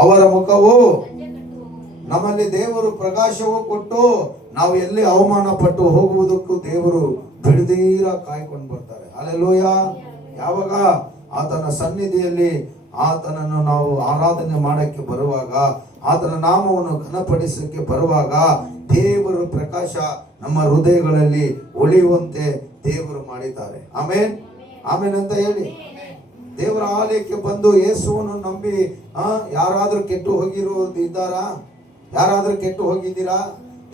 ಅವರ ಮುಖವು ನಮ್ಮಲ್ಲಿ ದೇವರು ಪ್ರಕಾಶವು ಕೊಟ್ಟು ನಾವು ಎಲ್ಲಿ ಅವಮಾನ ಪಟ್ಟು ಹೋಗುವುದಕ್ಕೂ ದೇವರು ಬಿಡದೀರ ಕಾಯ್ಕೊಂಡು ಬರ್ತಾರೆ. ಹಲ್ಲೆಲೂಯ. ಯಾವಾಗ ಆತನ ಸನ್ನಿಧಿಯಲ್ಲಿ ಆತನನ್ನು ನಾವು ಆರಾಧನೆ ಮಾಡಕ್ಕೆ ಬರುವಾಗ, ಆತನ ನಾಮವನ್ನು ಘನಪಡಿಸಕ್ಕೆ ಬರುವಾಗ ದೇವರು ಪ್ರಕಾಶ ನಮ್ಮ ಹೃದಯಗಳಲ್ಲಿ ಒಳಿಯುವಂತೆ ದೇವರು ಮಾಡಿದ್ದಾರೆ. ಆಮೇನ್ ಆಮೇನ್ ಅಂತ ಹೇಳಿ ದೇವರ ಆಲಯಕ್ಕೆ ಬಂದು ಯೇಸುವನ್ನು ನಂಬಿ ಯಾರಾದ್ರೂ ಕೆಟ್ಟು ಹೋಗಿರೋದು ಇದ್ದಾರಾ? ಯಾರಾದ್ರೂ ಕೆಟ್ಟು ಹೋಗಿದ್ದೀರಾ?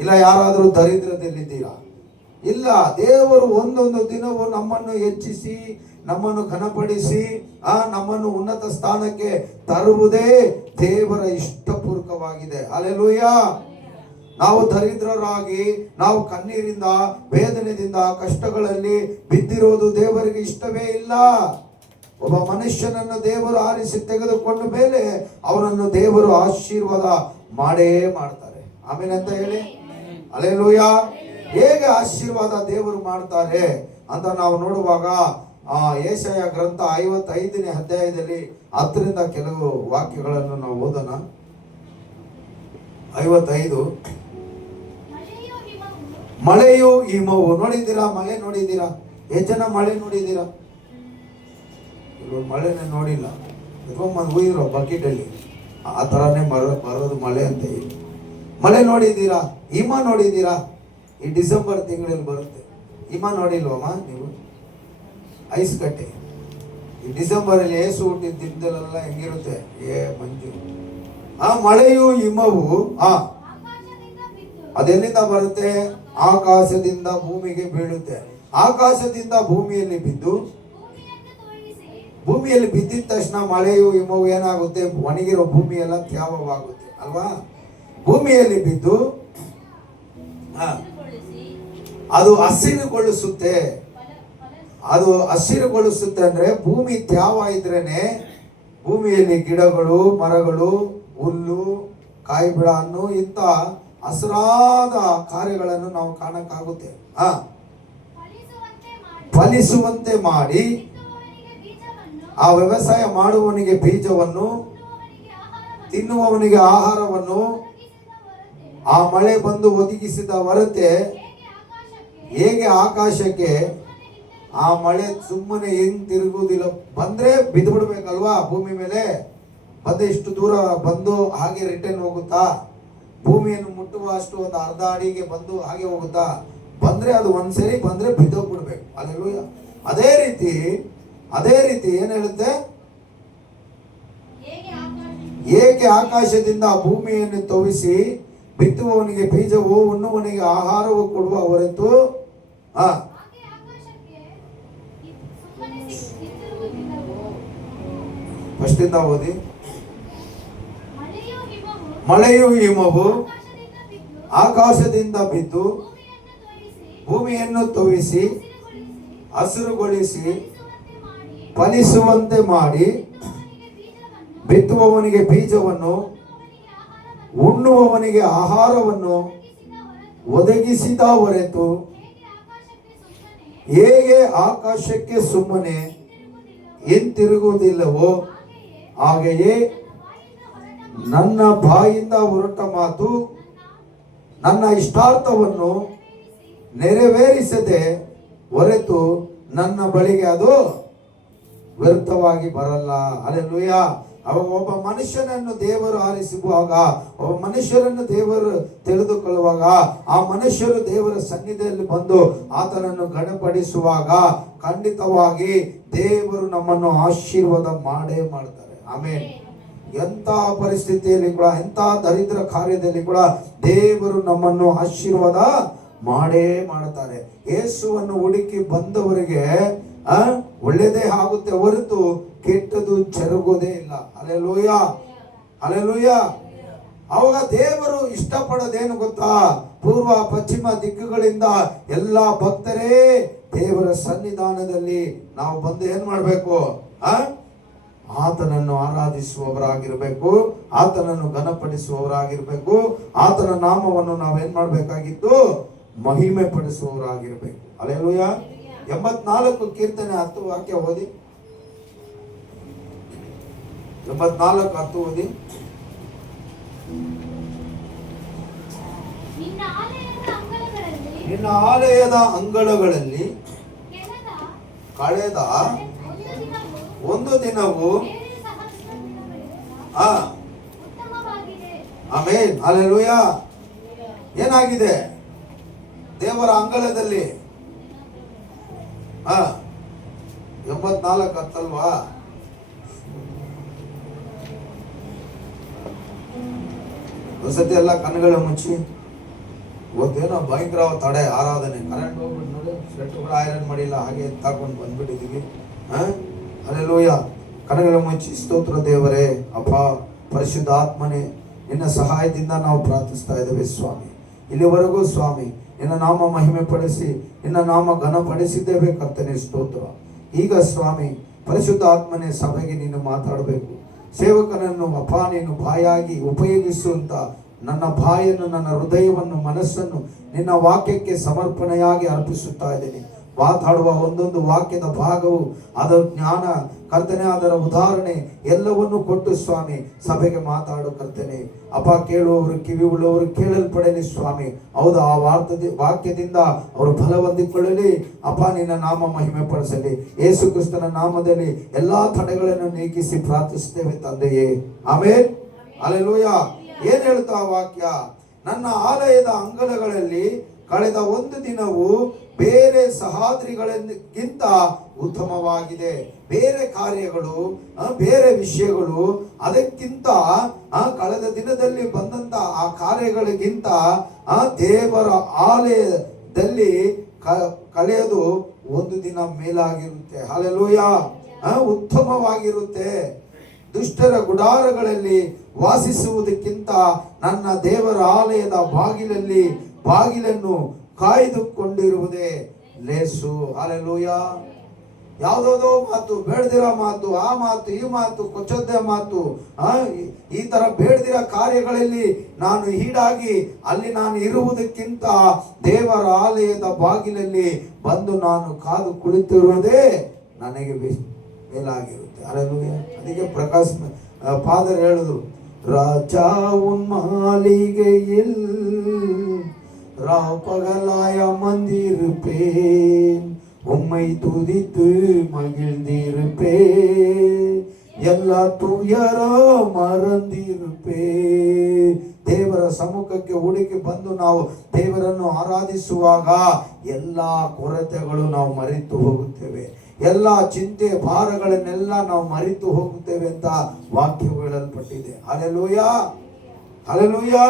ಇಲ್ಲ ಯಾರಾದ್ರೂ ದರಿದ್ರದಲ್ಲಿದ್ದೀರಾ? ಇಲ್ಲ. ದೇವರು ಒಂದೊಂದು ದಿನವೂ ನಮ್ಮನ್ನು ಹೆಚ್ಚಿಸಿ, ನಮ್ಮನ್ನು ಘನಪಡಿಸಿ, ನಮ್ಮನ್ನು ಉನ್ನತ ಸ್ಥಾನಕ್ಕೆ ತರುವುದೇ ದೇವರ ಇಷ್ಟಪೂರ್ವಕವಾಗಿದೆ. ಹಲ್ಲೆಲೂಯ. ನಾವು ದರಿದ್ರರಾಗಿ, ನಾವು ಕಣ್ಣೀರಿಂದ, ವೇದನೆಯಿಂದ, ಕಷ್ಟಗಳಲ್ಲಿ ಬಿದ್ದಿರೋದು ದೇವರಿಗೆ ಇಷ್ಟವೇ ಇಲ್ಲ. ಒಬ್ಬ ಮನುಷ್ಯನನ್ನು ದೇವರು ಆರಿಸಿ ತೆಗೆದುಕೊಂಡ ಮೇಲೆ ಅವನನ್ನು ದೇವರು ಆಶೀರ್ವಾದ ಮಾಡೇ ಮಾಡ್ತಾರೆ. ಆಮೇಲೆ ಅಂತ ಹೇಳಿ ಹಲ್ಲೆಲೂಯ. ಹೇಗೆ ಆಶೀರ್ವಾದ ದೇವರು ಮಾಡ್ತಾರೆ ಅಂತ ನಾವು ನೋಡುವಾಗ ಯೆಶಾಯ ಗ್ರಂಥ 55ನೇ ಅಧ್ಯಾಯದಲ್ಲಿ 10ರಿಂದ ಕೆಲವು ವಾಕ್ಯಗಳನ್ನು ನಾವು ಓದೋಣ. 55. ಮಳೆಯು ಹಿಮವು. ನೋಡಿದ್ದೀರಾ? ಮಳೆ ನೋಡಿದ್ದೀರಾ? ಎಷ್ಟು ಜನ ಮಳೆ ನೋಡಿದ್ದೀರಾ? ಮಳೆನೇ ನೋಡಿಲ್ಲ. ಎತ್ಕೊಂಡ್ಬಂದು ಹೋಗಿರೋ ಬಕೆಟಲ್ಲಿ, ಆ ಥರನೇ ಬರೋದು ಮಳೆ ಅಂತ ಹೇಳಿ. ಮಳೆ ನೋಡಿದ್ದೀರಾ? ಹಿಮ ನೋಡಿದ್ದೀರಾ? ಈ ಡಿಸೆಂಬರ್ ತಿಂಗಳಲ್ಲಿ ಬರುತ್ತೆ. ಹಿಮ ನೋಡಿಲ್ವಮ್ಮ ನೀವು? ಐಸ್ ಕಟ್ಟೆ ಈ ಡಿಸೆಂಬರಲ್ಲಿ ಏಸು ಹುಟ್ಟಿದ ದಿನದಲ್ಲೆಲ್ಲ ಹೆಂಗಿರುತ್ತೆ, ಮಂಜು. ಆ ಮಳೆಯು ಹಿಮವು ಅದೆಲ್ಲಿಂದ ಬರುತ್ತೆ? ಆಕಾಶದಿಂದ ಭೂಮಿಗೆ ಬೀಳುತ್ತೆ. ಆಕಾಶದಿಂದ ಭೂಮಿಯಲ್ಲಿ ಬಿದ್ದು, ಭೂಮಿಯಲ್ಲಿ ಬಿದ್ದಿದ ತಕ್ಷಣ ಮಳೆಯು ಹಿಮವು ಏನಾಗುತ್ತೆ? ಒಣಗಿರೋ ಭೂಮಿ ಎಲ್ಲ ತ್ಯಾವವಾಗುತ್ತೆ ಅಲ್ವಾ? ಭೂಮಿಯಲ್ಲಿ ಬಿದ್ದು ಅದು ಹಸಿರುಗೊಳಿಸುತ್ತೆ. ಅದು ಹಸಿರುಗೊಳಿಸುತ್ತೆ ಅಂದ್ರೆ ಭೂಮಿ ತ್ಯಾವ ಇದ್ರೇನೆ ಭೂಮಿಯಲ್ಲಿ ಗಿಡಗಳು, ಮರಗಳು, ಹುಲ್ಲು, ಕಾಯಿ ಬಿಡ ಹಣ್ಣು ಇಂಥ ಹಸಿರಾದ ಕಾರ್ಯಗಳನ್ನು ನಾವು ಕಾಣಕ್ಕಾಗುತ್ತೆ. ಫಲಿಸುವಂತೆ ಮಾಡಿ ಆ ವ್ಯವಸಾಯ ಮಾಡುವವನಿಗೆ ಬೀಜವನ್ನು, ತಿನ್ನುವವನಿಗೆ ಆಹಾರವನ್ನು ಆ ಮಳೆ ಬಂದು ಒದಗಿಸಿದ ಹೊರತೆ ಹೇಗೆ ಆಕಾಶಕ್ಕೆ ಆ ಮಳೆ ಸುಮ್ಮನೆ ಹೆಂಗ್ ತಿರುಗುವುದಿಲ್ಲ. ಬಂದ್ರೆ ಬಿದ್ದು ಬಿಡ್ಬೇಕಲ್ವಾ ಭೂಮಿ ಮೇಲೆ. ಬಂದು ಇಷ್ಟು ದೂರ ಬಂದು ಹಾಗೆ ರಿಟರ್ನ್ ಹೋಗುತ್ತಾ? ಭೂಮಿಯನ್ನು ಮುಟ್ಟುವ ಅಷ್ಟು ಒಂದು ಅರ್ಧ ಅಡಿಗೆ ಬಂದು ಹಾಗೆ ಹೋಗುತ್ತಾ? ಬಂದ್ರೆ ಅದು ಒಂದ್ಸರಿ ಬಂದ್ರೆ ಬಿದ್ದೋಗ್ಬಿಡ್ಬೇಕು. ಹಲ್ಲೆಲೂಯ. ಅದೇ ರೀತಿ ಏನ್ ಹೇಳುತ್ತೆ? ಏಕೆ ಆಕಾಶದಿಂದ ಭೂಮಿಯನ್ನು ತೋರಿಸಿ ಬಿತ್ತುವವನಿಗೆ ಬೀಜವು, ಉಣ್ಣುವವನಿಗೆ ಆಹಾರವು ಕೊಡುವ ಹೊರತು ಫಸ್ಟಿಂದ ಓದಿ. ಮಳೆಯು ಹಿಮವು ಆಕಾಶದಿಂದ ಬಿದ್ದು ಭೂಮಿಯನ್ನು ತೋರಿಸಿ ಹಸಿರುಗೊಳಿಸಿ ಫಲಿಸುವಂತೆ ಮಾಡಿ ಬಿತ್ತುವವನಿಗೆ ಬೀಜವನ್ನು, ಉಣ್ಣುವವನಿಗೆ ಆಹಾರವನ್ನು ಒದಗಿಸಿದ ಹೊರತು ಹೇಗೆ ಆಕಾಶಕ್ಕೆ ಸುಮ್ಮನೆ ಹಿಂತಿರುಗುವುದಿಲ್ಲವೋ ಹಾಗೆಯೇ ನನ್ನ ಬಾಯಿಂದ ಹೊರಟ ಮಾತು ನನ್ನ ಇಷ್ಟಾರ್ಥವನ್ನು ನೆರವೇರಿಸದೆ ಹೊರತು ನನ್ನ ಬಳಿಗೆ ಅದು ವ್ಯರ್ಥವಾಗಿ ಬರಲ್ಲ. ಹಲ್ಲೆಲೂಯ. ಅವಾಗ ಒಬ್ಬ ಮನುಷ್ಯನನ್ನು ದೇವರು ಆರಿಸುವಾಗ, ಒಬ್ಬ ಮನುಷ್ಯರನ್ನು ದೇವರು ತಿಳಿದುಕೊಳ್ಳುವಾಗ, ಆ ಮನುಷ್ಯರು ದೇವರ ಸನ್ನಿಧಿಯಲ್ಲಿ ಬಂದು ಆತನನ್ನು ಗಣಪಡಿಸುವಾಗ ಖಂಡಿತವಾಗಿ ದೇವರು ನಮ್ಮನ್ನು ಆಶೀರ್ವಾದ ಮಾಡೇ ಮಾಡ್ತಾರೆ. ಆಮೇಲೆ ಎಂಥ ಪರಿಸ್ಥಿತಿಯಲ್ಲಿ ಕೂಡ, ಎಂಥ ದರಿದ್ರ ಕಾರ್ಯದಲ್ಲಿ ಕೂಡ ದೇವರು ನಮ್ಮನ್ನು ಆಶೀರ್ವಾದ ಮಾಡೇ ಮಾಡ್ತಾರೆ. ಯೇಸುವನ್ನು ಹುಡುಕಿ ಬಂದವರಿಗೆ ಒಳ್ಳೆಯದೇ ಆಗುತ್ತೆ ಹೊರತು ಕೆಟ್ಟದು ಜರುಗೋದೇ ಇಲ್ಲ. ಹಲ್ಲೆಲೂಯ. ಹಲ್ಲೆಲೂಯ. ಅವಾಗ ದೇವರು ಇಷ್ಟಪಡೋದೇನು ಗೊತ್ತಾ? ಪೂರ್ವ ಪಶ್ಚಿಮ ದಿಕ್ಕುಗಳಿಂದ ಎಲ್ಲ ಭಕ್ತರೇ ದೇವರ ಸನ್ನಿಧಾನದಲ್ಲಿ ನಾವು ಬಂದು ಏನ್ ಮಾಡ್ಬೇಕು? ಆತನನ್ನು ಆರಾಧಿಸುವವರಾಗಿರ್ಬೇಕು, ಆತನನ್ನು ಘನಪಡಿಸುವವರಾಗಿರ್ಬೇಕು, ಆತನ ನಾಮವನ್ನು ನಾವೇನ್ ಮಾಡ್ಬೇಕಾಗಿತ್ತು? ಮಹಿಮೆ ಪಡಿಸುವವರಾಗಿರ್ಬೇಕು. ಹಲ್ಲೆಲೂಯ. 84 ಕೀರ್ತನೆ 10 ವಾಕ್ಯ ಓದಿ. 84:10 ಓದಿ. ನಿನ್ನ ಆಲಯದ ಅಂಗಳಗಳಲ್ಲಿ ಕಳೆದ ಒಂದು ದಿನವು ಆಮೆನ್ ಹಲ್ಲೆಲೂಯಾ. ಏನಾಗಿದೆ ದೇವರ ಅಂಗಳದಲ್ಲಿ? 84 ಹತ್ತಲ್ವಾ? ಒಂದ್ಸತಿ ಎಲ್ಲ ಕಣ್ಣುಗಳು ಮುಚ್ಚಿ. ಇವತ್ತೇನೋ ಭಯಂಕರ ತಡೆ ಆರಾಧನೆ, ಕರೆಂಟ್ ಹೋಗ್ಬಿಟ್ಟು ನೋಡಿ, ಶರ್ಟ್ ಕೂಡ ಐರನ್ ಮಾಡಿಲ್ಲ, ಹಾಗೆ ಎತ್ತಾಕೊಂಡು ಬಂದ್ಬಿಟ್ಟಿದ್ದೀವಿ. ಹಲ್ಲೆಲೂಯಾ. ಕಣ್ಣುಗಳು ಮುಚ್ಚಿ. ಸ್ತೋತ್ರ ದೇವರೇ, ಅಪ್ಪ ಪರಿಶುದ್ಧ ಆತ್ಮನೇ, ನಿನ್ನ ಸಹಾಯದಿಂದ ನಾವು ಪ್ರಾರ್ಥಿಸ್ತಾ ಇದ್ದೇವೆ ಸ್ವಾಮಿ. ಇಲ್ಲಿವರೆಗೂ ಸ್ವಾಮಿ ನಿನ್ನ ನಾಮ ಮಹಿಮೆ ಪಡಿಸಿ, ನಿನ್ನ ನಾಮ ಘನಪಡಿಸಿದ್ದೇವೆ ಕರ್ತನೆ, ಸ್ತೋತ್ರ. ಈಗ ಸ್ವಾಮಿ ಪರಿಶುದ್ಧ ಆತ್ಮನೇ, ಸಭೆಗೆ ನೀನು ಮಾತಾಡಬೇಕು. ಸೇವಕನನ್ನು ಅಪ್ಪ ನೀನು ಬಾಯಾಗಿ ಉಪಯೋಗಿಸುವಂತ ನನ್ನ ಬಾಯನ್ನು, ನನ್ನ ಹೃದಯವನ್ನು, ಮನಸ್ಸನ್ನು ನಿನ್ನ ವಾಕ್ಯಕ್ಕೆ ಸಮರ್ಪಣೆಯಾಗಿ ಅರ್ಪಿಸುತ್ತಾ ಇದ್ದೀನಿ. ಮಾತಾಡುವ ಒಂದೊಂದು ವಾಕ್ಯದ ಭಾಗವು, ಅದರ ಜ್ಞಾನ ಕರ್ತನೆ, ಅದರ ಉದಾಹರಣೆ ಎಲ್ಲವನ್ನು ಕೊಟ್ಟು ಸ್ವಾಮಿ ಸಭೆಗೆ ಮಾತಾಡು ಕರ್ತನೆ. ಅಪ್ಪ ಕೇಳುವವರು, ಕಿವಿ ಉಳ್ಳವರು ಕೇಳಲ್ಪಡಲಿ ಸ್ವಾಮಿ. ಹೌದು, ಆ ವಾಕ್ಯದಿಂದ ಅವರು ಬಲ ಹೊಂದಿಕೊಳ್ಳಲಿ. ಅಪ್ಪ ನಿನ್ನ ನಾಮ ಮಹಿಮೆ ಪಡಿಸಲಿ. ಯೇಸು ಕ್ರಿಸ್ತನ ನಾಮದಲ್ಲಿ ಎಲ್ಲಾ ತಡೆಗಳನ್ನು ನೀಗಿಸಿ ಪ್ರಾರ್ಥಿಸುತ್ತೇವೆ ತಂದೆಯೇ, ಆಮೆನ್. ಹಲ್ಲೆಲೂಯಾ. ಏನ್ ಹೇಳ್ತಾ ವಾಕ್ಯ? ನನ್ನ ಆಲಯದ ಅಂಗಳಗಳಲ್ಲಿ ಕಳೆದ ಒಂದು ದಿನವು ಬೇರೆ ಸಹೋದರಿಗಳಿಗಿಂತ ಉತ್ತಮವಾಗಿದೆ. ಬೇರೆ ಕಾರ್ಯಗಳು, ಬೇರೆ ವಿಷಯಗಳು ಅದಕ್ಕಿಂತ ಕಳೆದ ದಿನದಲ್ಲಿ ಬಂದಂತ ಆ ಕಾರ್ಯಗಳಿಗಿಂತ ದೇವರ ಆಲಯದಲ್ಲಿ ಕಳೆಯೋದು ಒಂದು ದಿನ ಮೇಲಾಗಿರುತ್ತೆ. ಹಲ್ಲೆಲೂಯಾ. ಉತ್ತಮವಾಗಿರುತ್ತೆ. ದುಷ್ಟರ ಗುಡಾರಗಳಲ್ಲಿ ವಾಸಿಸುವುದಕ್ಕಿಂತ ನನ್ನ ದೇವರ ಆಲಯದ ಬಾಗಿಲನ್ನು ಕಾಯ್ದುಕೊಂಡಿರುವುದೇ ಲೇಸು. ಹಲ್ಲೆಲೂಯಾ. ಯಾವುದೋ ಮಾತು, ಬೇಡದಿರೋ ಮಾತು, ಆ ಮಾತು, ಈ ಮಾತು, ಕೊಚ್ಚದ್ದೇ ಮಾತು, ಈ ತರ ಬೇಡದಿರೋ ಕಾರ್ಯಗಳಲ್ಲಿ ನಾನು ಈಡಾಗಿ ಅಲ್ಲಿ ನಾನು ಇರುವುದಕ್ಕಿಂತ ದೇವರ ಆಲಯದ ಬಾಗಿಲಲ್ಲಿ ಬಂದು ನಾನು ಕಾದು ಕುಳಿತಿರುವುದೇ ನನಗೆ ಮೇಲಾಗಿರುತ್ತೆ. ಹಲ್ಲೆಲೂಯಾ. ಅದಕ್ಕೆ ಪ್ರಕಾಶ್ ಫಾದರ್ ಹೇಳಿದ್ರು, ராஜா உன் மாளிகையில் ராப்பகலாய அமர்ந்திருப்பேன், உம்மை துதித்து மகிழ்ந்திருப்பேன், எல்லா துயரோ ಮರೆತಿರುப்பேன். ದೇವರ ಸಮ್ಮುಖಕ್ಕೆ ಹುಡುಕಿ ಬಂದು ನಾವು ದೇವರನ್ನು ಆರಾಧಿಸುವಾಗ ಎಲ್ಲಾ ಕೊರತೆಗಳು ನಾವು ಮರೆತು ಹೋಗುತ್ತೇವೆ. ಎಲ್ಲ ಚಿಂತೆ ಭಾರಗಳನ್ನೆಲ್ಲ ನಾವು ಮರೆತು ಹೋಗುತ್ತೇವೆ ಅಂತ ವಾಕ್ಯವು ಹೇಳಲ್ಪಟ್ಟಿದೆ. Hallelujah, hallelujah.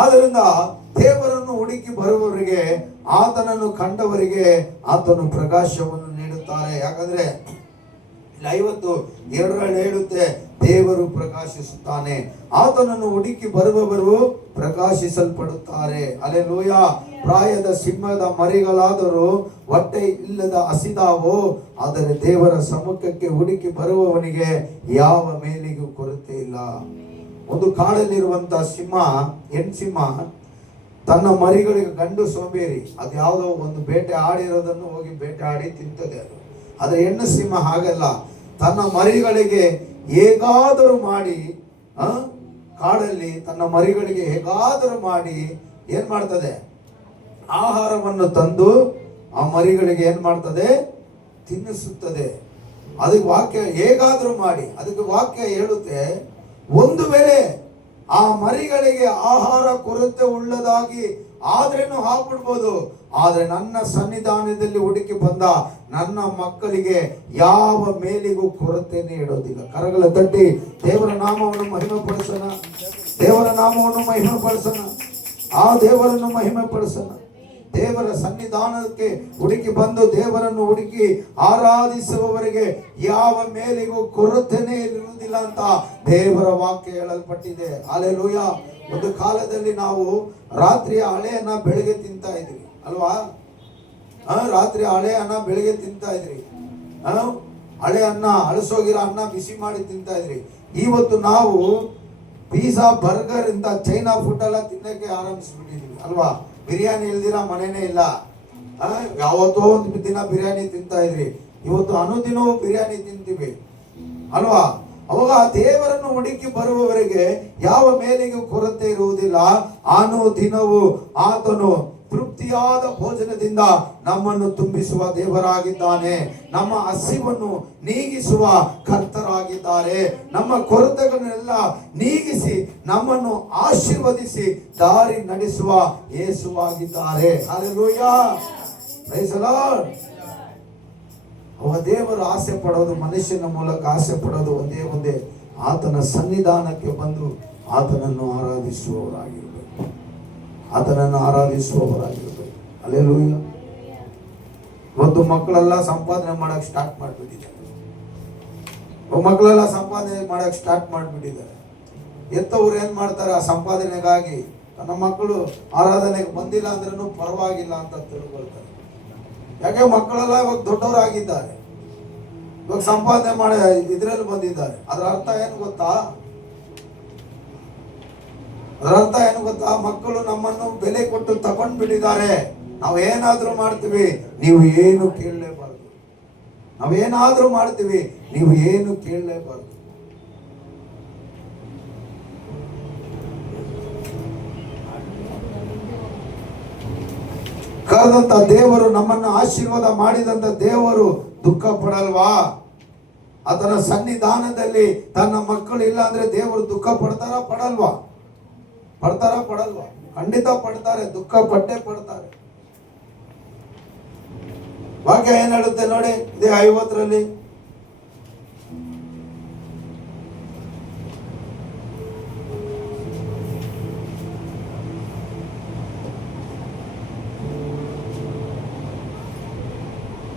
ಆದ್ದರಿಂದ ದೇವರನ್ನು ಹುಡುಕಿ ಬರುವವರಿಗೆ, ಆತನನ್ನು ಕಂಡವರಿಗೆ ಆತನು ಪ್ರಕಾಶವನ್ನು ನೀಡುತ್ತಾರೆ. ಯಾಕಂದ್ರೆ 52 ಹೇಳುತ್ತೆ, ದೇವರು ಪ್ರಕಾಶಿಸುತ್ತಾನೆ. ಆತನನ್ನು ಹುಡುಕಿ ಬರುವವರು ಪ್ರಕಾಶಿಸಲ್ಪಡುತ್ತಾರೆ. ಹಲ್ಲೆಲೂಯಾ. ಪ್ರಾಯದ ಸಿಂಹದ ಮರಿಗಳಾದರೂ ಹೊಟ್ಟೆ ಇಲ್ಲದ ಹಸಿದಾವೋ, ಆದರೆ ದೇವರ ಸಮ್ಮುಖಕ್ಕೆ ಹುಡುಕಿ ಬರುವವನಿಗೆ ಯಾವ ಮೇಲಿಗೂ ಕೊರತೆ ಇಲ್ಲ. ಒಂದು ಕಾಡಲ್ಲಿರುವಂತಹ ಸಿಂಹ, ಹೆಣ್ಸಿಂಹ ತನ್ನ ಮರಿಗಳಿಗೆ, ಗಂಡು ಸೋಂಬೇರಿ, ಅದು ಯಾವುದೋ ಒಂದು ಬೇಟೆ ಆಡಿರೋದನ್ನು ಹೋಗಿ ಬೇಟೆ ಆಡಿ ತಿಂತದೆ. ಆದರೆ ಹೆಣ್ಣು ಸಿಂಹ ಹಾಗಲ್ಲ, ತನ್ನ ಮರಿಗಳಿಗೆ ಹೇಗಾದರೂ ಮಾಡಿ, ಕಾಡಲ್ಲಿ ತನ್ನ ಮರಿಗಳಿಗೆ ಹೇಗಾದರೂ ಮಾಡಿ ಏನ್ ಮಾಡ್ತದೆ, ಆಹಾರವನ್ನು ತಂದು ಆ ಮರಿಗಳಿಗೆ ಏನ್ ಮಾಡ್ತದೆ, ತಿನ್ನಿಸುತ್ತದೆ. ಅದಕ್ಕೆ ವಾಕ್ಯ ಹೇಗಾದರೂ ಮಾಡಿ, ಅದಕ್ಕೆ ವಾಕ್ಯ ಹೇಳುತ್ತೆ, ಒಂದು ವೇಳೆ ಆ ಮರಿಗಳಿಗೆ ಆಹಾರ ಕೊರತೆ ಉಳ್ಳದಾಗಿ ಆದ್ರೇನು ಹಾಕ್ಬಿಡ್ಬೋದು, ಆದ್ರೆ ನನ್ನ ಸನ್ನಿಧಾನದಲ್ಲಿ ಹುಡುಕಿ ಬಂದ ನನ್ನ ಮಕ್ಕಳಿಗೆ ಯಾವ ಮೇಲಿಗೂ ಕೊರತೆನೇ ಇಡೋದಿಲ್ಲ. ಕರಗಳ ತಟ್ಟಿ ದೇವರ ನಾಮವನ್ನು ಮಹಿಮೆ ಪಡಿಸೋಣ, ದೇವರ ನಾಮವನ್ನು ಮಹಿಮೆ ಪಡಿಸೋಣ, ಆ ದೇವರನ್ನು ಮಹಿಮೆ ಪಡಿಸೋಣ. ದೇವರ ಸನ್ನಿಧಾನಕ್ಕೆ ಹುಡುಕಿ ಬಂದು ದೇವರನ್ನು ಹುಡುಕಿ ಆರಾಧಿಸುವವರಿಗೆ ಯಾವ ಮೇಲಿಗೂ ಕೊರತೆನೇ ಇರುವುದಿಲ್ಲ ಅಂತ ದೇವರ ವಾಕ್ಯ ಹೇಳಲ್ಪಟ್ಟಿದೆ. ಹಲ್ಲೆಲೂಯಾ. ಒಂದು ಕಾಲದಲ್ಲಿ ನಾವು ರಾತ್ರಿಯ ಹಳೆಯನ್ನ ಬೆಳಗ್ಗೆ ತಿಂತಾ ಇದ್ವಿ ಅಲ್ವಾ? ರಾತ್ರಿ ಹಳೆ ಅನ್ನ ಬೆಳಗ್ಗೆ ತಿಂತಾ ಇದ್ರಿ. ಹಳೆ ಅನ್ನ, ಹಳಸೋಗಿರೋ ಅನ್ನ ಬಿಸಿ ಮಾಡಿ ತಿಂತಾ ಇದ್ರಿ. ಇವತ್ತು ನಾವು ಪಿಜ್ಜಾ, ಬರ್ಗರ್ ಇಂತ ಚೈನಾ ಫುಡ್ ಎಲ್ಲ ತಿನ್ನಕ್ಕೆ ಆರಂಭಿಸ್ಬಿಟ್ಟಿದ್ವಿ ಅಲ್ವಾ? ಬಿರಿಯಾನಿ ಇಲ್ದಿರ ಮನೇನೆ ಇಲ್ಲ. ಯಾವತ್ತೋ ಒಂದು ದಿನ ಬಿರಿಯಾನಿ ತಿಂತಾ ಇದ್ರಿ, ಇವತ್ತು ಅನುದಿನವೂ ಬಿರಿಯಾನಿ ತಿಂತೀವಿ ಅಲ್ವಾ? ಅವಾಗ ಆ ದೇವರನ್ನು ಹುಡುಕಿ ಬರುವವರೆಗೆ ಯಾವ ಮೇಲೆಗೂ ಕೊರತೆ ಇರುವುದಿಲ್ಲ. ದಿನವೂ ಆತನು ತೃಪ್ತಿಯಾದ ಭೋಜನದಿಂದ ನಮ್ಮನ್ನು ತುಂಬಿಸುವ ದೇವರಾಗಿದ್ದಾನೆ. ನಮ್ಮ ಹಸಿವನ್ನು ನೀಗಿಸುವ ಕರ್ತರಾಗಿದ್ದಾರೆ. ನಮ್ಮ ಕೊರತೆಗಳನ್ನೆಲ್ಲ ನೀಗಿಸಿ ನಮ್ಮನ್ನು ಆಶೀರ್ವದಿಸಿ ದಾರಿ ನಡೆಸುವ ಯೇಸುವಾಗಿದ್ದಾರೆ. Hallelujah, praise the Lord. ಅವ ದೇವರು ಆಸೆ ಪಡೋದು, ಮನುಷ್ಯನ ಮೂಲಕ ಆಸೆ ಪಡೋದು ಒಂದೇ ಆತನ ಸನ್ನಿಧಾನಕ್ಕೆ ಬಂದು ಆತನನ್ನು ಆರಾಧಿಸುವವರಾಗಿರ್ಬೇಕು. ಹಲ್ಲೆಲೂಯಾ. ಇವತ್ತು ಮಕ್ಕಳೆಲ್ಲ ಸಂಪಾದನೆ ಮಾಡಕ್ ಸ್ಟಾರ್ಟ್ ಮಾಡಿಬಿಟ್ಟಿದ್ದಾರೆ. ಎತ್ತವ್ರು ಏನ್ ಮಾಡ್ತಾರೆ, ಆ ಸಂಪಾದನೆಗಾಗಿ ನನ್ನ ಮಕ್ಕಳು ಆರಾಧನೆಗೆ ಬಂದಿಲ್ಲ ಅಂದ್ರೂ ಪರವಾಗಿಲ್ಲ ಅಂತ ತಿಳ್ಕೊಳ್ತಾರೆ. ಯಾಕೆ ಮಕ್ಕಳೆಲ್ಲ ಇವಾಗ ದೊಡ್ಡವರಾಗಿದ್ದಾರೆ, ಇವಾಗ ಸಂಪಾದನೆ ಮಾಡಿ ಇದ್ರಲ್ಲಿ ಬಂದಿದ್ದಾರೆ. ಅದರ ಅರ್ಥ ಏನು ಗೊತ್ತಾ? ಮಕ್ಕಳು ನಮ್ಮನ್ನು ಬೆಲೆ ಕೊಟ್ಟು ತಗೊಂಡು ಬಿಟ್ಟಿದ್ದಾರೆ. ನಾವು ಏನಾದ್ರೂ ಮಾಡ್ತೀವಿ, ನೀವು ಏನು ಕೇಳಲೇಬಾರ್ದು. ಕರೆದಂತ ದೇವರು, ನಮ್ಮನ್ನು ಆಶೀರ್ವಾದ ಮಾಡಿದಂತ ದೇವರು ದುಃಖ ಪಡಲ್ವಾ? ಆತನ ಸನ್ನಿಧಾನದಲ್ಲಿ ತನ್ನ ಮಕ್ಕಳು ಇಲ್ಲ ಅಂದ್ರೆ ದೇವರು ದುಃಖ ಪಡಲ್ವಾ? ಖಂಡಿತ ಪಡ್ತಾರೆ, ದುಃಖ ಪಡ್ತಾರೆ. ವಾಕ್ಯ ಏನ್ ಹೇಳುತ್ತೆ ನೋಡಿ, ಇದೇ 50ರಲ್ಲಿ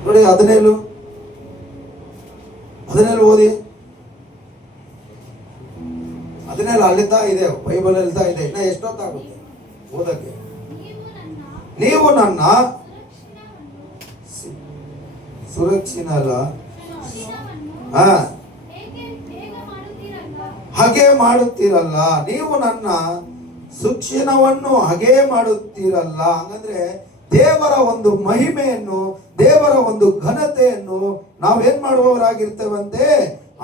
ನೋಡಿ, 17 ಓದಿ. 17 ಅಲ್ಲಿತಾ ಇದೆ, ಬೈಬಲ್ ಅಲ್ಲಿತಾ ಇದೆ. ಇನ್ನ ಎಷ್ಟೊತ್ತಾಗುತ್ತೆ ಓದಕ್ಕೆ? ನೀವು ನನ್ನ ಸುರಕ್ಷಿತ ಅಲ್ಲ, ಹಾಗೆ ಮಾಡುತ್ತೀರಲ್ಲ. ನೀವು ನನ್ನ ಶಿಕ್ಷಣವನ್ನು ಹಾಗೆ ಮಾಡುತ್ತೀರಲ್ಲ. ಹಂಗಂದ್ರೆ ದೇವರ ಒಂದು ಮಹಿಮೆಯನ್ನು, ದೇವರ ಒಂದು ಘನತೆಯನ್ನು ನಾವೇನ್ ಮಾಡುವವರಾಗಿರ್ತೇವಂತೆ,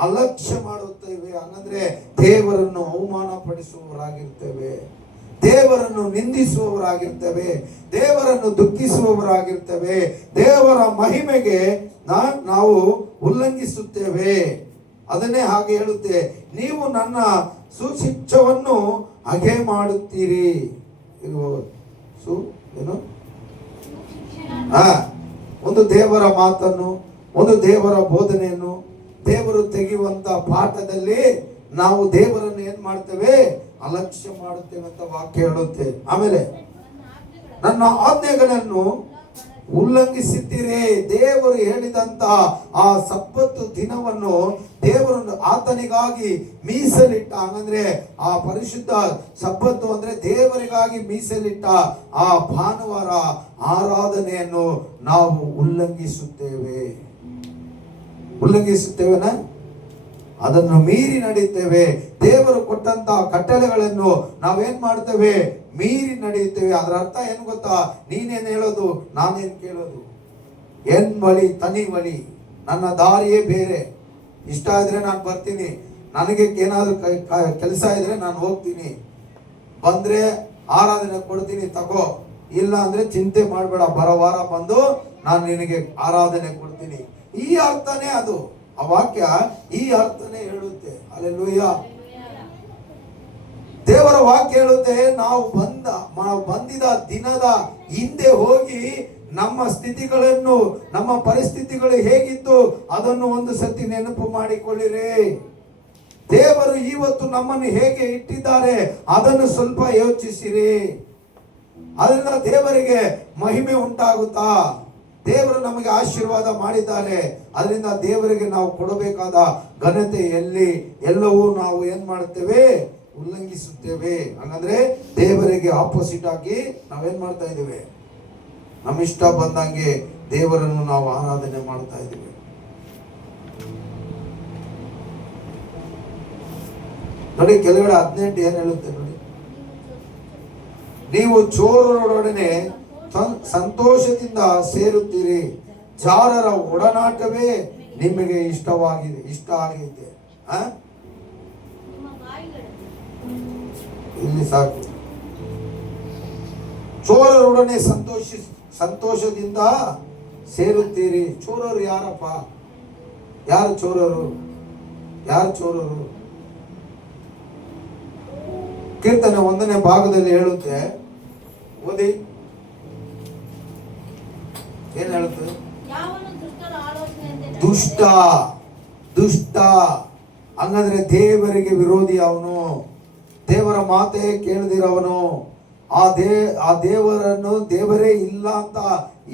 ಅಲಕ್ಷ್ಯ ಮಾಡುತ್ತೇವೆ. ಹಂಗಂದ್ರೆ ದೇವರನ್ನು ಅವಮಾನ ಪಡಿಸುವವರಾಗಿರ್ತೇವೆ, ದೇವರನ್ನು ನಿಂದಿಸುವವರಾಗಿರ್ತೇವೆ, ದೇವರನ್ನು ದುಃಖಿಸುವವರಾಗಿರ್ತೇವೆ, ದೇವರ ಮಹಿಮೆಗೆ ನಾವು ಉಲ್ಲಂಘಿಸುತ್ತೇವೆ. ಅದನ್ನೇ ಹಾಗೆ ಹೇಳುತ್ತೆ, ನೀವು ನನ್ನ ಸುಶಿಕ್ಷವನ್ನು ಹಾಗೆ ಮಾಡುತ್ತೀರಿ. ಏನು ಒಂದು ದೇವರ ಮಾತನ್ನು, ಒಂದು ದೇವರ ಬೋಧನೆಯನ್ನು, ದೇವರು ತೆಗೆಯುವಂತ ಪಾಠದಲ್ಲಿ ನಾವು ದೇವರನ್ನು ಏನ್ ಮಾಡ್ತೇವೆ, ಅಲಕ್ಷ್ಯ ಮಾಡುತ್ತೇವೆ ಅಂತ ವಾಕ್ಯ ಹೇಳುತ್ತೆ. ಆಮೇಲೆ ನನ್ನ ಆಜ್ಞೆಗಳನ್ನು ಉಲ್ಲಂಘಿಸಿದ್ದೀರಿ. ದೇವರು ಹೇಳಿದಂತ ಆ ಸಬ್ಬತ್ತು ದಿನವನ್ನು ದೇವರನ್ನು ಆತನಿಗಾಗಿ ಮೀಸಲಿಟ್ಟ, ಹಂಗಂದ್ರೆ ಆ ಪರಿಶುದ್ಧ ಸಬ್ಬತ್ತು ಅಂದ್ರೆ ದೇವರಿಗಾಗಿ ಮೀಸಲಿಟ್ಟ ಆ ಭಾನುವಾರ ಆರಾಧನೆಯನ್ನು ನಾವು ಉಲ್ಲಂಘಿಸುತ್ತೇವೆನಾ? ಅದನ್ನು ಮೀರಿ ನಡೀತೇವೆ. ದೇವರು ಕೊಟ್ಟಂತ ಕಟ್ಟಳೆಗಳನ್ನು ನಾವೇನ್ ಮಾಡ್ತೇವೆ, ಮೀರಿ ನಡೆಯುತ್ತೇವೆ. ಅದರ ಅರ್ಥ ಏನು ಗೊತ್ತಾ? ನೀನೇನ್ ಹೇಳೋದು, ನಾನೇನ್ ಕೇಳೋದು? ಎನ್ ಬಳಿ ತನಿ ಬಳಿ, ನನ್ನ ದಾರಿಯೇ ಬೇರೆ. ಇಷ್ಟ ಇದ್ರೆ ನಾನು ಬರ್ತೀನಿ, ನನಗೆ ಏನಾದ್ರೂ ಕೆಲಸ ಇದ್ರೆ ನಾನು ಹೋಗ್ತೀನಿ, ಬಂದ್ರೆ ಆರಾಧನೆ ಕೊಡ್ತೀನಿ ತಗೋ, ಇಲ್ಲ ಅಂದ್ರೆ ಚಿಂತೆ ಮಾಡಬೇಡ, ಬರೋ ವಾರ ಬಂದು ನಾನು ನಿನಗೆ ಆರಾಧನೆ ಕೊಡ್ತೀನಿ. ಈ ಅರ್ಥನೇ ಅದು, ಆ ವಾಕ್ಯ ಈ ಅರ್ಥನೇ ಹೇಳುತ್ತೆ. ಹಲ್ಲೆಲೂಯಾ. ದೇವರ ವಾಕ್ಯ ಹೇಳುತ್ತೆ, ನಾವು ಬಂದಿದ ದಿನದ ಹಿಂದೆ ಹೋಗಿ ನಮ್ಮ ಸ್ಥಿತಿಗಳನ್ನು, ನಮ್ಮ ಪರಿಸ್ಥಿತಿಗಳು ಹೇಗಿತ್ತು ಅದನ್ನು ಒಂದು ಸತಿ ನೆನಪು ಮಾಡಿಕೊಳ್ಳಿರಿ. ದೇವರು ಇವತ್ತು ನಮ್ಮನ್ನು ಹೇಗೆ ಇಟ್ಟಿದ್ದಾರೆ ಅದನ್ನು ಸ್ವಲ್ಪ ಯೋಚಿಸಿರಿ. ಅದರಿಂದ ದೇವರಿಗೆ ಮಹಿಮೆ ಉಂಟಾಗುತ್ತಾ? ದೇವರು ನಮಗೆ ಆಶೀರ್ವಾದ ಮಾಡಿದ್ದಾರೆ. ಅದರಿಂದ ದೇವರಿಗೆ ನಾವು ಕೊಡಬೇಕಾದ ಘನತೆ ಎಲ್ಲವೂ ನಾವು ಏನ್ ಮಾಡುತ್ತೇವೆ, ಉಲ್ಲಂಘಿಸುತ್ತೇವೆ. ಹಾಗಾದ್ರೆ ದೇವರಿಗೆ ಆಪೋಸಿಟ್ ಆಗಿ ನಾವೇನ್ ಮಾಡ್ತಾ ಇದ್ದೇವೆ, ನಮ್ಮ ಇಷ್ಟ ಬಂದಂಗೆ ದೇವರನ್ನು ನಾವು ಆರಾಧನೆ ಮಾಡ್ತಾ ಇದ್ದೇವೆ. ನೋಡಿ, ಕೆಳಗಡೆ 18 ಏನ್ ಹೇಳುತ್ತೆ ನೋಡಿ, ನೀವು ಚೋರರೊಡನೆ ಸಂತೋಷದಿಂದ ಸೇರುತ್ತೀರಿ, ಜಾರರ ಒಡನಾಟವೇ ನಿಮಗೆ ಇಷ್ಟ ಆಗೈತೆ. ಇಲ್ಲಿ ಸಾಕು. ಚೋರರೊಡನೆ ಸಂತೋಷದಿಂದ ಸೇರುತ್ತೀರಿ. ಚೋರರು ಯಾರಪ್ಪ? ಯಾರು ಚೋರರು? ಯಾರು ಚೋರರು? ಕೀರ್ತನೆ 1ನೇ ಭಾಗದಲ್ಲಿ ಹೇಳುತ್ತೆ, ಓದಿ. ಏನ್ ಹೇಳುತ್ತೆ? ದುಷ್ಟ. ದುಷ್ಟ ಹಂಗಂದ್ರೆ ದೇವರಿಗೆ ವಿರೋಧಿ ಅವನು, ದೇವರ ಮಾತೇ ಕೇಳದಿರವನು, ಆ ದೇವರನ್ನು ದೇವರೇ ಇಲ್ಲ ಅಂತ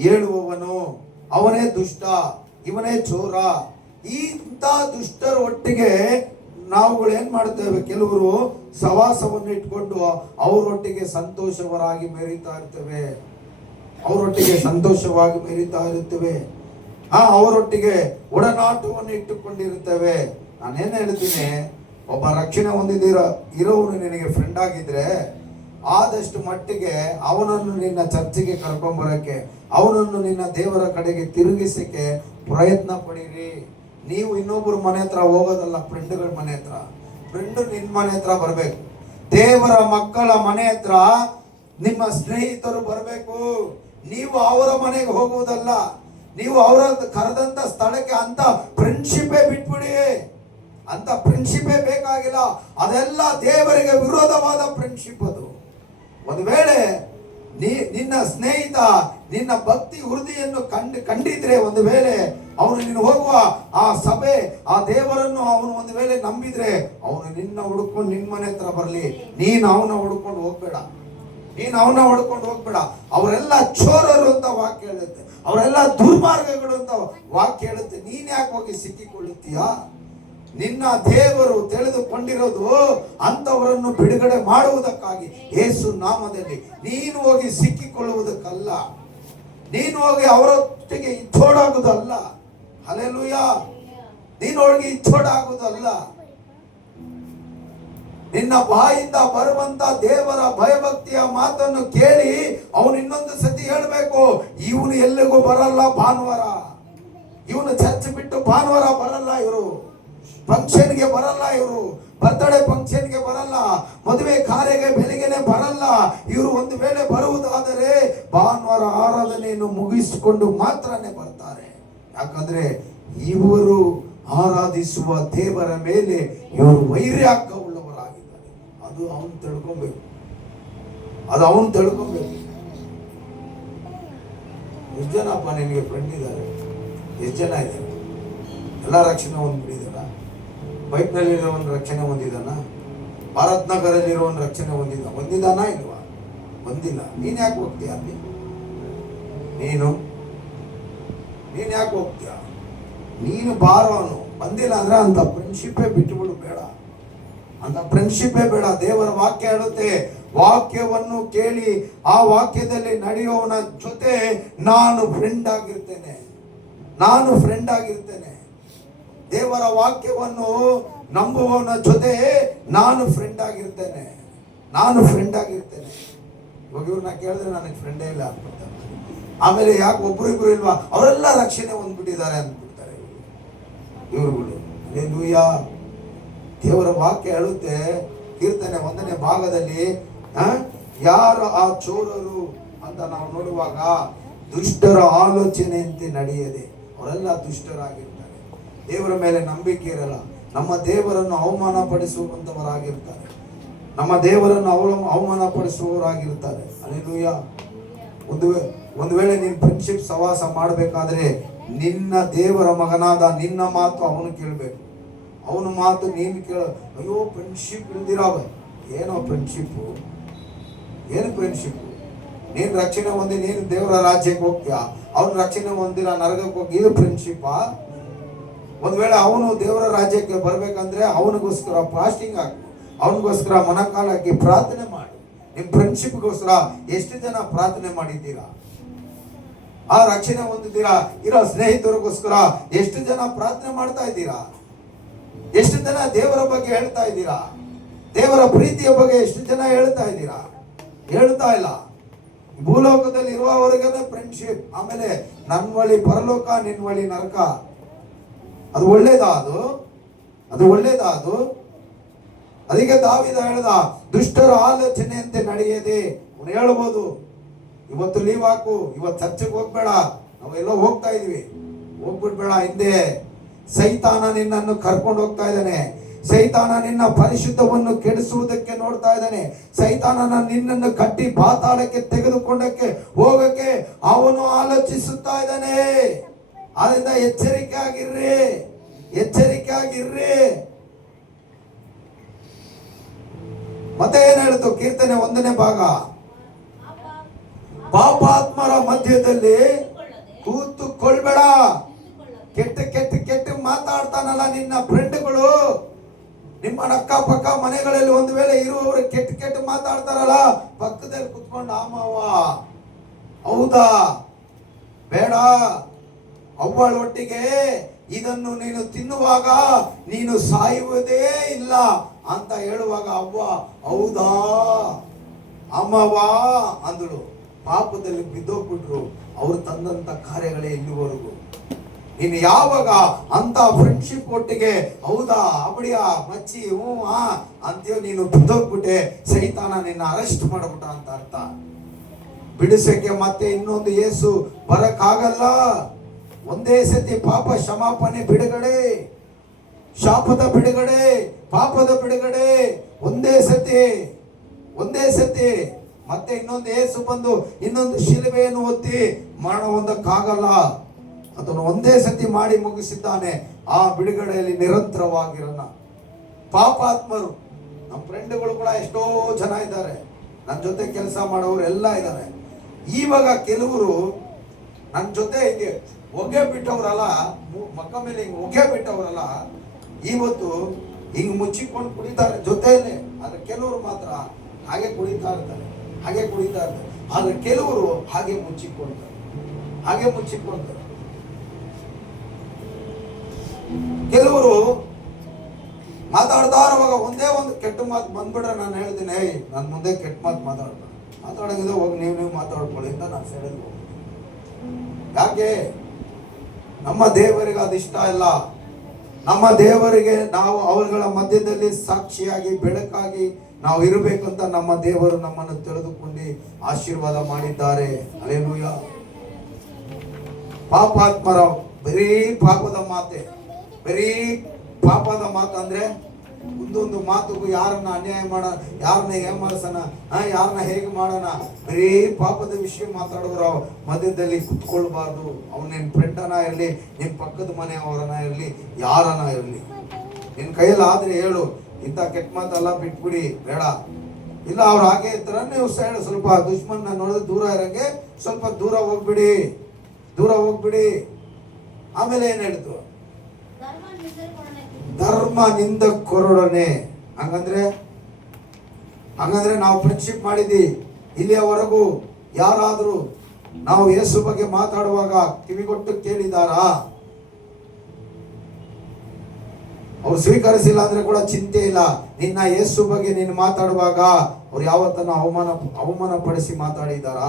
ಹೇಳುವವನು, ಅವನೇ ದುಷ್ಟ, ಇವನೇ ಚೋರ. ಇಂಥ ದುಷ್ಟರ ಒಟ್ಟಿಗೆ ನಾವುಗಳು ಏನ್ ಮಾಡ್ತೇವೆ? ಕೆಲವರು ಸವಾಸವನ್ನು ಇಟ್ಕೊಂಡು ಅವರೊಟ್ಟಿಗೆ ಸಂತೋಷವರಾಗಿ ಮೆರೀತಾ ಇರ್ತೇವೆ. ಅವರೊಟ್ಟಿಗೆ ಸಂತೋಷವಾಗಿ ಮೆರೀತಾ ಇರುತ್ತೇವೆ. ಅವರೊಟ್ಟಿಗೆ ಒಡನಾಟವನ್ನು ಇಟ್ಟುಕೊಂಡಿರುತ್ತೇವೆ. ನಾನೇನು ಹೇಳ್ತೀನಿ, ಒಬ್ಬ ರಕ್ಷಣೆ ಇರೋನು ನಿನಗೆ ಫ್ರೆಂಡ್ ಆಗಿದ್ರೆ ಆದಷ್ಟು ಮಟ್ಟಿಗೆ ಅವನನ್ನು ನಿನ್ನ ಚರ್ಚಿಗೆ ಕರ್ಕೊಂಬರಕ್ಕೆ, ಅವನನ್ನು ನಿನ್ನ ದೇವರ ಕಡೆಗೆ ತಿರುಗಿಸಕ್ಕೆ ಪ್ರಯತ್ನ ಪಡಿರಿ. ನೀವು ಇನ್ನೊಬ್ಬರು ಮನೆ ಹತ್ರ ಹೋಗೋದಲ್ಲ, ಫ್ರೆಂಡ್ಗಳ ಮನೆ ಹತ್ರ. ಫ್ರೆಂಡ್ ನಿನ್ನ ಮನೆ ಹತ್ರ ಬರಬೇಕು. ದೇವರ ಮಕ್ಕಳ ಮನೆ ಹತ್ರ ನಿಮ್ಮ ಸ್ನೇಹಿತರು ಬರಬೇಕು. ನೀವು ಅವರ ಮನೆಗೆ ಹೋಗುವುದಲ್ಲ, ನೀವು ಅವರ ಕರೆದಂತ ಸ್ಥಳಕ್ಕೆ ಅಂತ ಫ್ರೆಂಡ್ಶಿಪ್ಪೇ ಬಿಟ್ಬಿಡಿ. ಅಂತ ಫ್ರೆಂಡ್ಶಿಪ್ಪೇ ಬೇಕಾಗಿಲ್ಲ. ಅದೆಲ್ಲ ದೇವರಿಗೆ ವಿರೋಧವಾದ ಫ್ರೆಂಡ್ಶಿಪ್. ಅದು ಒಂದು ವೇಳೆ ನಿನ್ನ ಸ್ನೇಹಿತ ನಿನ್ನ ಭಕ್ತಿ ವೃದ್ಧಿಯನ್ನು ಕಂಡಿದ್ರೆ, ಒಂದು ವೇಳೆ ಅವನು ನೀನು ಹೋಗುವ ಆ ಸಭೆ, ಆ ದೇವರನ್ನು ಅವನು ಒಂದು ವೇಳೆ ನಂಬಿದ್ರೆ, ಅವನು ನಿನ್ನ ಹುಡುಕೊಂಡು ನಿನ್ನ ಮನೆ ಹತ್ರ ಬರಲಿ. ನೀನು ಅವನ ಹುಡುಕೊಂಡು ಹೋಗ್ಬೇಡ. ಅವರೆಲ್ಲ ಚೋರರು ಅಂತ ವಾಕ್ಯ ಹೇಳುತ್ತೆ, ಅವರೆಲ್ಲ ದುರ್ಮಾರ್ಗಗಳು ಅಂತ ವಾಕ್ಯ ಹೇಳುತ್ತೆ. ನೀನ್ ಯಾಕೆ ಹೋಗಿ ಸಿಕ್ಕಿಕೊಳ್ಳುತ್ತೀಯ? ನಿನ್ನ ದೇವರು ತಿಳಿದುಕೊಂಡಿರೋದು ಅಂತವರನ್ನು ಬಿಡುಗಡೆ ಮಾಡುವುದಕ್ಕಾಗಿ, ಯೇಸು ನಾಮದಲ್ಲಿ. ನೀನು ಹೋಗಿ ಸಿಕ್ಕಿಕೊಳ್ಳುವುದಕ್ಕಲ್ಲ, ನೀನು ಹೋಗಿ ಅವರೊಟ್ಟಿಗೆ ಇಚ್ಚೋಡಾಗುವುದಲ್ಲ. ಹಲ್ಲೆಲೂಯಾ. ನೀನು ಹೋಗಿ ಇಚ್ಚೋಡಾಗುವುದಲ್ಲ. ನಿನ್ನ ಬಾಯಿಂದ ಬರುವಂತ ದೇವರ ಭಯಭಕ್ತಿಯ ಮಾತನ್ನು ಕೇಳಿ ಅವನು ಇನ್ನೊಂದು ಸತಿ ಹೇಳಬೇಕು, ಇವನು ಎಲ್ಲಿಗೂ ಬರಲ್ಲ ಭಾನುವಾರ, ಇವನು ಚರ್ಚ್ ಬಿಟ್ಟು ಭಾನುವಾರ ಬರಲ್ಲ, ಇವರು ಫಂಕ್ಷನ್ಗೆ ಬರಲ್ಲ, ಇವರು ಬರ್ತ್ಡೇ ಫಂಕ್ಷನ್ಗೆ ಬರಲ್ಲ, ಮದುವೆ ಕಾರ್ಯಕ್ಕೆ ಬೆಳಿಗ್ಗೆನೆ ಬರಲ್ಲ. ಇವರು ಒಂದು ವೇಳೆ ಬರುವುದಾದರೆ ಭಾನುವಾರ ಆರಾಧನೆಯನ್ನು ಮುಗಿಸಿಕೊಂಡು ಮಾತ್ರನೇ ಬರ್ತಾರೆ. ಯಾಕಂದ್ರೆ ಇವರು ಆರಾಧಿಸುವ ದೇವರ ಮೇಲೆ ಇವರು ವೈರಾಗ್ಯವುಳ್ಳವರಾಗಿದ್ದಾರೆ. ಅದು ಅವನು ತಿಳ್ಕೊಬೇಕು. ಎಷ್ಟು ಜನಪ್ಪ ನಿನಗೆ ಫ್ರೆಂಡ್ ಇದ್ದಾರೆ? ಎಷ್ಟು ಜನ ಇದ್ದಾರೆ? ಎಲ್ಲ ರಕ್ಷಣೆ ಹೊಂದ್ಬಿಟ್ಟಿದಾರ? ಬೈಕ್ನಲ್ಲಿರೋ ಒಂದು ರಕ್ಷಣೆ ಹೊಂದಿದಾನ? ಭಾರತ್ ನಗರಲ್ಲಿರೋ ಒಂದು ರಕ್ಷಣೆ ಹೊಂದಿದಾನ ಇಲ್ವಾ? ಹೊಂದಿಲ್ಲ. ನೀನ್ ಯಾಕೆ ಹೋಗ್ತೀಯ ಅಲ್ಲಿ? ನೀನು ಯಾಕೆ ಹೋಗ್ತೀಯ? ನೀನು ಬಾರೋನು ಬಂದಿಲ್ಲ ಅಂದ್ರೆ ಅಂತ ಫ್ರೆಂಡ್ಶಿಪ್ಪೇ ಬಿಟ್ಟುಬಿಡು. ಬೇಡ, ಅಂತ ಫ್ರೆಂಡ್ಶಿಪ್ಪೇ ಬೇಡ. ದೇವರ ವಾಕ್ಯ ಹೇಳುತ್ತೆ, ವಾಕ್ಯವನ್ನು ಕೇಳಿ ಆ ವಾಕ್ಯದಲ್ಲಿ ನಡೆಯುವವನ ಜೊತೆ ನಾನು ಫ್ರೆಂಡ್ ಆಗಿರ್ತೇನೆ. ದೇವರ ವಾಕ್ಯವನ್ನು ನಂಬುವವನ ಜೊತೆ ನಾನು ಫ್ರೆಂಡ್ ಆಗಿರ್ತೇನೆ. ಇವಾಗ ಇವ್ರನ್ನ ಕೇಳಿದ್ರೆ ನನಗೆ ಫ್ರೆಂಡೇ ಇಲ್ಲ ಅಂದ್ಬಿಡ್ತಾರೆ. ಆಮೇಲೆ ಯಾಕೆ ಒಬ್ರು ಇಲ್ವಾ, ಅವರೆಲ್ಲ ರಕ್ಷಣೆ ಹೊಂದ್ಬಿಟ್ಟಿದ್ದಾರೆ ಅಂದ್ಬಿಡ್ತಾರೆ ಇವ್ರುಗಳು. ಹಲ್ಲೆಲೂಯಾ. ದೇವರ ವಾಕ್ಯ ಹೇಳುತ್ತೆ, ಕೀರ್ತನೆ 1ನೇ ಭಾಗದಲ್ಲಿ, ಯಾರು ಆ ಚೋರರು ಅಂತ ನಾವು ನೋಡುವಾಗ, ದುಷ್ಟರ ಆಲೋಚನೆಯಂತೆ ನಡೆಯದೆ. ಅವರೆಲ್ಲ ದುಷ್ಟರಾಗಿರ್ತಾರೆ. ದೇವರ ಮೇಲೆ ನಂಬಿಕೆ ಇರಲ್ಲ. ನಮ್ಮ ದೇವರನ್ನು ಅವಮಾನ ಪಡಿಸುವಂತವರಾಗಿರ್ತಾರೆ. ಹಲ್ಲೆಲೂಯಾ. ಒಂದು ವೇಳೆ ನೀನು ಫ್ರೆಂಡ್ಶಿಪ್ ಸವಾಸ ಮಾಡಬೇಕಾದ್ರೆ ನಿನ್ನ ದೇವರ ಮಗನಾದ ನಿನ್ನ ಮಾತು ಅವನು ಕೇಳಬೇಕು. ಅವನ ಮಾತು ನೀನು ಕೇಳ. ಅಯ್ಯೋ ಫ್ರೆಂಡ್ಶಿಪ್ ಇಲ್ದಿರಾವ. ಏನೋ ಫ್ರೆಂಡ್ಶಿಪ್ಪು? ಏನು ಫ್ರೆಂಡ್ಶಿಪ್? ನೀನು ರಕ್ಷಣೆ ಹೊಂದಿ ನೀನು ದೇವರ ರಾಜ್ಯಕ್ಕೆ ಹೋಗ್ತೀಯಾ, ಅವನು ರಕ್ಷಣೆ ಹೊಂದಿಲ್ಲ ನರಕಕ್ಕೆ ಹೋಗಿ, ಇದು ಫ್ರೆಂಡ್ಶಿಪ್ಪಾ? ಒಂದ್ ವೇಳೆ ಅವನು ದೇವರ ರಾಜ್ಯಕ್ಕೆ ಬರ್ಬೇಕಂದ್ರೆ ಅವನಿಗೋಸ್ಕರ ಫಾಸ್ಟಿಂಗ್ ಹಾಕು, ಅವನಿಗೋಸ್ಕರ ಮೊಣಕಾಲ ಹಾಕಿ ಪ್ರಾರ್ಥನೆ ಮಾಡಿ. ನಿಮ್ ಫ್ರೆಂಡ್ಶಿಪ್ಗೋಸ್ಕರ ಎಷ್ಟು ಜನ ಪ್ರಾರ್ಥನೆ ಮಾಡಿದ್ದೀರಾ? ಆ ರಕ್ಷಣೆ ಹೊಂದಿದ್ದೀರಾ ಇರೋ ಸ್ನೇಹಿತರಿಗೋಸ್ಕರ ಎಷ್ಟು ಜನ ಪ್ರಾರ್ಥನೆ ಮಾಡ್ತಾ ಇದ್ದೀರಾ? ಎಷ್ಟು ಜನ ದೇವರ ಬಗ್ಗೆ ಹೇಳ್ತಾ ಇದ್ದೀರಾ? ದೇವರ ಪ್ರೀತಿಯ ಬಗ್ಗೆ ಎಷ್ಟು ಜನ ಹೇಳ್ತಾ ಇದ್ದೀರಾ? ಹೇಳ್ತಾ ಇಲ್ಲ. ಭೂಲೋಕದಲ್ಲಿ ಇರುವವರೆಗೆ ಫ್ರೆಂಡ್ಶಿಪ್. ಆಮೇಲೆ ನನ್ನ ಬಳಿ ಪರಲೋಕ, ನಿನ್ ಬಳಿ ನರಕ. ಅದು ಒಳ್ಳೇದಾ? ಅದು ಅದಕ್ಕೆ ದಾವೀದ ಹೇಳ್ದ, ದುಷ್ಟರ ಆಲೋಚನೆಯಂತೆ ನಡೆಯದೆ. ಅವನು ಹೇಳ್ಬೋದು, ಇವತ್ತು ಲೀವ್ ಹಾಕು, ಇವತ್ತು ಚರ್ಚೆಗೆ ಹೋಗ್ಬೇಡ, ನಾವೆಲ್ಲೋ ಹೋಗ್ತಾ ಇದೀವಿ, ಹೋಗ್ಬಿಡ್ಬೇಡ ಹಿಂದೆ. ಸೈತಾನ ನಿನ್ನನ್ನು ಕರ್ಕೊಂಡು ಹೋಗ್ತಾ ಇದ್ದಾನೆ. ಸೈತಾನ ನಿನ್ನ ಪರಿಶುದ್ಧವನ್ನು ಕೆಡಿಸುವುದಕ್ಕೆ ನೋಡ್ತಾ ಇದ್ದಾನೆ. ಸೈತಾನನ ನಿನ್ನನ್ನು ಕಟ್ಟಿ ಪಾತಾಳಕ್ಕೆ ತೆಗೆದುಕೊಂಡಕ್ಕೆ ಹೋಗಕ್ಕೆ ಅವನು ಆಲೋಚಿಸುತ್ತಾ ಇದ್ದಾನೆ. ಆದ್ರಿಂದ ಎಚ್ಚರಿಕೆ ಆಗಿರ್ರಿ, ಎಚ್ಚರಿಕೆ ಆಗಿರ್ರಿ. ಮತ್ತೆ ಏನ್ ಹೇಳ್ತು ಕೀರ್ತನೆ 1ನೇ ಭಾಗ, ಪಾಪಾತ್ಮರ ಮಧ್ಯದಲ್ಲಿ ಕೂತುಕೊಳ್ಬೇಡ. ಕೆಟ್ಟ ಕೆಟ್ಟ ಕೆಟ್ಟ ಮಾತಾಡ್ತಾನಲ್ಲ ನಿನ್ನ ಫ್ರೆಂಡ್ಗಳು, ನಿಮ್ಮ ಅಕ್ಕಪಕ್ಕ ಮನೆಗಳಲ್ಲಿ ಒಂದು ವೇಳೆ ಇರುವವರು ಕೆಟ್ಟ ಕೆಟ್ಟ ಮಾತಾಡ್ತಾರಲ್ಲ, ಪಕ್ಕದಲ್ಲಿ ಕುತ್ಕೊಂಡು ಆಮವ ಹೌದಾ ಬೇಡ, ಅವಳೊಟ್ಟಿಗೆ ಇದನ್ನು ನೀನು ತಿನ್ನುವಾಗ ನೀನು ಸಾಯುವುದೇ ಇಲ್ಲ ಅಂತ ಹೇಳುವಾಗ ಅವ್ವ ಹೌದಾ ಅಮ್ಮವಾ ಅಂದಳು. ಪಾಪದಲ್ಲಿ ಬಿದ್ದೋಗ್ಬಿಟ್ರು. ಅವ್ರು ತಂದಂತ ಕಾರ್ಯಗಳೇ ಇಲ್ಲಿವರೆಗೂ. ನೀನು ಯಾವಾಗ ಅಂತ ಫ್ರೆಂಡ್ಶಿಪ್ ಒಟ್ಟಿಗೆ ಹೌದಾ ಅಬಡಿಯಾ ಮಚ್ಚಿ ಹ್ಞೂ ಅಂತೇಳಿ ನೀನು ಬಿದ್ದೋಗ್ಬಿಟ್ಟೆ, ಸೈತಾನ ನಿನ್ನ ಅರೆಸ್ಟ್ ಮಾಡ್ಬಿಟ್ಟ ಅಂತ ಅರ್ಥ. ಬಿಡಿಸಕ್ಕೆ ಮತ್ತೆ ಇನ್ನೊಂದು ಯೇಸು ಬರಕ್ಕಾಗಲ್ಲ. ಒಂದೇ ಸತಿ ಪಾಪ ಕ್ಷಮಾಪಣೆ, ಬಿಡುಗಡೆ, ಶಾಪದ ಬಿಡುಗಡೆ, ಪಾಪದ ಬಿಡುಗಡೆ ಒಂದೇ ಸತಿ, ಒಂದೇ ಸತಿ. ಮತ್ತೆ ಇನ್ನೊಂದು ಯೇಸು ಬಂದು ಇನ್ನೊಂದು ಶಿಲುಬೆಯನ್ನು ಒತ್ತಿ ಮರಣ ಹೊಂದಕ್ಕಾಗಲ್ಲ. ಅದನ್ನು ಒಂದೇ ಸತಿ ಮಾಡಿ ಮುಗಿಸಿದ್ದಾನೆ. ಆ ಬಿಡುಗಡೆಯಲ್ಲಿ ನಿರಂತರವಾಗಿರೋಣ. ಪಾಪಾತ್ಮರು ನಮ್ಮ ಫ್ರೆಂಡ್ಗಳು ಕೂಡ ಎಷ್ಟೋ ಜನ ಇದ್ದಾರೆ, ನನ್ನ ಜೊತೆ ಕೆಲಸ ಮಾಡೋರು ಎಲ್ಲ ಇದ್ದಾರೆ. ಇವಾಗ ಕೆಲವರು ನನ್ನ ಜೊತೆ ಹಿಂಗೆ ಹೊಗೆ ಬಿಟ್ಟವ್ರಲ್ಲ, ಮಕ್ಕ ಮೇಲೆ ಹಿಂಗೆ ಹೊಗೆ ಬಿಟ್ಟವ್ರಲ್ಲ, ಇವತ್ತು ಹಿಂಗೆ ಮುಚ್ಚಿಕೊಂಡು ಕುಡಿತಾರೆ ಜೊತೆಯಲ್ಲೇ. ಆದ್ರೆ ಕೆಲವರು ಮಾತ್ರ ಹಾಗೆ ಕುಡಿತಾ ಇರ್ತಾರೆ, ಹಾಗೆ ಕುಡಿತಾ ಇರ್ತಾರೆ. ಆದ್ರೆ ಕೆಲವರು ಹಾಗೆ ಮುಚ್ಚಿಕೊಳ್ತಾರೆ, ಹಾಗೆ ಮುಚ್ಚಿಕೊಳ್ತಾರೆ. ಕೆಲವರು ಮಾತಾಡ್ತಾ ಇರುವಾಗ ಒಂದೇ ಒಂದು ಕೆಟ್ಟ ಮಾತು ಬಂದ್ಬಿಟ್ರೆ ನಾನು ಹೇಳ್ತೀನಿ, ನನ್ನ ಮುಂದೆ ಕೆಟ್ಟ ಮಾತು ಮಾತಾಡೋಗಿದೆ, ಹೋಗಿ ನೀವು ಮಾತಾಡ್ಕೊಳ್ಳಿ ಅಂತ ನಾನು ಸೈಡಲ್ಲಿ ಹೋಗ್ತೀನಿ. ಯಾಕೆ? ನಮ್ಮ ದೇವರಿಗೆ ಅದಿಷ್ಟ ಇಲ್ಲ. ನಮ್ಮ ದೇವರಿಗೆ ನಾವು ಅವರುಗಳ ಮಧ್ಯದಲ್ಲಿ ಸಾಕ್ಷಿಯಾಗಿ ಬೆಳಕಾಗಿ ನಾವು ಇರಬೇಕಂತ ನಮ್ಮ ದೇವರು ನಮ್ಮನ್ನು ತಿಳಿದುಕೊಂಡು ಆಶೀರ್ವಾದ ಮಾಡಿದ್ದಾರೆ. ಹಲ್ಲೆಲೂಯಾ. ಪಾಪಾತ್ಮರ ಬರೀ ಪಾಪದ ಮಾತೆ, ಬರೀ ಪಾಪದ ಮಾತು ಅಂದ್ರೆ ಒಂದೊಂದು ಮಾತುಗೂ ಯಾರನ್ನ ಅನ್ಯಾಯ ಮಾಡೋಣ, ಯಾರನ್ನ ಹೇಮರ್ಸೋಣ, ಯಾರನ್ನ ಹೇಗೆ ಮಾಡೋಣ, ಬರೀ ಪಾಪದ ವಿಷಯ ಮಾತಾಡೋರು ಮಧ್ಯದಲ್ಲಿ ಕುತ್ಕೊಳ್ಬಾರ್ದು. ಅವ್ನು ನಿನ್ನ ಫ್ರೆಂಡನ ಇರಲಿ, ನಿನ್ನ ಪಕ್ಕದ ಮನೆಯವರನ್ನ ಇರಲಿ, ಯಾರನ್ನ ಇರಲಿ, ನಿನ್ನ ಕೈಯಲ್ಲಿ ಆದ್ರೆ ಹೇಳು, ಇಂಥ ಕೆಟ್ಟ ಮಾತೆಲ್ಲ ಬಿಟ್ಬಿಡಿ, ಬೇಡ. ಇಲ್ಲ ಅವ್ರು ಹಾಗೆ ಇರ್ತಾರ, ನೀವು ಸೈಡ್ ಸ್ವಲ್ಪ ದುಶ್ಮನ್ನ ನೋಡಿದ್ರೆ ದೂರ ಇರಂಗೆ ಸ್ವಲ್ಪ ದೂರ ಹೋಗ್ಬಿಡಿ, ದೂರ ಹೋಗ್ಬಿಡಿ. ಆಮೇಲೆ ಏನ್ ಹೇಳ್ತು? ಧರ್ಮ ನಿಂದಕರೊಡನೆ. ಹಂಗಂದ್ರೆ ನಾವು ಫ್ರೆಂಡ್ಶಿಪ್ ಮಾಡಿದ್ವಿ, ಇಲ್ಲಿಯವರೆಗೂ ಯಾರಾದ್ರೂ ನಾವು ಯೇಸು ಬಗ್ಗೆ ಮಾತಾಡುವಾಗ ಕಿವಿಗೊಟ್ಟು ಕೇಳಿದಾರಾ? ಅವ್ರು ಸ್ವೀಕರಿಸಿಲ್ಲ ಅಂದ್ರೆ ಕೂಡ ಚಿಂತೆ ಇಲ್ಲ. ನಿನ್ನ ಯೇಸು ಬಗ್ಗೆ ನೀನು ಮಾತಾಡುವಾಗ ಅವ್ರು ಯಾವತ್ತನ್ನ ಅವಮಾನ ಪಡಿಸಿ ಮಾತಾಡಿದಾರ?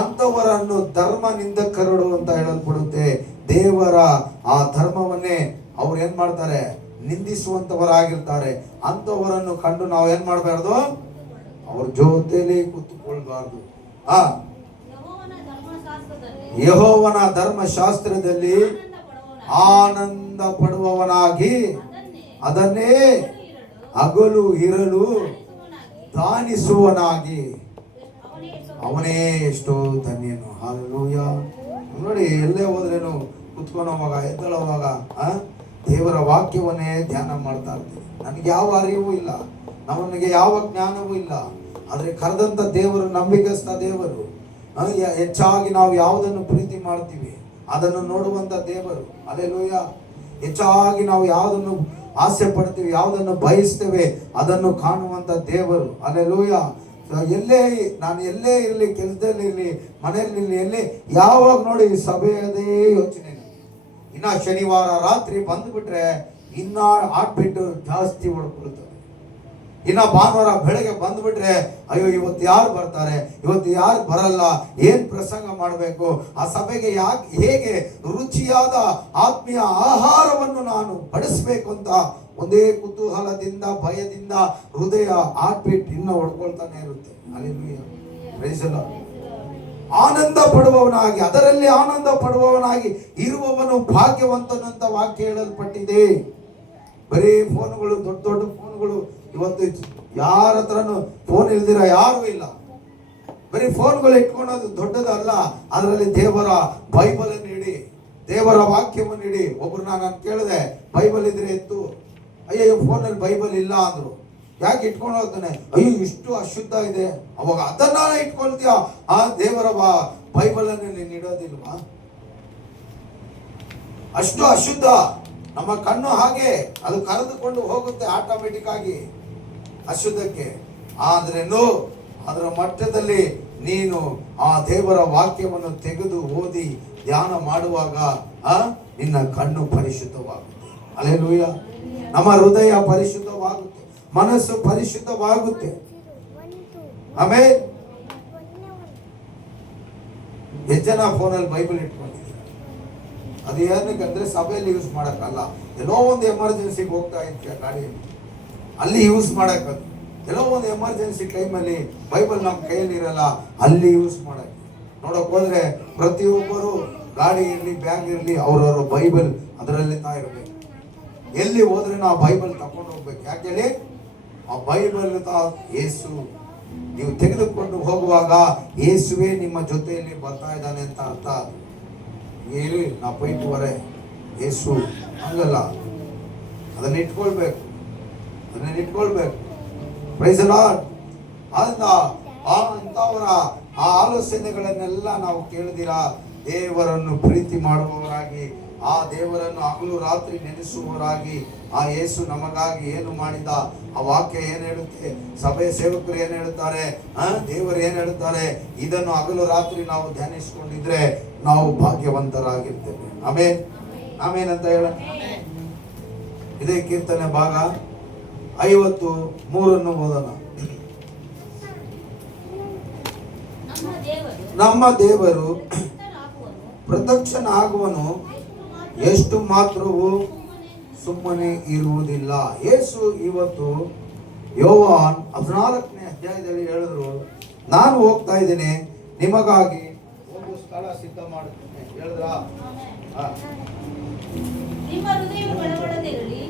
ಅಂತವರನ್ನು ಧರ್ಮ ನಿಂದಕರಡು ಅಂತ ಹೇಳಲ್ಪಡುತ್ತೆ. ದೇವರ ಆ ಧರ್ಮವನ್ನೇ ಅವ್ರು ಏನ್ ಮಾಡ್ತಾರೆ? ನಿಂದಿಸುವಂತವರಾಗಿರ್ತಾರೆ. ಅಂತವರನ್ನು ಕಂಡು ನಾವು ಏನ್ ಮಾಡಬಾರ್ದು? ಅವ್ರ ಜೊತೆಲಿ ಕೂತ್ಕೊಳ್ಬಾರ್ದು. ಯೆಹೋವನ ಧರ್ಮಶಾಸ್ತ್ರದಲ್ಲಿ ಆನಂದ ಪಡುವವನಾಗಿ ಅದನ್ನೇ ಹಗಲು ಇರಲು ದಾನಿಸುವನಾಗಿ ಅವನೇ ಎಷ್ಟೋ ಧನ್ಯನು. ಹಲ್ಲೆಲೂಯಾ. ನೋಡಿ, ಎಲ್ಲೇ ಹೋದ್ರೇನು ಕುತ್ಕೊಳ್ಳೋವಾಗ ಎದ್ದೇಳುವಾಗ ದೇವರ ವಾಕ್ಯವನ್ನೇ ಧ್ಯಾನ ಮಾಡ್ತಾ ಇರ್ತೀವಿ. ನನಗೆ ಯಾವ ಅರಿವು ಇಲ್ಲ, ನಮಗೆ ಯಾವ ಜ್ಞಾನವೂ ಇಲ್ಲ. ಆದರೆ ಕರೆದಂತ ದೇವರು ನಂಬಿಕಸ್ಥ ದೇವರು. ಹೆಚ್ಚಾಗಿ ನಾವು ಯಾವುದನ್ನು ಪ್ರೀತಿ ಮಾಡ್ತೀವಿ ಅದನ್ನು ನೋಡುವಂತ ದೇವರು. ಹಲ್ಲೆಲೂಯಾ. ಹೆಚ್ಚಾಗಿ ನಾವು ಯಾವುದನ್ನು ಆಸೆ ಪಡ್ತೀವಿ, ಯಾವುದನ್ನು ಬಯಸ್ತೇವೆ ಅದನ್ನು ಕಾಣುವಂತ ದೇವರು. ಹಲ್ಲೆಲೂಯಾ. ನಾನು ಎಲ್ಲೇ ಇರಲಿ, ಕೆಲಸದಲ್ಲಿ ಇರಲಿ, ಮನೆಯಲ್ಲಿ ಇರಲಿ, ಎಲ್ಲೇ ಯಾವಾಗ ನೋಡಿ ಸಭೆಯದೇ ಯೋಚನೆ. ಇನ್ನ ಶನಿವಾರ ರಾತ್ರಿ ಬಂದ್ಬಿಟ್ರೆ ಇನ್ನ ಹಾರ್ಟ್ಬೀಟ್ ಜಾಸ್ತಿ ಹೊಡ್ಕೊಳ್ತದೆ. ಇನ್ನ ಭಾನುವಾರ ಬೆಳಗ್ಗೆ ಬಂದ್ಬಿಟ್ರೆ ಅಯ್ಯೋ ಇವತ್ತು ಯಾರು ಬರ್ತಾರೆ, ಇವತ್ತು ಯಾರು ಬರಲ್ಲ, ಏನ್ ಪ್ರಸಂಗ ಮಾಡಬೇಕು, ಆ ಸಭೆಗೆ ಹೇಗೆ ರುಚಿಯಾದ ಆತ್ಮೀಯ ಆಹಾರವನ್ನು ನಾನು ಬಡಿಸ್ಬೇಕು ಅಂತ ಒಂದೇ ಕುತೂಹಲದಿಂದ ಭಯದಿಂದ ಹೃದಯ ಹಾರ್ಟ್ಬೀಟ್ ಇನ್ನ ಹೊಡ್ಕೊಳ್ತಾನೆ ಇರುತ್ತೆ. Hallelujah, praise the Lord. ಆನಂದ ಪಡುವವನಾಗಿ, ಅದರಲ್ಲಿ ಆನಂದ ಪಡುವವನಾಗಿ ಇರುವವನು ಭಾಗ್ಯವಂತನಂತ ವಾಕ್ಯ ಹೇಳಲ್ಪಟ್ಟಿದೆ. ಬರೀ ಫೋನ್ಗಳು, ದೊಡ್ಡ ದೊಡ್ಡ ಫೋನ್ಗಳು. ಇವತ್ತು ಯಾರ ಹತ್ರನೂ ಫೋನ್ ಇಲ್ದಿರ ಯಾರು ಇಲ್ಲ. ಬರೀ ಫೋನ್ಗಳು ಇಟ್ಕೊಳೋದು ದೊಡ್ಡದಲ್ಲ. ಅದರಲ್ಲಿ ದೇವರ ಬೈಬಲ್ ಅನ್ನು ಇಡಿ, ದೇವರ ವಾಕ್ಯವನ್ನು ಇಡಿ. ಒಬ್ರು ನಾನು ಕೇಳಿದೆ, ಬೈಬಲ್ ಇದ್ರೆ ಎತ್ತು. ಅಯ್ಯೋ ಫೋನಲ್ಲಿ ಬೈಬಲ್ ಇಲ್ಲ ಅಂದ್ರು. ಯಾಕೆ ಇಟ್ಕೊಂಡು ಹೋಗ್ತಾನೆ? ಅಯ್ಯೋ ಇಷ್ಟು ಅಶುದ್ಧ ಇದೆ. ಅವಾಗ ಅದನ್ನ ಇಟ್ಕೊಳ್ತೀಯ, ಆ ದೇವರ ಬೈಬಲ್ ಅನ್ನು ನೀನು ಇಡೋದಿಲ್ವಾ? ಅಷ್ಟು ಅಶುದ್ಧ. ನಮ್ಮ ಕಣ್ಣು ಹಾಗೆ, ಅದು ಕರೆದುಕೊಂಡು ಹೋಗುತ್ತೆ ಆಟೋಮೆಟಿಕ್ ಆಗಿ ಅಶುದ್ಧಕ್ಕೆ. ಆದ್ರೇನು ಅದರ ಮಟ್ಟದಲ್ಲಿ ನೀನು ಆ ದೇವರ ವಾಕ್ಯವನ್ನು ತೆಗೆದು ಓದಿ ಧ್ಯಾನ ಮಾಡುವಾಗ ನಿನ್ನ ಕಣ್ಣು ಪರಿಶುದ್ಧವಾಗುತ್ತೆ. ಹಲ್ಲೆಲೂಯಾ. ನಮ್ಮ ಹೃದಯ ಪರಿಶುದ್ಧವಾಗುತ್ತೆ, ಮನಸ್ಸು ಪರಿಶುದ್ಧವಾಗುತ್ತೆ. ಆಮೇಲೆ ಎಷ್ಟು ಜನ ಫೋನಲ್ಲಿ ಬೈಬಲ್ ಇಟ್ಕೊಂಡಿದ್ದೀರಾ? ಅದು ಏನಕ್ಕಂದ್ರೆ ಸಭೆಯಲ್ಲಿ ಯೂಸ್ ಮಾಡಕ್ಕಲ್ಲ. ಎಲ್ಲೋ ಒಂದು ಎಮರ್ಜೆನ್ಸಿಗೆ ಹೋಗ್ತಾ ಇರ್ತೀಯ ಗಾಡಿಯಲ್ಲಿ, ಅಲ್ಲಿ ಯೂಸ್ ಮಾಡಕ್ಕದು. ಎಲ್ಲೋ ಒಂದು ಎಮರ್ಜೆನ್ಸಿ ಟೈಮಲ್ಲಿ ಬೈಬಲ್ ನಮ್ಮ ಕೈಯಲ್ಲಿ ಇರಲ್ಲ, ಅಲ್ಲಿ ಯೂಸ್ ಮಾಡಕ್ಕೆ. ನೋಡಕ್ ಹೋದ್ರೆ ಪ್ರತಿಯೊಬ್ಬರು ಗಾಡಿ ಇರಲಿ, ಬ್ಯಾಗ್ ಇರಲಿ, ಅವ್ರವ್ರ ಬೈಬಲ್ ಅದರಲ್ಲಿ ಇರಬೇಕು. ಎಲ್ಲಿ ಹೋದ್ರೆ ನಾವು ಬೈಬಲ್ ತಗೊಂಡು ಹೋಗ್ಬೇಕು. ಯಾಕೆ ಹೇಳಿ? ಆ ಬೈಬಲ್ ಯೇಸು ನೀವು ತೆಗೆದುಕೊಂಡು ಹೋಗುವಾಗ ಯೇಸುವೆ ನಿಮ್ಮ ಜೊತೆಯಲ್ಲಿ ಬರ್ತಾ ಇದ್ದಾನೆ ಅಂತ ಅರ್ಥ. ಹೇಳಿ ನಾ ಪೈಟ್ ವರೆ ಯೇಸು ಹಂಗಲ್ಲ, ಅದನ್ನ ಇಟ್ಕೊಳ್ಬೇಕು, ಅದನ್ನ ಇಟ್ಕೊಳ್ಬೇಕು. Praise the Lord. ಅದನ್ನ ಅಂತವರ ಆ ಆಲೋಚನೆಗಳನ್ನೆಲ್ಲ ನಾವು ಕೇಳಿದಿರಾ, ದೇವರನ್ನು ಪ್ರೀತಿ ಮಾಡುವವರಾಗಿ, ಆ ದೇವರನ್ನು ಹಗಲು ರಾತ್ರಿ ನೆನೆಸುವವರಾಗಿ, ಆ ಯೇಸು ನಮಗಾಗಿ ಏನು ಮಾಡಿದ, ಆ ವಾಕ್ಯ ಏನ್ ಹೇಳುತ್ತೆ, ಸಭೆ ಸೇವಕರು ಏನ್ ಹೇಳ್ತಾರೆ, ದೇವರು ಏನ್ ಹೇಳ್ತಾರೆ, ಇದನ್ನು ಹಗಲು ರಾತ್ರಿ ನಾವು ಧ್ಯಾನಿಸಿಕೊಂಡಿದ್ರೆ ನಾವು ಭಾಗ್ಯವಂತರಾಗಿರ್ತೇವೆ. ಆಮೇನ್, ಆಮೇನ್ ಅಂತ ಹೇಳ. ಇದೇ ಕೀರ್ತನೆ ಭಾಗ 53 ಓದೋಣ. ನಮ್ಮ ದೇವರು ಪ್ರತ್ಯಕ್ಷನಾಗುವನು, ಎಷ್ಟು ಮಾತ್ರವೂ ಸುಮ್ಮನೆ ಇರುವುದಿಲ್ಲ. ಯೇಸು ಇವತ್ತು ಯೋವಾನ್ 14ನೇ ಅಧ್ಯಾಯದಲ್ಲಿ ಹೇಳಿದ್ರು, ನಾನು ಹೋಗ್ತಾ ಇದ್ದೇನೆ, ನಿಮಗಾಗಿ ಒಂದು ಸ್ಥಳ ಸಿದ್ಧ ಮಾಡುತ್ತೇನೆ. ಹೇಳಿದ್ರ? ನಿಮ್ಮ ಹೃದಯವು ಕಳವಳದಿರಲಿ,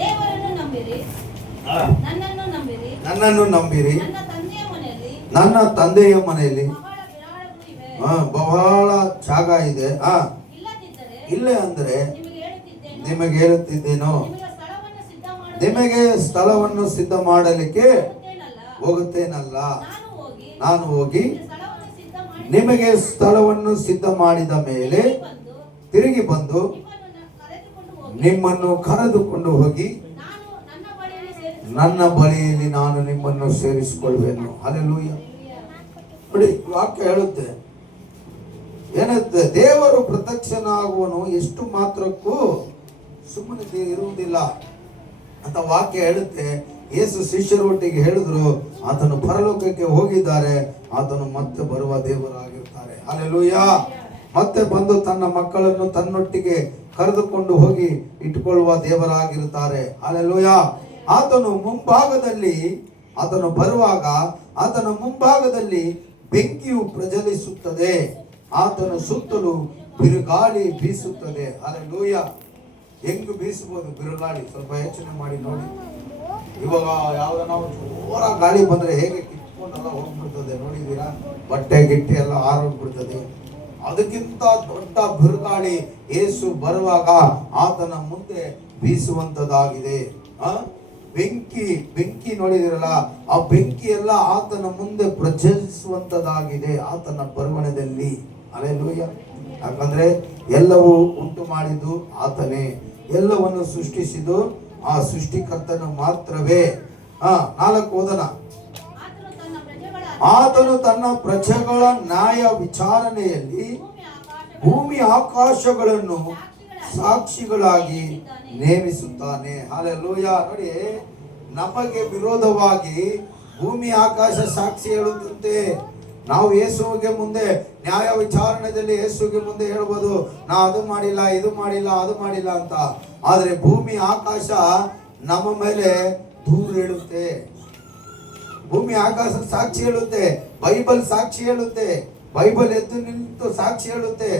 ದೇವರನ್ನು ನಂಬಿರಿ, ನನ್ನನ್ನು ನಂಬಿರಿ. ನನ್ನನ್ನು ನಂಬಿರಿ. ನನ್ನ ತಂದೆಯ ಮನೆಯಲ್ಲಿ ಬಹಳ ಜಾಗ ಇದೆ. ಇಲ್ಲ ಅಂದ್ರೆ ನಿಮಗೆ ಹೇಳುತ್ತಿದ್ದೇನೋ, ನಿಮಗೆ ಸ್ಥಳವನ್ನು ಸಿದ್ಧ ಮಾಡಲಿಕ್ಕೆ ಹೋಗುತ್ತೇನಲ್ಲ. ನಾನು ಹೋಗಿ ನಿಮಗೆ ಸ್ಥಳವನ್ನು ಸಿದ್ಧ ಮಾಡಿದ ಮೇಲೆ ತಿರುಗಿ ಬಂದು ನಿಮ್ಮನ್ನು ಕರೆದುಕೊಂಡು ಹೋಗಿ ನನ್ನ ಬಳಿಯಲ್ಲಿ ನಾನು ನಿಮ್ಮನ್ನು ಸೇರಿಸಿಕೊಳ್ಳುವೆನು. ಹಲ್ಲೆಲೂಯಾ. ನೋಡಿ, ವಾಕ್ಯ ಹೇಳುತ್ತೆ ಏನಂತೆ, ದೇವರು ಪ್ರತ್ಯಕ್ಷನಾಗುವನು, ಎಷ್ಟು ಮಾತ್ರಕ್ಕೂ ಸುಮ್ಮನೆ ಇರುವುದಿಲ್ಲ ಅಂತ ವಾಕ್ಯ ಹೇಳುತ್ತೆ. ಯೇಸು ಶಿಷ್ಯರೊಟ್ಟಿಗೆ ಹೇಳಿದ್ರು, ಆತನು ಪರಲೋಕಕ್ಕೆ ಹೋಗಿದ್ದಾರೆ, ಆತನು ಮತ್ತೆ ಬರುವ ದೇವರಾಗಿರ್ತಾರೆ. ಹಲ್ಲೆಲೂಯಾ. ಮತ್ತೆ ಬಂದು ತನ್ನ ಮಕ್ಕಳನ್ನು ತನ್ನೊಟ್ಟಿಗೆ ಕರೆದುಕೊಂಡು ಹೋಗಿ ಇಟ್ಟುಕೊಳ್ಳುವ ದೇವರಾಗಿರುತ್ತಾರೆ. ಹಲ್ಲೆಲೂಯಾ. ಆತನು ಮುಂಭಾಗದಲ್ಲಿ, ಆತನು ಬರುವಾಗ ಆತನ ಮುಂಭಾಗದಲ್ಲಿ ಬೆಂಕಿಯು ಪ್ರಜ್ವಲಿಸುತ್ತದೆ, ಆತನ ಸುತ್ತಲೂ ಬಿರುಗಾಳಿ ಬೀಸುತ್ತದೆ. ಹಲ್ಲೆಲೂಯಾ. ಹೆಂಗ್ ಬೀಸಬಹುದು ಬಿರುಗಾಳಿ? ಸ್ವಲ್ಪ ಯೋಚನೆ ಮಾಡಿ ನೋಡಿ. ಇವಾಗ ಯಾವ್ದ ನಾವು ಜೋರ ಗಾಳಿ ಬಂದ್ರೆ ಹೇಗೆ ಕಿತ್ಕೊಂಡೆಲ್ಲ ಹೋಗ್ಬಿಡ್ತದೆ, ನೋಡಿದೀರಾ? ಬಟ್ಟೆ ಗಿಟ್ಟೆ ಎಲ್ಲ ಆರೋಗ್ಬಿಡ್ತದೆ. ಅದಕ್ಕಿಂತ ದೊಡ್ಡ ಬಿರುಗಾಳಿ ಯೇಸು ಬರುವಾಗ ಆತನ ಮುಂದೆ ಬೀಸುವಂತದಾಗಿದೆ. ಬೆಂಕಿ ನೋಡಿದಿರಲ್ಲ, ಆ ಬೆಂಕಿ ಎಲ್ಲ ಆತನ ಮುಂದೆ ಪ್ರಜ್ವಲಿಸುವಂತದಾಗಿದೆ ಆತನ ಬರುವಣದಲ್ಲಿ. ಹಲ್ಲೆಲೂಯಾ. ಯಾಕಂದ್ರೆ ಎಲ್ಲವೂ ಉಂಟು ಮಾಡಿದ್ದು ಆತನೇ, ಎಲ್ಲವನ್ನು ಸೃಷ್ಟಿಸಿದ್ದು ಆ ಸೃಷ್ಟಿಕರ್ತನು ಮಾತ್ರವೇ. 4 ಓದನ. ಆತನು ತನ್ನ ಪ್ರಜೆಗಳ ನ್ಯಾಯ ವಿಚಾರಣೆಯಲ್ಲಿ ಭೂಮಿ ಆಕಾಶಗಳನ್ನು ಸಾಕ್ಷಿಗಳಾಗಿ ನೇಮಿಸುತ್ತಾನೆ. ಹಲ್ಲೆಲೂಯಾ. ನೋಡಿ, ನಮಗೆ ವಿರೋಧವಾಗಿ ಭೂಮಿ ಆಕಾಶ ಸಾಕ್ಷಿ ಹೇಳುತ್ತಂತೆ, ನಾವು ಯೇಸುವಿಗೆ ಮುಂದೆ ನ್ಯಾಯ ವಿಚಾರಣೆಯಲ್ಲಿ ಯೇಸುವಿಗೆ ಮುಂದೆ ಹೇಳ್ಬೋದು, ನಾ ಅದು ಮಾಡಿಲ್ಲ, ಇದು ಮಾಡಿಲ್ಲ, ಅದು ಮಾಡಿಲ್ಲ ಅಂತ. ಆದ್ರೆ ಭೂಮಿ ಆಕಾಶ ನಮ್ಮ ಮೇಲೆ ದೂರು ಹೇಳುತ್ತೆ. ಭೂಮಿ ಆಕಾಶ ಸಾಕ್ಷಿ ಹೇಳುತ್ತೆ, ಬೈಬಲ್ ಸಾಕ್ಷಿ ಹೇಳುತ್ತೆ, ಬೈಬಲ್ ಎದ್ದು ನಿಂತು ಸಾಕ್ಷಿ ಹೇಳುತ್ತೆ,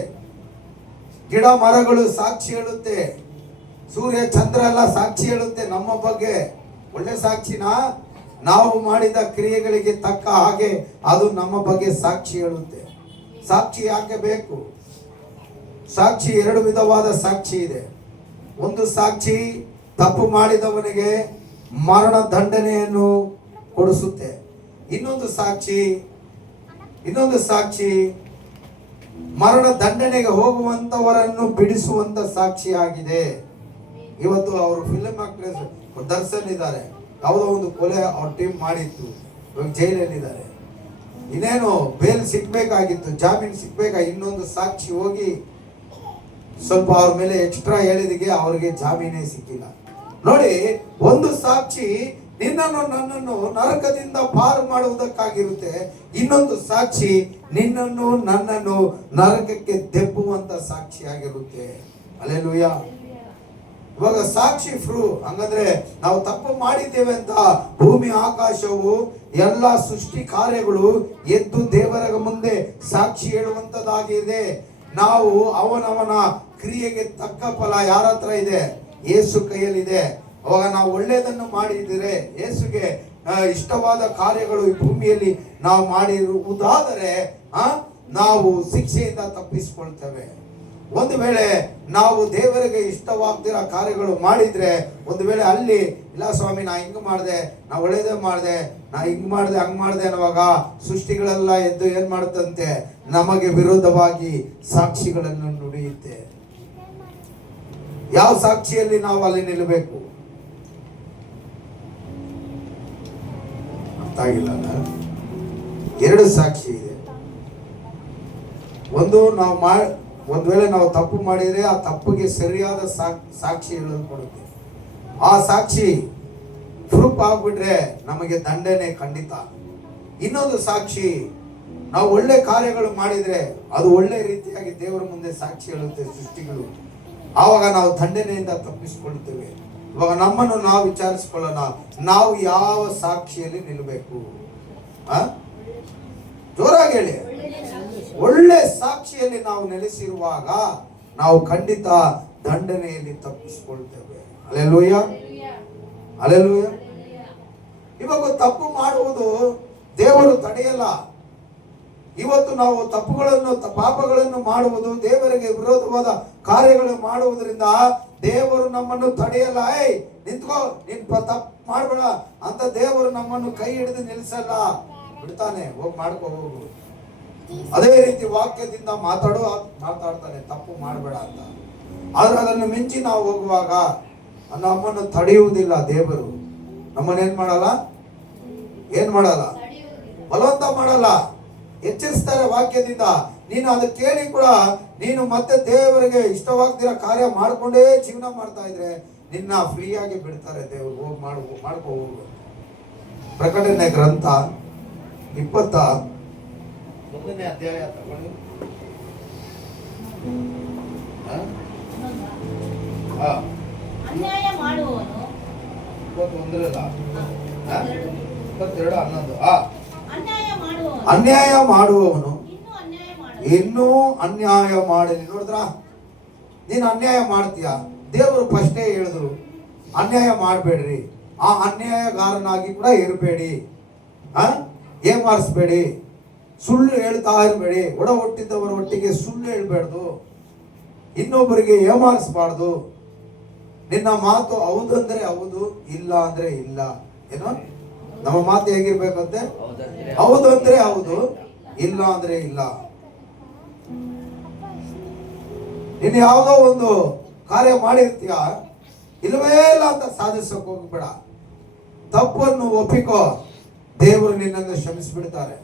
ಗಿಡ ಮರಗಳು ಸಾಕ್ಷಿ ಹೇಳುತ್ತೆ, ಸೂರ್ಯ ಚಂದ್ರ ಎಲ್ಲ ಸಾಕ್ಷಿ ಹೇಳುತ್ತೆ ನಮ್ಮ ಬಗ್ಗೆ. ಒಳ್ಳೆ ಸಾಕ್ಷಿನ ನಾವು ಮಾಡಿದ ಕ್ರಿಯೆಗಳಿಗೆ ತಕ್ಕ ಹಾಗೆ ಅದು ನಮ್ಮ ಬಗ್ಗೆ ಸಾಕ್ಷಿ ಹೇಳುತ್ತೆ. ಸಾಕ್ಷಿ ಯಾಕೆ ಬೇಕು? ಸಾಕ್ಷಿ ಎರಡು ವಿಧವಾದ ಸಾಕ್ಷಿ ಇದೆ. ಒಂದು ಸಾಕ್ಷಿ ತಪ್ಪು ಮಾಡಿದವನಿಗೆ ಮರಣ ದಂಡನೆಯನ್ನು ಕೊಡಿಸುತ್ತೆ. ಇನ್ನೊಂದು ಸಾಕ್ಷಿ ಮರಣ ದಂಡನೆಗೆ ಹೋಗುವಂತವರನ್ನು ಬಿಡಿಸುವಂತ ಸಾಕ್ಷಿ ಆಗಿದೆ. ಇವತ್ತು ಅವರು ಫಿಲ್ಮ್ ಆಕ್ಟ್ರೆಸ್ ದರ್ಶನ್ ಇದ್ದಾರೆ, ಯಾವುದೋ ಒಂದು ಕೊಲೆ ಅವ್ರ ಟೀಮ್ ಮಾಡಿತ್ತು, ಇವಾಗ ಜೈಲಲ್ಲಿದ್ದಾರೆ. ಇನ್ನೇನು ಬೇಲ್ ಸಿಗ್ಬೇಕಾಗಿತ್ತು, ಜಾಮೀನು ಸಿಗ್ಬೇಕಾಗಿ, ಇನ್ನೊಂದು ಸಾಕ್ಷಿ ಹೋಗಿ ಸ್ವಲ್ಪ ಅವ್ರ ಮೇಲೆ ಎಕ್ಸ್ಟ್ರಾ ಹೇಳಿದಿಗೆ ಅವ್ರಿಗೆ ಜಾಮೀನೇ ಸಿಕ್ಕಿಲ್ಲ. ನೋಡಿ, ಒಂದು ಸಾಕ್ಷಿ ನಿನ್ನನ್ನು ನನ್ನನ್ನು ನರಕದಿಂದ ಪಾರು ಮಾಡುವುದಕ್ಕಾಗಿರುತ್ತೆ, ಇನ್ನೊಂದು ಸಾಕ್ಷಿ ನಿನ್ನನ್ನು ನನ್ನನ್ನು ನರಕಕ್ಕೆ ದೆಬ್ಬುವಂತ ಸಾಕ್ಷಿಯಾಗಿರುತ್ತೆ. ಹಲ್ಲೆಲೂಯಾ. ಇವಾಗ ಸಾಕ್ಷಿ ಹಂಗಂದ್ರೆ ನಾವು ತಪ್ಪು ಮಾಡಿದ್ದೇವೆ ಅಂತ ಭೂಮಿ ಆಕಾಶವು ಎಲ್ಲ ಸೃಷ್ಟಿ ಕಾರ್ಯಗಳು ಎದ್ದು ದೇವರ ಮುಂದೆ ಸಾಕ್ಷಿ ಹೇಳುವಂತದ್ದಾಗಿದೆ. ನಾವು ಅವನವನ ಕ್ರಿಯೆಗೆ ತಕ್ಕ ಫಲ ಯಾರ ಹತ್ರ ಇದೆ? ಯೇಸು ಕೈಯಲ್ಲಿದೆ. ಅವಾಗ ನಾವು ಒಳ್ಳೆಯದನ್ನು ಮಾಡಿದರೆ, ಯೇಸುಗೆ ಇಷ್ಟವಾದ ಕಾರ್ಯಗಳು ಈ ಭೂಮಿಯಲ್ಲಿ ನಾವು ಮಾಡಿರುವುದಾದರೆ ನಾವು ಶಿಕ್ಷೆಯಿಂದ ತಪ್ಪಿಸಿಕೊಳ್ತೇವೆ. ಒಂದು ವೇಳೆ ನಾವು ದೇವರಿಗೆ ಇಷ್ಟವಾಗ್ದಿರೋ ಕಾರ್ಯಗಳು ಮಾಡಿದ್ರೆ, ಒಂದು ವೇಳೆ ಅಲ್ಲಿ ಇಲ್ಲ ಸ್ವಾಮಿ ನಾ ಹಿಂಗ್ ಮಾಡಿದೆ, ನಾ ಒಳ್ಳೇದೇ ಮಾಡಿದೆ, ನಾ ಹಿಂಗ್ ಮಾಡಿದೆ ಹಂಗ್ ಮಾಡಿದೆ ಅನ್ನುವಾಗ ಸೃಷ್ಟಿಗಳೆಲ್ಲ ಎದ್ದು ಏನ್ ಮಾಡುತ್ತಂತೆ? ನಮಗೆ ವಿರೋಧವಾಗಿ ಸಾಕ್ಷಿಗಳನ್ನು ನುಡಿಯುತ್ತೆ. ಯಾವ ಸಾಕ್ಷಿಯಲ್ಲಿ ನಾವು ಅಲ್ಲಿ ನಿಲ್ಲಬೇಕು? ಅರ್ಥ ಆಗಿಲ್ಲ. ಎರಡು ಸಾಕ್ಷಿ ಇದೆ. ಒಂದು ಒಂದು ವೇಳೆ ನಾವು ತಪ್ಪು ಮಾಡಿದರೆ ಆ ತಪ್ಪಿಗೆ ಸರಿಯಾದ ಸಾಕ್ಷಿ ಹೇಳೋದು ಕೊಡುತ್ತೆ. ಆ ಸಾಕ್ಷಿ ಪ್ರೂಫ್ ಆಗ್ಬಿಟ್ರೆ ನಮಗೆ ದಂಡನೆ ಖಂಡಿತ. ಇನ್ನೊಂದು ಸಾಕ್ಷಿ, ನಾವು ಒಳ್ಳೆ ಕಾರ್ಯಗಳು ಮಾಡಿದ್ರೆ ಅದು ಒಳ್ಳೆ ರೀತಿಯಾಗಿ ದೇವರ ಮುಂದೆ ಸಾಕ್ಷಿ ಹೇಳುತ್ತೆ ಸೃಷ್ಟಿಗಳು. ಆವಾಗ ನಾವು ದಂಡನೆಯಿಂದ ತಪ್ಪಿಸಿಕೊಳ್ಳುತ್ತೇವೆ. ಇವಾಗ ನಮ್ಮನ್ನು ನಾವು ವಿಚಾರಿಸಿಕೊಳ್ಳೋಣ, ನಾವು ಯಾವ ಸಾಕ್ಷಿಯಲ್ಲಿ ನಿಲ್ಲಬೇಕು? ಜೋರಾಗಿ ಹೇಳಿ. ಒಳ್ಳೆ ಸಾಕ್ಷಿಯಲ್ಲಿ ನಾವು ನೆಲೆಸಿರುವಾಗ ನಾವು ಖಂಡಿತ ದಂಡನೆಯಲ್ಲಿ ತಪ್ಪಿಸಿಕೊಳ್ತೇವೆ. Hallelujah, hallelujah. ಇವಾಗ ತಪ್ಪು ಮಾಡುವುದು ದೇವರು ತಡೆಯಲ್ಲ. ಇವತ್ತು ನಾವು ಪಾಪಗಳನ್ನು ಮಾಡುವುದು, ದೇವರಿಗೆ ವಿರೋಧವಾದ ಕಾರ್ಯಗಳು ಮಾಡುವುದರಿಂದ ದೇವರು ನಮ್ಮನ್ನು ತಡೆಯಲ್ಲ. ನಿಂತ್ಕೋ, ನೀನ್ ತಪ್ಪು ಮಾಡಬೇಡ ಅಂತ ದೇವರು ನಮ್ಮನ್ನು ಕೈ ಹಿಡಿದು ನಿಲ್ಲಿಸಲ್ಲ, ಬಿಡ್ತಾನೆ. ಹೋಗಿ ಮಾಡ್ಕೋ ಹೋಗು. ಅದೇ ರೀತಿ ವಾಕ್ಯದಿಂದ ಮಾತಾಡ್ತಾನೆ, ತಪ್ಪು ಮಾಡಬೇಡ ಅಂತ. ಆದ್ರೆ ಅದನ್ನು ಮಿಂಚಿ ನಾವು ಹೋಗುವಾಗ ನಮ್ಮನ್ನು ತಡೆಯುವುದಿಲ್ಲ ದೇವರು. ನಮ್ಮನ್ನೇನ್ ಮಾಡಲ್ಲ, ಬಲವಂತ ಮಾಡಲ್ಲ, ಎಚ್ಚರಿಸ್ತಾರೆ ವಾಕ್ಯದಿಂದ. ನೀನು ಅದು ಕೇಳಿ ಕೂಡ ನೀನು ಮತ್ತೆ ದೇವರಿಗೆ ಇಷ್ಟವಾಗ್ದಿರೋ ಕಾರ್ಯ ಮಾಡ್ಕೊಂಡೇ ಜೀವನ ಮಾಡ್ತಾ ಇದ್ರೆ ನಿನ್ನ ಫ್ರೀಯಾಗಿ ಬಿಡ್ತಾರೆ ದೇವರು. ಹೋಗಿ ಮಾಡ್ಕೋ ಹೋಗು. ಪ್ರಕಟಣೆ ಗ್ರಂಥ 21ನೇ ಅಧ್ಯಾಯ ತಗೊಂಡು ಅನ್ಯಾಯ ಮಾಡುವವನು 22:11 ಅನ್ಯಾಯ ಮಾಡುವವನು ಇನ್ನೂ ಅನ್ಯಾಯ ಮಾಡಲಿ. ನೋಡಿದ್ರ, ನೀನು ಅನ್ಯಾಯ ಮಾಡ್ತೀಯ, ದೇವರು ಫಸ್ಟೇ ಹೇಳಿದ್ರು ಅನ್ಯಾಯ ಮಾಡಬೇಡ್ರಿ, ಆ ಅನ್ಯಾಯಗಾರನಾಗಿ ಕೂಡ ಇರಬೇಡಿ, ಏಮಾರಿಸ್ಬೇಡಿ, ಸುಳ್ಳು ಹೇಳ್ತಾ ಇರಬೇಡಿ, ಒಡ ಹುಟ್ಟಿದ್ದವರ ಒಟ್ಟಿಗೆ ಸುಳ್ಳು ಹೇಳ್ಬೇಡ್ದು, ಇನ್ನೊಬ್ಬರಿಗೆ ಏಮಾರಿಸಬಾರ್ದು. ನಿನ್ನ ಮಾತು ಹೌದಂದ್ರೆ ಹೌದು, ಇಲ್ಲ ಅಂದ್ರೆ ಇಲ್ಲ. ಏನೋ ನಮ್ಮ ಮಾತು ಹೇಗಿರ್ಬೇಕಂತೆ? ಹೌದು ಅಂದ್ರೆ ಹೌದು, ಇಲ್ಲ ಅಂದ್ರೆ ಇಲ್ಲ. ನೀನು ಯಾವುದೋ ಒಂದು ಕಾರ್ಯ ಮಾಡಿರ್ತೀಯ, ಇಲ್ಲವೇ ಇಲ್ಲ ಅಂತ ಸಾಧಿಸೋಕೆ ಹೋಗ್ಬೇಡ. ತಪ್ಪನ್ನು ಒಪ್ಪಿಕೋ, ದೇವರು ನಿನ್ನನ್ನು ಕ್ಷಮಿಸಿಬಿಡ್ತಾರೆ.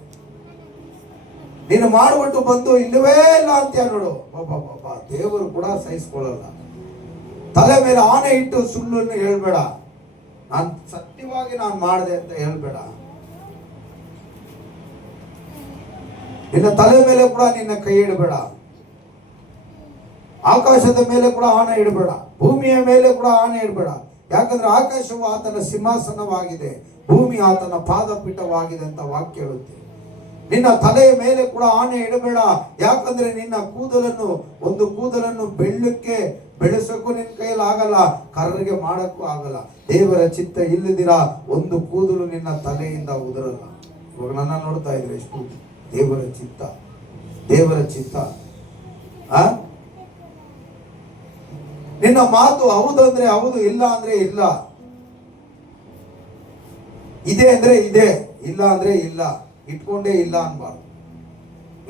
ನೀನು ಮಾಡಿಬಿಟ್ಟು ಬಂದು ಇಲ್ಲವೇ ಇಲ್ಲ ಅಂತೀಯ ನೋಡು, ಬಾಬಾ ದೇವರು ಕೂಡ ಸಹಿಸ್ಕೊಳ್ಳಲ್ಲ. ತಲೆ ಮೇಲೆ ಆನೆ ಇಟ್ಟು ಸುಳ್ಳನ್ನು ಹೇಳ್ಬೇಡ. ನಾನು ಸತ್ಯವಾಗಿ ನಾನು ಮಾಡಿದೆ ಅಂತ ಹೇಳ್ಬೇಡ. ನಿನ್ನ ತಲೆ ಮೇಲೆ ಕೂಡ ನಿನ್ನ ಕೈ ಇಡಬೇಡ. ಆಕಾಶದ ಮೇಲೆ ಕೂಡ ಆಣೆ ಇಡಬೇಡ, ಭೂಮಿಯ ಮೇಲೆ ಕೂಡ ಆಣೆ ಇಡಬೇಡ. ಯಾಕಂದ್ರೆ ಆಕಾಶವು ಆತನ ಸಿಂಹಾಸನವಾಗಿದೆ, ಭೂಮಿ ಆತನ ಪಾದಪೀಠವಾಗಿದೆ ಅಂತ ವಾಕ್ಯ ಹೇಳುತ್ತೆ. ನಿನ್ನ ತಲೆಯ ಮೇಲೆ ಕೂಡ ಆಣೆ ಇಡಬೇಡ. ಯಾಕಂದ್ರೆ ನಿನ್ನ ಒಂದು ಕೂದಲನ್ನು ಬೆಳ್ಳಕ್ಕೆ ಬೆಳೆಸೋಕ್ಕೂ ನಿನ್ನ ಕೈಯಲ್ಲಿ ಆಗಲ್ಲ, ಕರ್ರಗೆ ಮಾಡೋಕ್ಕೂ ಆಗಲ್ಲ. ದೇವರ ಚಿತ್ತ ಇಲ್ಲದಿರ ಒಂದು ಕೂದಲು ನಿನ್ನ ತಲೆಯಿಂದ ಉದುರಲ್ಲ. ಇವಾಗ ನನ್ನ ನೋಡ್ತಾ ಇದ್ರೆ ಎಷ್ಟು ದೇವರ ಚಿತ್ತ. ನಿನ್ನ ಮಾತು ಹೌದು ಅಂದ್ರೆ ಹೌದು, ಇಲ್ಲ ಅಂದ್ರೆ ಇಲ್ಲ, ಇದೆ ಅಂದ್ರೆ ಇದೆ, ಇಲ್ಲ ಅಂದ್ರೆ ಇಲ್ಲ. ಇಟ್ಕೊಂಡೇ ಇಲ್ಲ ಅನ್ಬಾರ್ದು,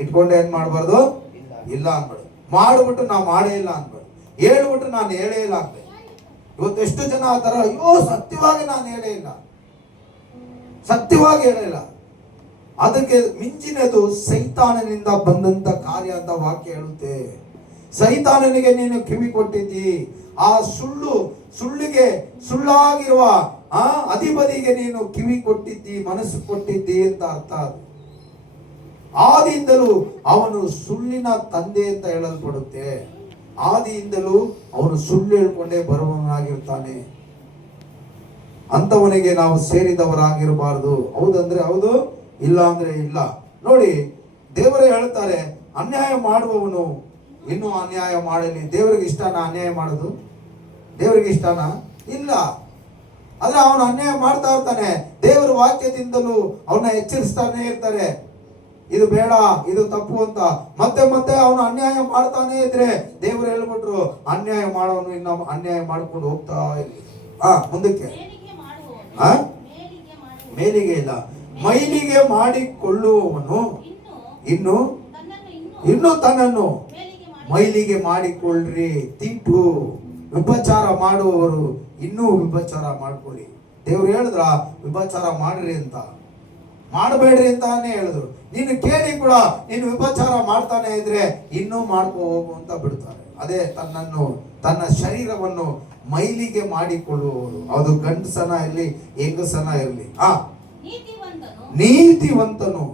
ಇಟ್ಕೊಂಡೆ ಏನ್ ಮಾಡ್ಬಾರ್ದು, ಇಲ್ಲ ಅನ್ಬಾರ್ದು. ಮಾಡ್ಬಿಟ್ಟು ನಾ ಮಾಡೇ ಇಲ್ಲ ಅನ್ಬಾರ್ದು, ಹೇಳ್ಬಿಟ್ಟು ನಾನು ಹೇಳೇ ಇಲ್ಲ ಅನ್ಬೇಕು. ಇವತ್ತು ಎಷ್ಟು ಜನ ಆ ತರ, ಅಯ್ಯೋ ಸತ್ಯವಾಗಿ ನಾನು ಹೇಳೇ ಇಲ್ಲ, ಸತ್ಯವಾಗಿ ಹೇಳಿಲ್ಲ. ಅದಕ್ಕೆ ಮಿಂಚಿನದು ಸೈತಾನನಿಂದ ಬಂದಂತ ಕಾರ್ಯ ಅಂತ ವಾಕ್ಯ ಹೇಳುತ್ತೆ. ಸೈತಾನನಿಗೆ ನೀನು ಕಿವಿ ಕೊಟ್ಟಿದ್ದಿ, ಆ ಸುಳ್ಳಿಗೆ ಸುಳ್ಳಾಗಿರುವ ಅಧಿಪತಿಗೆ ನೀನು ಕಿವಿ ಕೊಟ್ಟಿದ್ದಿ, ಮನಸ್ಸು ಕೊಟ್ಟಿದ್ದಿ ಅಂತ ಅರ್ಥ. ಆದಿಯಿಂದಲೂ ಅವನು ಸುಳ್ಳಿನ ತಂದೆ ಅಂತ ಹೇಳಲ್ಪಡುತ್ತೆ. ಆದಿಯಿಂದಲೂ ಅವನು ಸುಳ್ಳು ಹೇಳ್ಕೊಂಡೇ ಬರುವವನಾಗಿರ್ತಾನೆ. ಅಂತವನಿಗೆ ನಾವು ಸೇರಿದವರಾಗಿರಬಾರದು. ಹೌದಂದ್ರೆ ಹೌದು, ಇಲ್ಲ ಅಂದ್ರೆ ಇಲ್ಲ. ನೋಡಿ, ದೇವರೇ ಹೇಳ್ತಾರೆ, ಅನ್ಯಾಯ ಮಾಡುವವನು ಇನ್ನೂ ಅನ್ಯಾಯ ಮಾಡಲಿ. ದೇವರಿಗೆ ಇಷ್ಟನಾ ಅನ್ಯಾಯ ಮಾಡೋದು? ದೇವರಿಗೆ ಇಷ್ಟನಾ? ಇಲ್ಲ. ಆದ್ರೆ ಅವನು ಅನ್ಯಾಯ ಮಾಡ್ತಾ ಇರ್ತಾನೆ. ದೇವರ ವಾಕ್ಯದಿಂದಲೂ ಅವನ್ನ ಎಚ್ಚರಿಸ್ತಾನೆ ಇರ್ತಾರೆ, ಇದು ಬೇಡ, ಇದು ತಪ್ಪು ಅಂತ. ಮತ್ತೆ ಮತ್ತೆ ಅವನು ಅನ್ಯಾಯ ಮಾಡ್ತಾನೆ ಇದ್ರೆ ದೇವರು ಹೇಳ್ಬಿಟ್ರು, ಅನ್ಯಾಯ ಮಾಡೋನು ಇನ್ನು ಅನ್ಯಾಯ ಮಾಡ್ಕೊಂಡು ಹೋಗ್ತಾ ಇರ್ಲಿ. ಮುಂದಕ್ಕೆ ಮೇಲಿಗೆ ಇಲ್ಲ, ಮೈಲಿಗೆ ಮಾಡಿಕೊಳ್ಳುವವನು ಇನ್ನು ತನ್ನನ್ನು ಮೈಲಿಗೆ ಮಾಡಿಕೊಳ್ಳ್ರಿ. ತಿಂಟು ವಿಭಚಾರ ಮಾಡುವವರು ಇನ್ನೂ ವಿಭಚಾರ ಮಾಡ್ಕೊಳ್ಳಿ. ದೇವ್ರು ಹೇಳಿದ್ರ ವಿಭಚಾರ ಮಾಡ್ರಿ ಅಂತ, ಮಾಡಬೇಡ್ರಿ ಅಂತಾನೆ ಹೇಳಿದ್ರು. ನೀನು ಕೇಳಿ ಕೂಡ ನೀನು ವಿಭಚಾರ ಮಾಡ್ತಾನೆ ಇದ್ರೆ ಇನ್ನೂ ಮಾಡ್ಕೋ ಹೋಗು ಅಂತ ಬಿಡ್ತಾರೆ. ಅದೇ ತನ್ನ ಶರೀರವನ್ನು ಮೈಲಿಗೆ ಮಾಡಿಕೊಳ್ಳುವವರು, ಅದು ಗಂಡಸನ ಇರಲಿ ಹೆಂಗಸನ ಇರಲಿ. ನೀತಿವಂತನು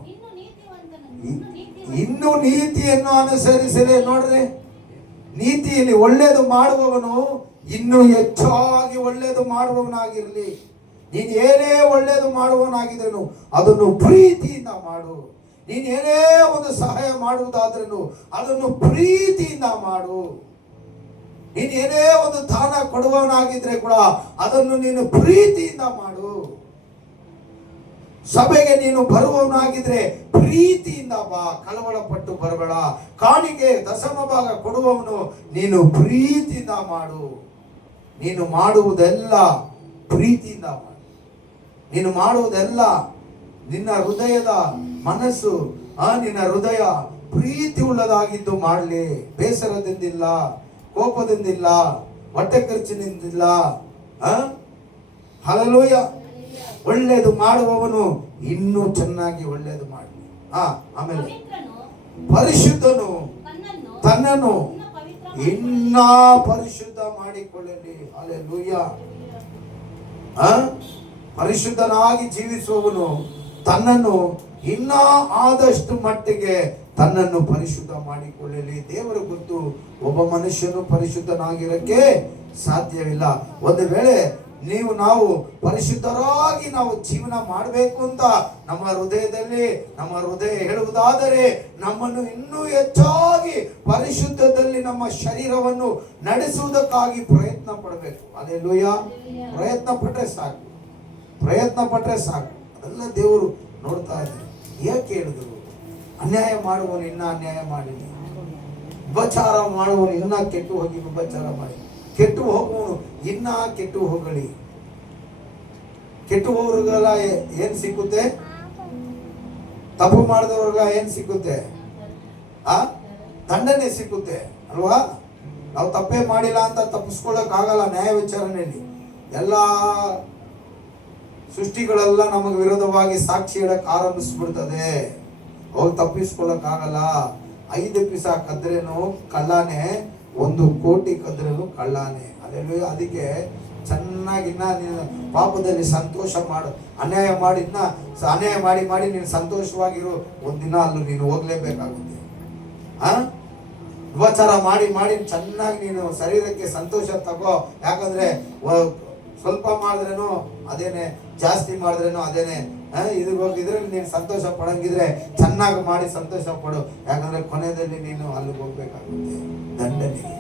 ಇನ್ನು ನೀತಿಯನ್ನು ಅನುಸರಿಸಲೇ. ನೋಡ್ರಿ, ನೀತಿಯಲ್ಲಿ ಒಳ್ಳೇದು ಮಾಡುವವನು ಇನ್ನೂ ಹೆಚ್ಚಾಗಿ ಒಳ್ಳೇದು ಮಾಡುವವನಾಗಿರ್ಲಿ. ನೀನು ಏನೇ ಒಳ್ಳೇದು ಮಾಡುವವನಾಗಿದ್ರೂ ಅದನ್ನು ಪ್ರೀತಿಯಿಂದ ಮಾಡು. ನೀನು ಏನೇ ಒಂದು ಸಹಾಯ ಮಾಡುವುದಾದ್ರೂ ಅದನ್ನು ಪ್ರೀತಿಯಿಂದ ಮಾಡು. ನೀನು ಏನೇ ಒಂದು ದಾನ ಕೊಡುವವನಾಗಿದ್ರೆ ಕೂಡ ಅದನ್ನು ನೀನು ಪ್ರೀತಿಯಿಂದ ಮಾಡು. ಸಭೆಗೆ ನೀನು ಬರುವವನಾಗಿದ್ರೆ ಪ್ರೀತಿಯಿಂದ ಬಾ, ಕಳವಳ ಪಟ್ಟು ಬರಬೇಡ. ಕಾಣಿಕೆ ದಶಮ ಭಾಗ ಕೊಡುವವನು ನೀನು ಪ್ರೀತಿಯಿಂದ ಮಾಡು. ನೀನು ಮಾಡುವುದೆಲ್ಲ ಪ್ರೀತಿಯಿಂದ ಮಾಡು. ನೀನು ಮಾಡುವುದೆಲ್ಲ ನಿನ್ನ ಹೃದಯದ ಮನಸ್ಸು, ನಿನ್ನ ಹೃದಯ ಪ್ರೀತಿ ಉಳ್ಳದಾಗಿದ್ದು ಮಾಡಲಿ. ಬೇಸರದಿಂದಿಲ್ಲ, ಕೋಪದಿಂದಿಲ್ಲ, ಹೊಟ್ಟೆ ಖರ್ಚಿನಿಂದಿಲ್ಲ. ಹಲ್ಲೆಲೂಯಾ. ಒಳ್ಳೇದು ಮಾಡುವವನು ಇನ್ನೂ ಚೆನ್ನಾಗಿ ಒಳ್ಳೇದು ಮಾಡಲಿ. ಆಮೇಲೆ ಪರಿಶುದ್ಧನು ತನ್ನನ್ನು ಇನ್ನ ಪರಿಶುದ್ಧ ಮಾಡಿಕೊಳ್ಳಲಿ. ಹಲ್ಲೆಲೂಯಾ. ಪರಿಶುದ್ಧನಾಗಿ ಜೀವಿಸುವವನು ತನ್ನನ್ನು ಇನ್ನ ಆದಷ್ಟು ಮಟ್ಟಿಗೆ ತನ್ನನ್ನು ಪರಿಶುದ್ಧ ಮಾಡಿಕೊಳ್ಳಲಿ. ದೇವರ ಗೊತ್ತು, ಒಬ್ಬ ಮನುಷ್ಯನು ಪರಿಶುದ್ಧನಾಗಿರಕ್ಕೆ ಸಾಧ್ಯವಿಲ್ಲ. ಒಂದು ವೇಳೆ ನಾವು ಪರಿಶುದ್ಧರಾಗಿ ನಾವು ಜೀವನ ಮಾಡಬೇಕು ಅಂತ ನಮ್ಮ ಹೃದಯ ಹೇಳುವುದಾದರೆ ನಮ್ಮನ್ನು ಇನ್ನೂ ಹೆಚ್ಚಾಗಿ ಪರಿಶುದ್ಧದಲ್ಲಿ ನಮ್ಮ ಶರೀರವನ್ನು ನಡೆಸುವುದಕ್ಕಾಗಿ ಪ್ರಯತ್ನ ಪಡಬೇಕು. ಹಲ್ಲೆಲೂಯಾ. ಪ್ರಯತ್ನ ಪಟ್ರೆ ಸಾಕು. ಅದೆಲ್ಲ ದೇವರು ನೋಡ್ತಾ ಇದ್ದಾರೆ. ಏಕೆ ಹೇಳಿದ್ರು? ಅನ್ಯಾಯ ಮಾಡುವವನು ಇನ್ನ ಅನ್ಯಾಯ ಮಾಡಲಿ, ವಿಭಚಾರ ಮಾಡುವವನು ಇನ್ನ ಕೆಟ್ಟು ಹೋಗಿ ವಿಭಚಾರ ಮಾಡಿ, ಕೆಟ್ಟು ಹೋಗುವವನು ಇನ್ನ ಕೆಟ್ಟು ಹೋಗಲಿ. ಕೆಟ್ಟು ಹೋಗೋರಿಗೆಲ್ಲ ಏನ್ ಸಿಕ್ಕುತ್ತೆ? ತಪ್ಪು ಮಾಡಿದವ್ರಿಗೆಲ್ಲ ಏನ್ ಸಿಕ್ಕುತ್ತೆ? ದಂಡನೆ ಸಿಕ್ಕುತ್ತೆ ಅಲ್ವಾ? ನಾವು ತಪ್ಪೇ ಮಾಡಿಲ್ಲ ಅಂತ ತಪ್ಪಿಸ್ಕೊಳ್ಳಕ್ ಆಗಲ್ಲ. ನ್ಯಾಯ ವಿಚಾರಣೆಯಲ್ಲಿ ಎಲ್ಲಾ ಸೃಷ್ಟಿಗಳೆಲ್ಲ ನಮಗೆ ವಿರೋಧವಾಗಿ ಸಾಕ್ಷಿ ಹೇಳಕ್ ಆರಂಭಿಸ್ಬಿಡ್ತದೆ. ಅವಾಗ ತಪ್ಪಿಸ್ಕೊಳ್ಳಕ್ ಆಗಲ್ಲ. 5 ಪೀಸ ಕದ್ರೇನು ಕಳ್ಳಾನೆ, 1 ಕೋಟಿ ಕದ್ರೇನು ಕಳ್ಳಾನೆ. ಅದಕ್ಕೆ ಚೆನ್ನಾಗಿ ಇನ್ನ ನೀನು ಪಾಪದಲ್ಲಿ ಸಂತೋಷ ಮಾಡು. ಅನ್ಯಾಯ ಮಾಡಿ ನೀನು ಸಂತೋಷವಾಗಿರು. ಒಂದಿನ ಅಲ್ಲೂ ನೀನು ಹೋಗ್ಲೇಬೇಕಾಗುತ್ತೆ. ಉಪಚಾರ ಮಾಡಿ ಚೆನ್ನಾಗಿ ನೀನು ಶರೀರಕ್ಕೆ ಸಂತೋಷ ತಗೋ. ಯಾಕಂದ್ರೆ ಸ್ವಲ್ಪ ಮಾಡಿದ್ರೇನು ಅದೇನೆ, ಜಾಸ್ತಿ ಮಾಡಿದ್ರೇನು ಅದೇನೆ. ಇದ್ರಲ್ಲಿ ನೀನು ಸಂತೋಷ ಪಡಂಗಿದ್ರೆ ಚೆನ್ನಾಗಿ ಮಾಡಿ ಸಂತೋಷ ಪಡು. ಯಾಕಂದ್ರೆ ಕೊನೆಯಲ್ಲಿ ನೀನು ಅಲ್ಲಿಗೆ ಹೋಗ್ಬೇಕಾಗುತ್ತೆ, ದಂಡನೆಗೆ.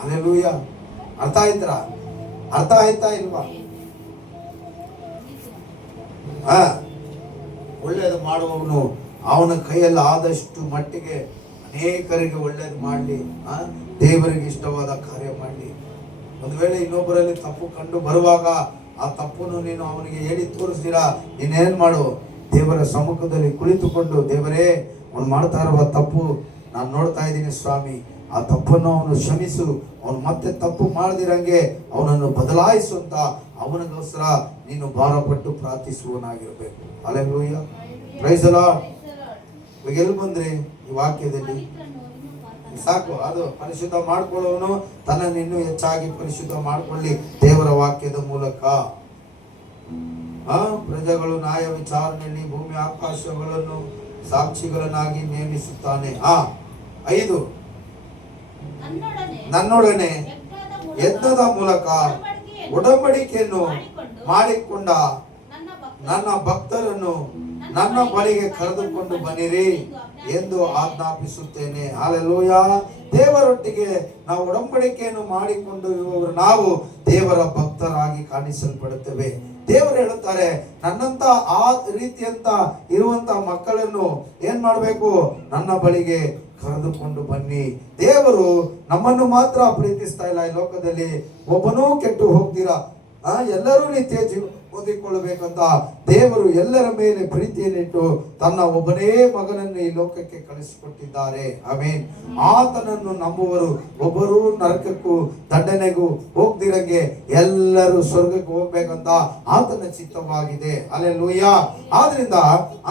ಹಲ್ಲೆಲೂಯ. ಅರ್ಥ ಆಯ್ತಾ ಇಲ್ವಾ? ಒಳ್ಳೇದು ಮಾಡುವವನು ಅವನ ಕೈಯಲ್ಲಿ ಆದಷ್ಟು ಮಟ್ಟಿಗೆ ಅನೇಕರಿಗೆ ಒಳ್ಳೇದು ಮಾಡಲಿ, ದೇವರಿಗೆ ಇಷ್ಟವಾದ ಕಾರ್ಯ ಮಾಡಲಿ. ಒಂದು ವೇಳೆ ಇನ್ನೊಬ್ಬರಲ್ಲಿ ತಪ್ಪು ಕಂಡು ಬರುವಾಗ ಆ ತಪ್ಪನ್ನು ನೀನು ಅವನಿಗೆ ಹೇಳಿ ತೋರಿಸ್ತೀರಾ, ನೀನೇನ್ ಮಾಡು, ದೇವರ ಸಮ್ಮುಖದಲ್ಲಿ ಕುಳಿತುಕೊಂಡು, ದೇವರೇ ಅವನು ಮಾಡ್ತಾ ಇರುವ ತಪ್ಪು ನಾನು ನೋಡ್ತಾ ಇದ್ದೀನಿ ಸ್ವಾಮಿ, ಆ ತಪ್ಪನ್ನು ಅವನು ಕ್ಷಮಿಸು, ಅವನು ಮತ್ತೆ ತಪ್ಪು ಮಾಡದಿರಂಗೆ ಅವನನ್ನು ಬದಲಾಯಿಸು ಅಂತ ಅವನಿಗೋಸ್ಕರ ನೀನು ಭಾರಪಟ್ಟು ಪ್ರಾರ್ಥಿಸುವನಾಗಿರ್ಬೇಕು. ಹಲ್ಲೆಲೂಯ. Praise the Lord. ಇವಾಗ ಎಲ್ಲಿ ಬಂದ್ರಿ ಈ ವಾಕ್ಯದಲ್ಲಿ? ಸಾಕು, ಅದು ಪರಿಶುದ್ಧ ಮಾಡ್ಕೊಳ್ಳೋನು ತನ್ನನ್ನು ಇನ್ನೂ ಹೆಚ್ಚಾಗಿ ಪರಿಶುದ್ಧ ಮಾಡ್ಕೊಳ್ಳಿ ದೇವರ ವಾಕ್ಯದ ಮೂಲಕ. ಪ್ರಜೆಗಳು ನ್ಯಾಯ ವಿಚಾರಣೆಯಲ್ಲಿ ಭೂಮಿ ಆಕಾಶಗಳನ್ನು ಸಾಕ್ಷಿಗಳನ್ನಾಗಿ ನೇಮಿಸುತ್ತಾನೆ. 5 ನನ್ನೊಡನೆ ಯಜ್ಞದ ಮೂಲಕ ಒಡಂಬಡಿಕೆಯನ್ನು ಮಾಡಿಕೊಂಡ ನನ್ನ ಭಕ್ತರನ್ನು ನನ್ನ ಬಳಿಗೆ ಕರೆದುಕೊಂಡು ಬನ್ನಿರಿ ಎಂದು ಆಜ್ಞಾಪಿಸುತ್ತೇನೆ. ಹಲ್ಲೆಲೂಯ. ದೇವರೊಟ್ಟಿಗೆ ನಾವು ಒಡಂಬಡಿಕೆಯನ್ನು ಮಾಡಿಕೊಂಡು ಇರುವವರು ನಾವು ದೇವರ ಭಕ್ತರಾಗಿ ಕಾಣಿಸಲ್ಪಡುತ್ತೇವೆ. ದೇವರು ಹೇಳುತ್ತಾರೆ, ನನ್ನಂತ ಆ ರೀತಿಯಂತ ಇರುವಂತ ಮಕ್ಕಳನ್ನು ಏನ್ ಮಾಡಬೇಕು? ನನ್ನ ಬಳಿಗೆ ಕರೆದುಕೊಂಡು ಬನ್ನಿ. ದೇವರು ನಮ್ಮನ್ನು ಮಾತ್ರ ಪ್ರೀತಿಸ್ತಾ ಇಲ್ಲ. ಈ ಲೋಕದಲ್ಲಿ ಒಬ್ಬನೂ ಕೆಟ್ಟು ಹೋಗ್ತೀರಾ, ಎಲ್ಲರೂ ನಿತ್ಯ ಜೀವ ಹೊಂದಿಕೊಳ್ಳಬೇಕಂತ ದೇವರು ಎಲ್ಲರ ಮೇಲೆ ಪ್ರೀತಿಯನ್ನಿಟ್ಟು ತನ್ನ ಒಬ್ಬನೇ ಮಗನನ್ನು ಈ ಲೋಕಕ್ಕೆ ಕಳಿಸಿಕೊಟ್ಟಿದ್ದಾರೆ. ಆಮೆನ್. ಆತನನ್ನು ನಂಬುವರು ಒಬ್ಬರು ನರಕಕ್ಕೂ ದಂಡನೆಗೂ ಹೋಗ್ದಿರಂಗೆ ಎಲ್ಲರೂ ಸ್ವರ್ಗಕ್ಕೆ ಹೋಗ್ಬೇಕಂತ ಆತನ ಚಿತ್ತವಾಗಿದೆ. ಹಲ್ಲೆಲೂಯ. ಆದ್ರಿಂದ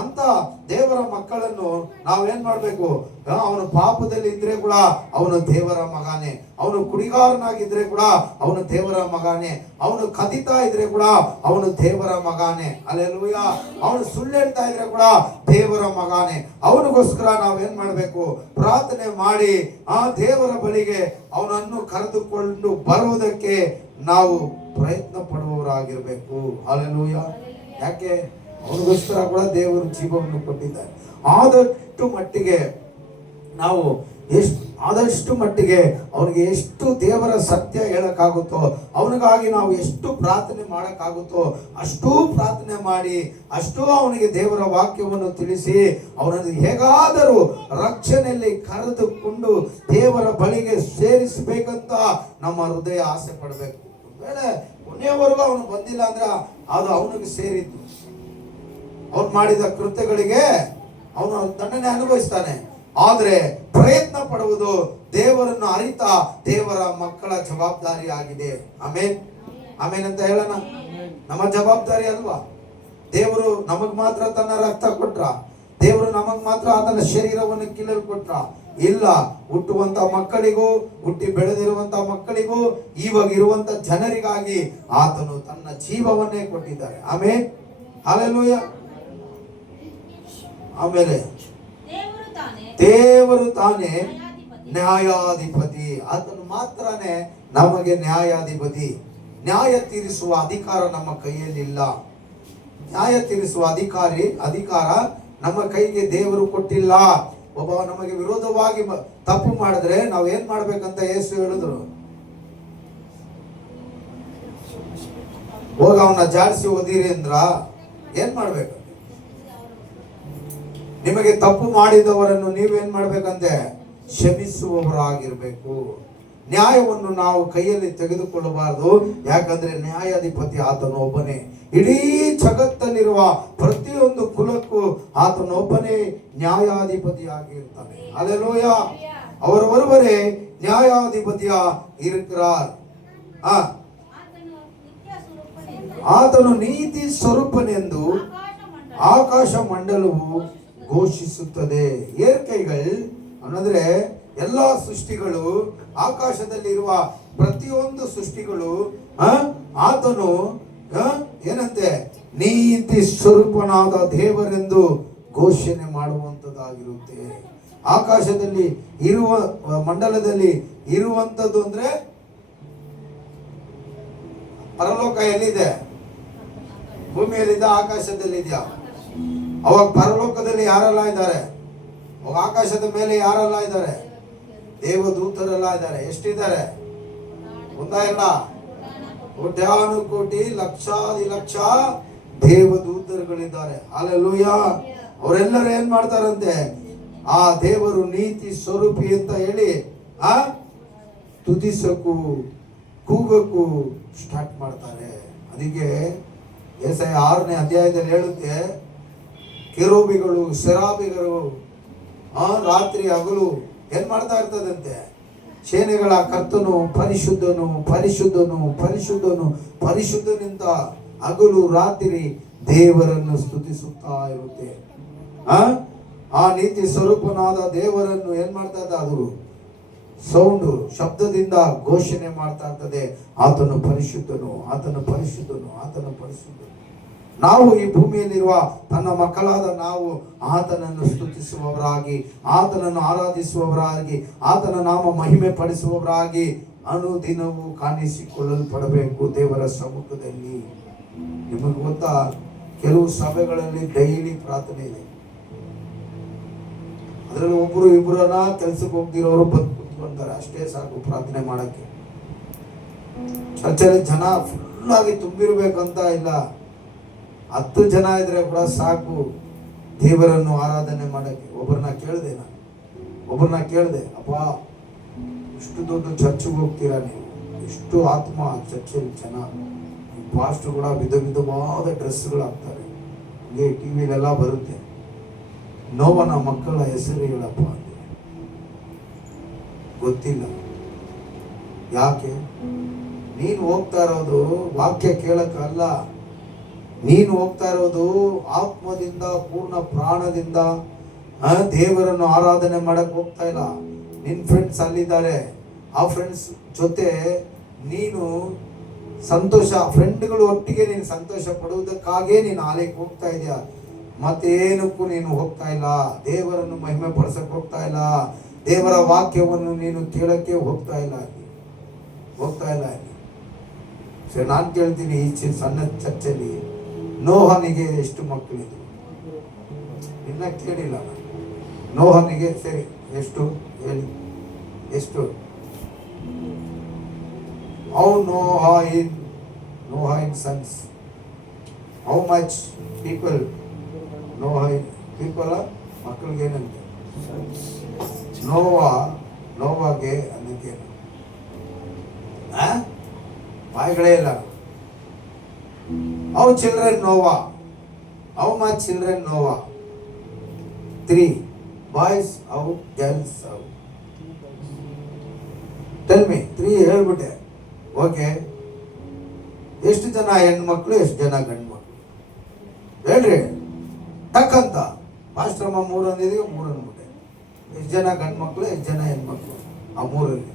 ಅಂತ ದೇವರ ಮಕ್ಕಳನ್ನು ನಾವೇನ್ ಮಾಡ್ಬೇಕು? ಅವನು ಪಾಪದಲ್ಲಿ ಇದ್ರೆ ಕೂಡ ಅವನು ದೇವರ ಮಗನೇ, ಅವನು ಕುಡಿಗಾರನಾಗಿದ್ರೆ ಕೂಡ ಅವನು ದೇವರ ಮಗನೇ, ಅವನು ಕದಿತಾ ಇದ್ರೆ ಕೂಡ ಅವನು ದೇವರ ಮಗನೇ. ಹಲ್ಲೆಲೂಯ. ಅವನು ಸುಳ್ಳು ಹೇಳ್ತಾ ಇದ್ರೆ ಕೂಡ ದೇವರ ಮಗನೇ. ಅವನಿಗೋಸ್ಕರ ನಾವೇನ್ ಮಾಡ್ಬೇಕು? ಪ್ರಾರ್ಥನೆ ಮಾಡಿ ಆ ದೇವರ ಬಳಿಗೆ ಅವನನ್ನು ಕರೆದುಕೊಂಡು ಬರುವುದಕ್ಕೆ ನಾವು ಪ್ರಯತ್ನ ಪಡುವವರಾಗಿರ್ಬೇಕು. ಹಲ್ಲೆಲೂಯ. ಯಾಕೆ? ಅವನಿಗೋಸ್ಕರ ಕೂಡ ದೇವರು ಜೀವವನ್ನು ಕೊಟ್ಟಿದ್ದಾರೆ. ಆದಷ್ಟು ಮಟ್ಟಿಗೆ ಅವನಿಗೆ ಎಷ್ಟು ದೇವರ ಸತ್ಯ ಹೇಳಕ್ಕಾಗುತ್ತೋ, ಅವನಿಗಾಗಿ ನಾವು ಎಷ್ಟು ಪ್ರಾರ್ಥನೆ ಮಾಡಕ್ಕಾಗುತ್ತೋ ಅಷ್ಟೂ ಪ್ರಾರ್ಥನೆ ಮಾಡಿ, ಅಷ್ಟೂ ಅವನಿಗೆ ದೇವರ ವಾಕ್ಯವನ್ನು ತಿಳಿಸಿ ಅವನನ್ನು ಹೇಗಾದರೂ ರಕ್ಷಣೆಯಲ್ಲಿ ಕರೆದುಕೊಂಡು ದೇವರ ಬಳಿಗೆ ಸೇರಿಸಬೇಕಂತ ನಮ್ಮ ಹೃದಯ ಆಸೆ ಪಡಬೇಕು. ವೇಳೆ ಕೊನೆಯವರೆಗೂ ಅವನು ಬಂದಿಲ್ಲ ಅಂದ್ರೆ ಅದು ಅವನಿಗೆ ಸೇರಿದ್ದು. ಅವನು ಮಾಡಿದ ಕೃತ್ಯಗಳಿಗೆ ಅವನು ದಂಡನೆ ಅನುಭವಿಸ್ತಾನೆ. ಆದ್ರೆ ಪ್ರಯತ್ನ ಪಡುವುದು ದೇವರನ್ನು ಅರಿತ ದೇವರ ಮಕ್ಕಳ ಜವಾಬ್ದಾರಿ ಆಗಿದೆ. ಆಮೇನ್ ಆಮೇನ್ ಅಂತ ಹೇಳೋಣ. ನಮ್ಮ ಜವಾಬ್ದಾರಿ ಅಲ್ವಾ? ದೇವರು ನಮಗ್ ಮಾತ್ರ ತನ್ನ ರಕ್ತ ಕೊಟ್ರ? ದೇವರು ನಮಗ್ ಮಾತ್ರ ಆತನ ಶರೀರವನ್ನು ಕೀಳಲು ಕೊಟ್ರ? ಇಲ್ಲ. ಹುಟ್ಟುವಂತ ಮಕ್ಕಳಿಗೂ, ಹುಟ್ಟಿ ಬೆಳೆದಿರುವಂತ ಮಕ್ಕಳಿಗೂ, ಇವಾಗ ಇರುವಂತ ಜನರಿಗಾಗಿ ಆತನು ತನ್ನ ಜೀವವನ್ನೇ ಕೊಟ್ಟಿದ್ದಾರೆ. ಆಮೇನ್. ಹಲ್ಲೆಲೂಯ. ಆಮೇಲೆ ದೇವರು ತಾನೇ ನ್ಯಾಯಾಧಿಪತಿ. ಆತನು ಮಾತ್ರನೇ ನಮಗೆ ನ್ಯಾಯಾಧಿಪತಿ. ನ್ಯಾಯ ತೀರಿಸುವ ಅಧಿಕಾರ ನಮ್ಮ ಕೈಯಲ್ಲಿಲ್ಲ. ನ್ಯಾಯ ತೀರಿಸುವ ಅಧಿಕಾರ ನಮ್ಮ ಕೈಗೆ ದೇವರು ಕೊಟ್ಟಿಲ್ಲ. ಒಬ್ಬ ನಮಗೆ ವಿರೋಧವಾಗಿ ತಪ್ಪು ಮಾಡಿದ್ರೆ ನಾವು ಏನ್ ಮಾಡ್ಬೇಕಂತ ಯೇಸು ಹೇಳಿದ್ರು? ಹೋಗ ಅವನ್ನ ಜಾಡಿಸಿ ಓದಿರಿ ಅಂದ್ರ ಏನ್ ಮಾಡ್ಬೇಕು? ನಿಮಗೆ ತಪ್ಪು ಮಾಡಿದವರನ್ನು ನೀವೇನ್ ಮಾಡ್ಬೇಕಂತೆ? ಕ್ಷಮಿಸುವವರಾಗಿರ್ಬೇಕು. ನ್ಯಾಯವನ್ನು ನಾವು ಕೈಯಲ್ಲಿ ತೆಗೆದುಕೊಳ್ಳಬಾರದು. ಯಾಕಂದ್ರೆ ನ್ಯಾಯಾಧಿಪತಿ ಆತನು ಒಬ್ಬನೇ. ಇಡೀ ಜಗತ್ತಲ್ಲಿರುವ ಪ್ರತಿಯೊಂದು ಕುಲಕ್ಕೂ ಆತನೊಬ್ಬನೇ ನ್ಯಾಯಾಧಿಪತಿ ಆಗಿರ್ತಾನೆ. ಹಲ್ಲೆಲೂಯ. ಅವರವರೇ ನ್ಯಾಯಾಧಿಪತಿಯ ಇರುತ್ತಾರೆ. ಆತನು ನೀತಿ ಸ್ವರೂಪನೆಂದು ಆಕಾಶ ಮಂಡಲವು ಘೋಷಿಸುತ್ತದೆ. ಏರ್ಕೈಗಳು ಅನ್ನಂದ್ರೆ ಎಲ್ಲಾ ಸೃಷ್ಟಿಗಳು, ಆಕಾಶದಲ್ಲಿರುವ ಪ್ರತಿಯೊಂದು ಸೃಷ್ಟಿಗಳು ಆತನು ಏನಂತೆ ನೀತಿ ಸ್ವರೂಪನಾದ ದೇವರೆಂದು ಘೋಷಣೆ ಮಾಡುವಂತದ್ದಾಗಿರುತ್ತೆ. ಆಕಾಶದಲ್ಲಿ ಇರುವ ಮಂಡಲದಲ್ಲಿ ಇರುವಂತದ್ದು ಅಂದ್ರೆ ಪರಲೋಕ ಎಲ್ಲಿದೆ? ಭೂಮಿಯಲ್ಲಿದ್ದ, ಆಕಾಶದಲ್ಲಿದ್ಯಾ? ಅವಾಗ ಪರಲೋಕದಲ್ಲಿ ಯಾರೆಲ್ಲ ಇದ್ದಾರೆ? ಅವಾಗ ಆಕಾಶದ ಮೇಲೆ ಯಾರೆಲ್ಲ ಇದ್ದಾರೆ? ದೇವದೂತರೆಲ್ಲ ಇದ್ದಾರೆ. ಎಷ್ಟಿದ್ದಾರೆ? ಒಂದಾ ಇಲ್ಲ, ಕೋಟ್ಯಾನುಕೋಟಿ ಲಕ್ಷಾದಿ ಲಕ್ಷ ದೇವದೂತರುಗಳಿದ್ದಾರೆ. ಹಲ್ಲೆಲೂಯಾ. ಅವರೆಲ್ಲರೂ ಏನ್ ಮಾಡ್ತಾರಂತೆ? ಆ ದೇವರು ನೀತಿ ಸ್ವರೂಪಿ ಅಂತ ಹೇಳಿ ತುದಿಸಕ್ಕೂ ಕೂಗಕ್ಕೂ ಸ್ಟಾರ್ಟ್ ಮಾಡ್ತಾರೆ. ಅದಕ್ಕೆ ಯೆಶಾಯ 6ನೇ ಅಧ್ಯಾಯದಲ್ಲಿ ಹೇಳುತ್ತೆ, ಕೆರೂಬಿಗಳು ಸೆರಾಬಿಗಳು ರಾತ್ರಿ ಹಗಲು ಏನ್ ಮಾಡ್ತಾ ಇರ್ತದಂತೆ? ಸೇನೆಗಳ ಕರ್ತನು ಪರಿಶುದ್ಧನು ಪರಿಶುದ್ಧನು ಪರಿಶುದ್ಧನು ಪರಿಶುದ್ಧನಿಂದ ಹಗಲು ರಾತ್ರಿ ದೇವರನ್ನು ಸ್ತುತಿಸುತ್ತಾ ಇರುತ್ತೆ. ಆ ನೀತಿ ಸ್ವರೂಪನಾದ ದೇವರನ್ನು ಏನ್ ಮಾಡ್ತಾ ಇದ್ದ? ಅದು ಸೌಂಡು ಶಬ್ದದಿಂದ ಘೋಷಣೆ ಮಾಡ್ತಾ ಇರ್ತದೆ, ಆತನು ಪರಿಶುದ್ಧನು, ಆತನು ಪರಿಶುದ್ಧನು, ಆತನು ಪರಿಶುದ್ಧನು. ನಾವು ಈ ಭೂಮಿಯಲ್ಲಿರುವ ತನ್ನ ಮಕ್ಕಳಾದ ನಾವು ಆತನನ್ನು ಸ್ತುತಿಸುವವರಾಗಿ, ಆತನನ್ನು ಆರಾಧಿಸುವವರಾಗಿ, ಆತನ ನಾಮ ಮಹಿಮೆ ಪಡಿಸುವವರಾಗಿ ಅನುದಿನವೂ ಕಾಣಿಸಿಕೊಳ್ಳಲ್ಪಡಬೇಕು ದೇವರ ಸಮ್ಮುಖದಲ್ಲಿ. ನಿಮಗೆ ಗೊತ್ತಾ, ಕೆಲವು ಸಭೆಗಳಲ್ಲಿ ಡೈಲಿ ಪ್ರಾರ್ಥನೆ ಇದೆ. ಅದರಲ್ಲಿ ಒಬ್ಬರು ಇಬ್ಬರನ್ನ ಕೆಲ್ಸಕ್ಕೆ ಹೋಗ್ತಿರೋರು ಬಂದು ಕುತ್ಕೊಂತಾರೆ, ಅಷ್ಟೇ ಸಾಕು ಪ್ರಾರ್ಥನೆ ಮಾಡಕ್ಕೆ. ಚರ್ಚಲ್ಲಿ ಜನ ಫುಲ್ ಆಗಿ ತುಂಬಿರ್ಬೇಕಂತ ಇಲ್ಲ, 10 ಜನ ಇದ್ರೆ ಕೂಡ ಸಾಕು ದೇವರನ್ನು ಆರಾಧನೆ ಮಾಡಕ್ಕೆ. ಒಬ್ಬರನ್ನ ಕೇಳಿದೆ, ಅಪ್ಪ ಇಷ್ಟು ದೊಡ್ಡ ಚರ್ಚ್ಗೆ ಹೋಗ್ತೀರಾ ನೀವು, ಎಷ್ಟು ಆತ್ಮ ಚರ್ಚಲ್ಲಿ ಜನ, ಪಾಸ್ಟರ್ ಕೂಡ ವಿಧ ವಿಧವಾದ ಡ್ರೆಸ್ಗಳು ಹಾಕ್ತಾರೆ, ಹೀಗೆ ಟಿವಿಲೆಲ್ಲ ಬರುತ್ತೆ. ನೋವನ ಮಕ್ಕಳ ಹೆಸರು ಹೇಳಪ್ಪ ಅಂದ್ರೆ ಗೊತ್ತಿಲ್ಲ. ಯಾಕೆ? ನೀನು ಹೋಗ್ತಾ ಇರೋದು ವಾಕ್ಯ ಕೇಳಕ್ಕಲ್ಲ, ನೀನು ಹೋಗ್ತಾ ಇರೋದು ಆತ್ಮದಿಂದ ಪೂರ್ಣ ಪ್ರಾಣದಿಂದ ದೇವರನ್ನು ಆರಾಧನೆ ಮಾಡಕ್ ಹೋಗ್ತಾ ಇಲ್ಲ. ನಿನ್ ಫ್ರೆಂಡ್ಸ್ ಅಲ್ಲಿದ್ದಾರೆ, ಆ ಫ್ರೆಂಡ್ಸ್ ಜೊತೆ ನೀನು ಸಂತೋಷ, ಫ್ರೆಂಡ್ಗಳು ಒಟ್ಟಿಗೆ ನೀನು ಸಂತೋಷ ಪಡುವುದಕ್ಕಾಗೇ ನೀನು ಆಲಯಕ್ಕೆ ಹೋಗ್ತಾ ಇದೆಯಾ. ಮತ್ತೇನಕ್ಕೂ ನೀನು ಹೋಗ್ತಾ ಇಲ್ಲ, ದೇವರನ್ನು ಮಹಿಮೆ ಪಡಿಸಕ್ ಹೋಗ್ತಾ ಇಲ್ಲ, ದೇವರ ವಾಕ್ಯವನ್ನು ನೀನು ಕೇಳಕ್ಕೆ ಹೋಗ್ತಾ ಇಲ್ಲ. ಸರಿ, ನಾನು ಕೇಳ್ತೀನಿ, ಈ ಸಣ್ಣ ಚರ್ಚಲ್ಲಿ ನೋಹನಿಗೆ ಎಷ್ಟು ಮಕ್ಕಳಿದ್ರು? ಇನ್ನ ಕೇಳಿಲ್ಲ. ನೋಹನಿಗೆ ಸರಿ ಎಷ್ಟು ಹೇಳಿ, ಎಷ್ಟು? How Noah in sons? How much people? people ಮಕ್ಕಳಿಗೆ ಏನಂತೆ? ನೋವಾಗೆ ಅನ್ನಕ್ಕೆ ಬಾಯಿಗಳೇ ಇಲ್ಲ. How children Noah? How much children Noah? 3 boys. How girls? How? Tell me. 3 ಹೇಳ್ಬಿಟ್ಟೆ. Okay, ಎಷ್ಟು ಜನ ಹೆಣ್ಮಕ್ಳು, ಎಷ್ಟು ಜನ ಗಂಡು ಮಕ್ಕಳು ಹೇಳ್ರಿ ಟಕ್ಕಂತ. ಪಾಸ್ಟ್ರಮ್ಮ 3 ಅಂದಿದ್ದೀವಿ, 3 ಅಂದ್ಬಿಟ್ಟೆ. ಎಷ್ಟು ಜನ ಗಂಡು ಮಕ್ಕಳು, ಎಷ್ಟು ಜನ ಹೆಣ್ಮಕ್ಳು ಆ 3ರಲ್ಲಿ?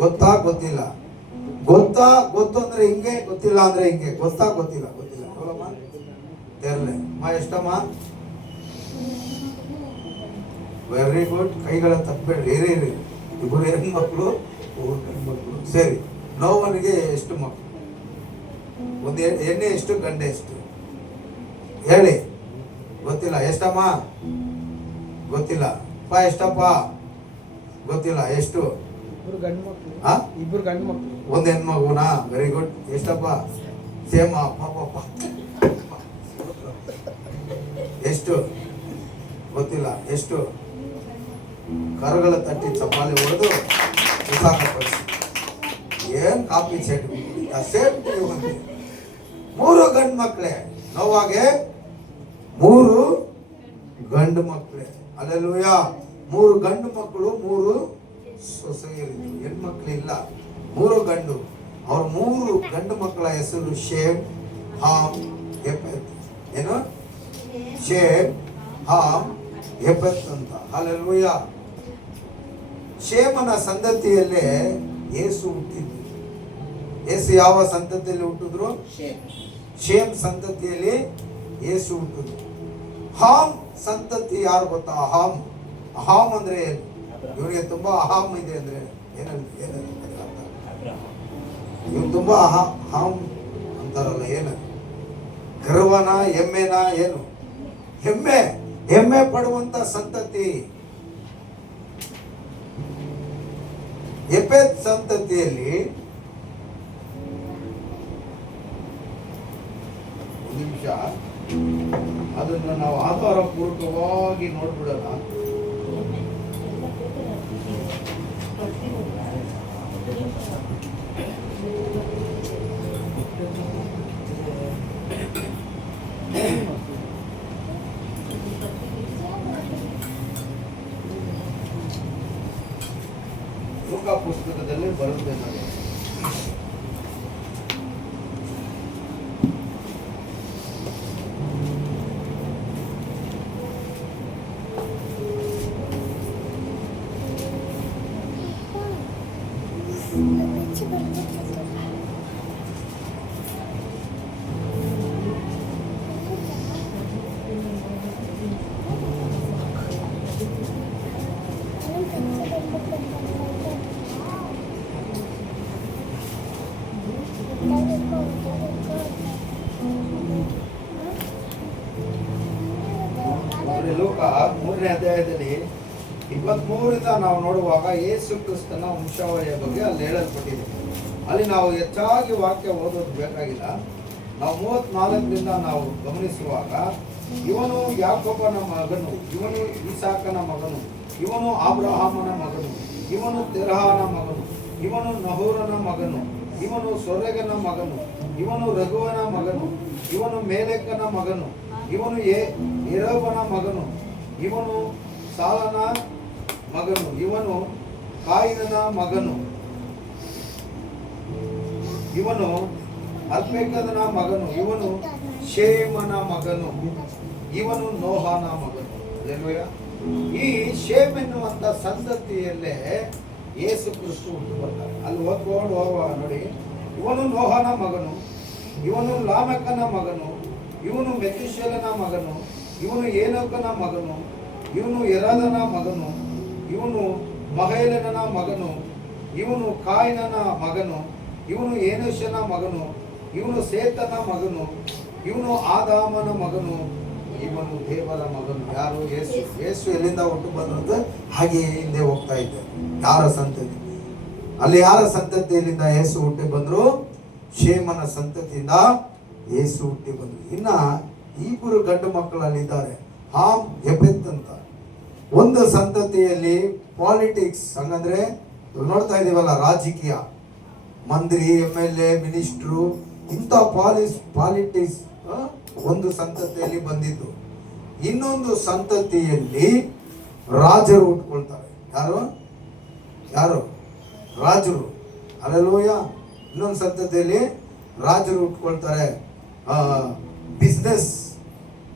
ಗೊತ್ತಾ ಗೊತ್ತಿಲ್ಲ? ಗೊತ್ತು ಅಂದ್ರೆ ಹಿಂಗೆ, ಗೊತ್ತಿಲ್ಲ ಅಂದ್ರೆ ಹಿಂಗೆ. ಗೊತ್ತಿಲ್ಲ ಅವಳಮ್ಮ ತೆರಲೆ ಎಷ್ಟಮ್ಮ? Very good. ಕೈಗಳ ತಪ್ಪಬೇಡ್ರಿ, ಇರಿ. 2 ಹೆಣ್ಮಕ್ಳು, 4 ಗಂಡು ಮಕ್ಕಳು. ಸರಿ, ನೋವನಿಗೆ ಎಷ್ಟು ಮಕ್ಕಳು? ಒಂದು ಹೆಣ್ಣೆ ಎಷ್ಟು, ಗಂಡೆ ಎಷ್ಟು ಹೇಳಿ? ಗೊತ್ತಿಲ್ಲ. ಎಷ್ಟಮ್ಮ? ಗೊತ್ತಿಲ್ಲ. ಎಷ್ಟಪ್ಪ? ಗೊತ್ತಿಲ್ಲ. ಎಷ್ಟು? 2 ಗಂಡು ಮಕ್ಕಳು, 2 ಗಂಡು ಮಕ್ಕಳು, 1 ಹೆಣ್ಮಗುನಾ? Very good. ಎಷ್ಟಪ್ಪ? ಸೇಮ. ಪಾಪ ಎಷ್ಟು? ಗೊತ್ತಿಲ್ಲ. ಎಷ್ಟು? ಕರುಗಳ ತಟ್ಟಿ ಚಪ್ಪಾಳೆ ಹೊಡೆದು ವಿಸಾಖಪಡಿಸಿ ಏನ್ ಕಾಪಿ ಸೆಟ್ ಸೇಮ್ 3 ಗಂಡು ಮಕ್ಕಳೇ. ನೋವಾಗೆ 3 ಗಂಡು ಮಕ್ಕಳೇ. ಹಲ್ಲೆಲೂಯಾ. 3 ಗಂಡು ಮಕ್ಕಳು, 3 ಸೊಸೆಯರಿದ್ರು, ಹೆಣ್ಮಕ್ಳಿಲ್ಲ, 3 ಗಂಡು. ಅವ್ರ 3 ಗಂಡು ಮಕ್ಕಳ ಹೆಸರು ಶೇಮ್, ಹಾಮ್, ಎಪೆತ್. ಏನು? ಶೇಮ್, ಹಾಮ್, ಎಪೆತ್ ಅಂತ. ಹಲ್ಲೆಲೂಯಾ. ಶೇಮನ ಸಂತತಿಯಲ್ಲೇ ಯೇಸು ಹುಟ್ಟಿದ್ದು. ಯೇಸು ಯಾವ ಸಂತತಿಯಲ್ಲಿ ಹುಟ್ಟಿದ್ರು? ಶೇಮ್ ಸಂತತಿಯಲ್ಲಿ ಯೇಸು ಹುಟ್ಟಿದ್ರು. ಹಾಮ್ ಸಂತತಿ ಯಾರು ಗೊತ್ತಾ? ಅಹಾಮ್ ಅಂದ್ರೆ ಏನು? ಇವನಿಗೆ ತುಂಬಾ ಅಹಾಮ್ ಇದೆ ಅಂದ್ರೆ ಏನಂತ ಇವನು ತುಂಬಾ ಹಾಮ್ ಅಂತಾರಲ್ಲ, ಏನು ಗರ್ವನ ಹೆಮ್ಮೆನ? ಏನು ಹೆಮ್ಮೆ ಪಡುವಂತ ಸಂತತಿ. ಎಪೆತ್ ಸಂತತಿಯಲ್ಲಿ ಒಂದು ನಿಮಿಷ ಅದನ್ನು ನಾವು ಆಧಾರ ಪೂರ್ವಕವಾಗಿ ನೋಡ್ಬಿಡೋಣ. ಲೂಕಾ ಪುಸ್ತಕದಲ್ಲಿ ಬರುತ್ತೆ ನೋಡಿ. ಲೂಕ 3ನೇ ಅಧ್ಯಾಯದಲ್ಲಿ 23ರಿಂದ ನಾವು ನೋಡುವಾಗ ಯೇಸು ಕ್ರಿಸ್ತನ ವಂಶಾವಳಿಯ ಬಗ್ಗೆ ಅಲ್ಲಿ ಹೇಳಲ್ಪಟ್ಟಿದೆ. ಅಲ್ಲಿ ನಾವು ಹೆಚ್ಚಾಗಿ ವಾಕ್ಯ ಓದೋದು ಬೇಕಾಗಿಲ್ಲ. ನಾವು 34ರಿಂದ ನಾವು ಗಮನಿಸುವಾಗ ಇವನು ಯಾಕೋಬನ ಮಗನು, ಇವನು ಇಸಾಕನ ಮಗನು, ಇವನು ಅಬ್ರಹಾಮನ ಮಗನು, ಇವನು ತೆರಹನ ಮಗನು, ಇವನು ನಹೂರನ ಮಗನು, ಇವನು ಸೊರೆಗನ ಮಗನು, ಇವನು ರಘುವನ ಮಗನು, ಇವನು ಮೇಲೆಕನ ಮಗನು, ಇವನು ಎರಬನ ಮಗನು, ಇವನು ಸಾಲನ ಮಗನು, ಇವನು ಕಾಯಿನನ ಮಗನು, ಇವನು ಅಲ್ಪೇಕದನ ಮಗನು, ಇವನು ಶೇಮನ ಮಗನು, ಇವನು ನೋಹನ ಮಗನು. ಹಲ್ಲೆಲೂಯಾ. ಈ ಶೇಮ್ ಎನ್ನುವಂತ ಸಂತತಿಯಲ್ಲೇ ಯೇಸು ಕ್ರಿಸ್ತು ಹುಟ್ಟು ಬರ್ತಾರೆ. ಅಲ್ಲಿ ಓದ್ಕೊಂಡು ಹೋಗುವಾಗ ನೋಡಿ, ಇವನು ನೋಹನ ಮಗನು, ಇವನು ಲಾಮೆಕನ ಮಗನು, ಇವನು ಮೆತುಶೇಲನ ಮಗನು, ಇವನು ಏನೋಕನ ಮಗನು, ಇವನು ಎರದನ ಮಗನು, ಇವನು ಮಹೇಲನ ಮಗನು, ಇವನು ಕಾಯಿನನ ಮಗನು, ಇವನು ಏನೋಷನ ಮಗನು, ಇವನು ಸೇತನ ಮಗನು, ಇವನು ಆದಾಮನ ಮಗನು, ಇವನು ದೇವರ ಮಗನು. ಯಾರು? ಯೇಸು. ಯೇಸು ಎಲ್ಲಿಂದ ಹುಟ್ಟು ಬಂದಂತ ಹಾಗೆ ಹಿಂದೆ ಹೋಗ್ತಾ ಇದ್ದೆ. ಯಾರ ಸಂತತಿ? ಅಲ್ಲಿ ಯಾರ ಸಂತತಿಯಲ್ಲಿಂದ ಯೇಸು ಹುಟ್ಟಿ ಬಂದ್ರು? ಶೇಮನ ಸಂತತಿಯಿಂದ ಯೇಸು ಹುಟ್ಟಿ ಬಂದ್ರು. ಇನ್ನ ಇಬ್ಬರು ಗಂಡು ಮಕ್ಕಳಲ್ಲಿದ್ದಾರೆ, ಹಾಮ್ ಎಪೆತ್ ಅಂತ. ಒಂದು ಸಂತತಿಯಲ್ಲಿ ಪಾಲಿಟಿಕ್ಸ್, ಹಂಗಂದ್ರೆ ನೋಡ್ತಾ ಇದೀವಲ್ಲ, ರಾಜಕೀಯ, ಮಂತ್ರಿ, MLA, ಮಿನಿಸ್ಟ್ರು, ಇಂಥ ಪಾಲಿಟಿಕ್ಸ್ ಒಂದು ಸಂತತಿಯಲ್ಲಿ ಬಂದಿದ್ದು. ಇನ್ನೊಂದು ಸಂತತಿಯಲ್ಲಿ ರಾಜರು ಹುಟ್ಕೊಳ್ತಾರೆ. ಯಾರು? ರಾಜರು. ಹಲ್ಲೆಲೂಯಾ. ಇನ್ನೊಂದು ಸಂತತಿಯಲ್ಲಿ ರಾಜರು ಹುಟ್ಕೊಳ್ತಾರೆ.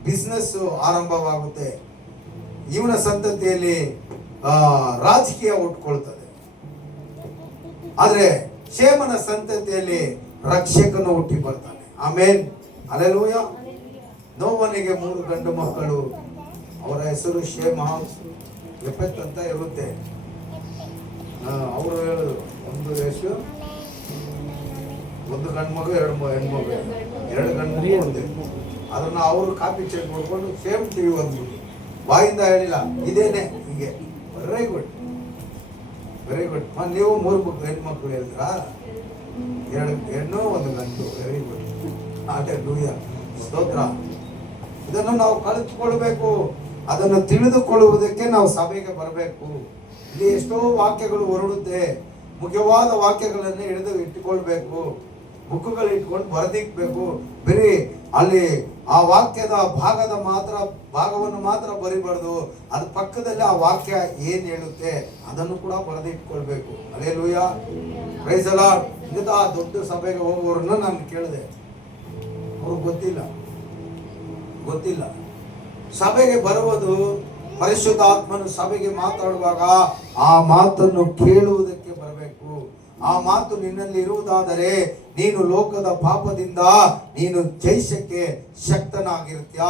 ಬಿಸ್ನೆಸ್ ಆರಂಭವಾಗುತ್ತೆ. ಇವನ ಸಂತತಿಯಲ್ಲಿ ರಾಜಕೀಯ ಹುಟ್ಕೊಳ್ತದೆ. ಆದ್ರೆ ಶೇಮನ ಸಂತತಿಯಲ್ಲಿ ರಕ್ಷಕನು ಹುಟ್ಟಿ ಬರ್ತಾನೆ. ಆಮೇನ್. ಹಲ್ಲೆಲೂಯಾ. ನೋವನಿಗೆ 3 ಗಂಡು ಮಕ್ಕಳು. ಅವರ ಹೆಸರು ಶೇಮ, ಎಪೆತ್ ಅಂತ ಇರುತ್ತೆ. ಅವರು ಹೇಳಿದ್ರು, ಒಂದು ಗಂಡು ಮಗು, 2 ಹೆಣ್ಮಗು, 2 ಗಂಡು ಮಗು ಒಂದೇ. ಅದನ್ನ ಅವರು ಕಾಪಿ ಚೆಕ್ ಮಾಡ್ಕೊಂಡು ಸೇಮ್ ಟಿವಿ ಬಂದ್ಬಿಟ್ಟು ಬಾಯಿಂದ ಹೇಳಿಲ್ಲ, ಇದೇನೆ ಹೀಗೆ. Very good. ನೀವು 3 ಹೆಣ್ಮಕ್ಳು ಹೇಳಿದ್ರಾ? 2 ಹೆಣ್ಣು 1 ಗಂಡು. Very good. ಹಲ್ಲೆಲೂಯಾ. ಸ್ತೋತ್ರ. ಇದನ್ನು ನಾವು ಕಲಿತುಕೊಳ್ಬೇಕು. ಅದನ್ನು ತಿಳಿದುಕೊಳ್ಳುವುದಕ್ಕೆ ನಾವು ಸಭೆಗೆ ಬರಬೇಕು. ಇಲ್ಲಿ ಎಷ್ಟೋ ವಾಕ್ಯಗಳು ಹೊರಡುತ್ತೆ. ಮುಖ್ಯವಾದ ವಾಕ್ಯಗಳನ್ನು ಇಟ್ಟುಕೊಳ್ಬೇಕು. ಬುಕ್ಕುಗಳು ಇಟ್ಕೊಂಡು ಬರೆದಿಕ್ಬೇಕು. ಬರೀ ಅಲ್ಲಿ ಆ ವಾಕ್ಯದ ಭಾಗವನ್ನು ಮಾತ್ರ ಬರಿಬಾರ್ದು. ಅದ್ರ ಪಕ್ಕದಲ್ಲಿ ಆ ವಾಕ್ಯ ಏನ್ ಹೇಳುತ್ತೆ ಅದನ್ನು ಕೂಡ ಬರೆದಿಟ್ಕೊಳ್ಬೇಕು. ಹಲ್ಲೆಲೂಯಾ. Praise the Lord. ಇಂಥ ದೊಡ್ಡ ಸಭೆಗೆ ಹೋಗುವವರನ್ನ ನಾನು ಕೇಳಿದೆ, ಅವ್ರಿಗೆ ಗೊತ್ತಿಲ್ಲ. ಸಭೆಗೆ ಬರುವುದು ಪರಿಶುದ್ಧಾತ್ಮನು ಸಭೆಗೆ ಮಾತಾಡುವಾಗ ಆ ಮಾತನ್ನು ಕೇಳುವುದಕ್ಕೆ ಬರಬೇಕು. ಆ ಮಾತು ನಿನ್ನಲ್ಲಿ ಇರುವುದಾದರೆ ನೀನು ಲೋಕದ ಪಾಪದಿಂದ ನೀನು ಜಯಿಸಕ್ಕೆ ಶಕ್ತನಾಗಿರ್ತೀಯ.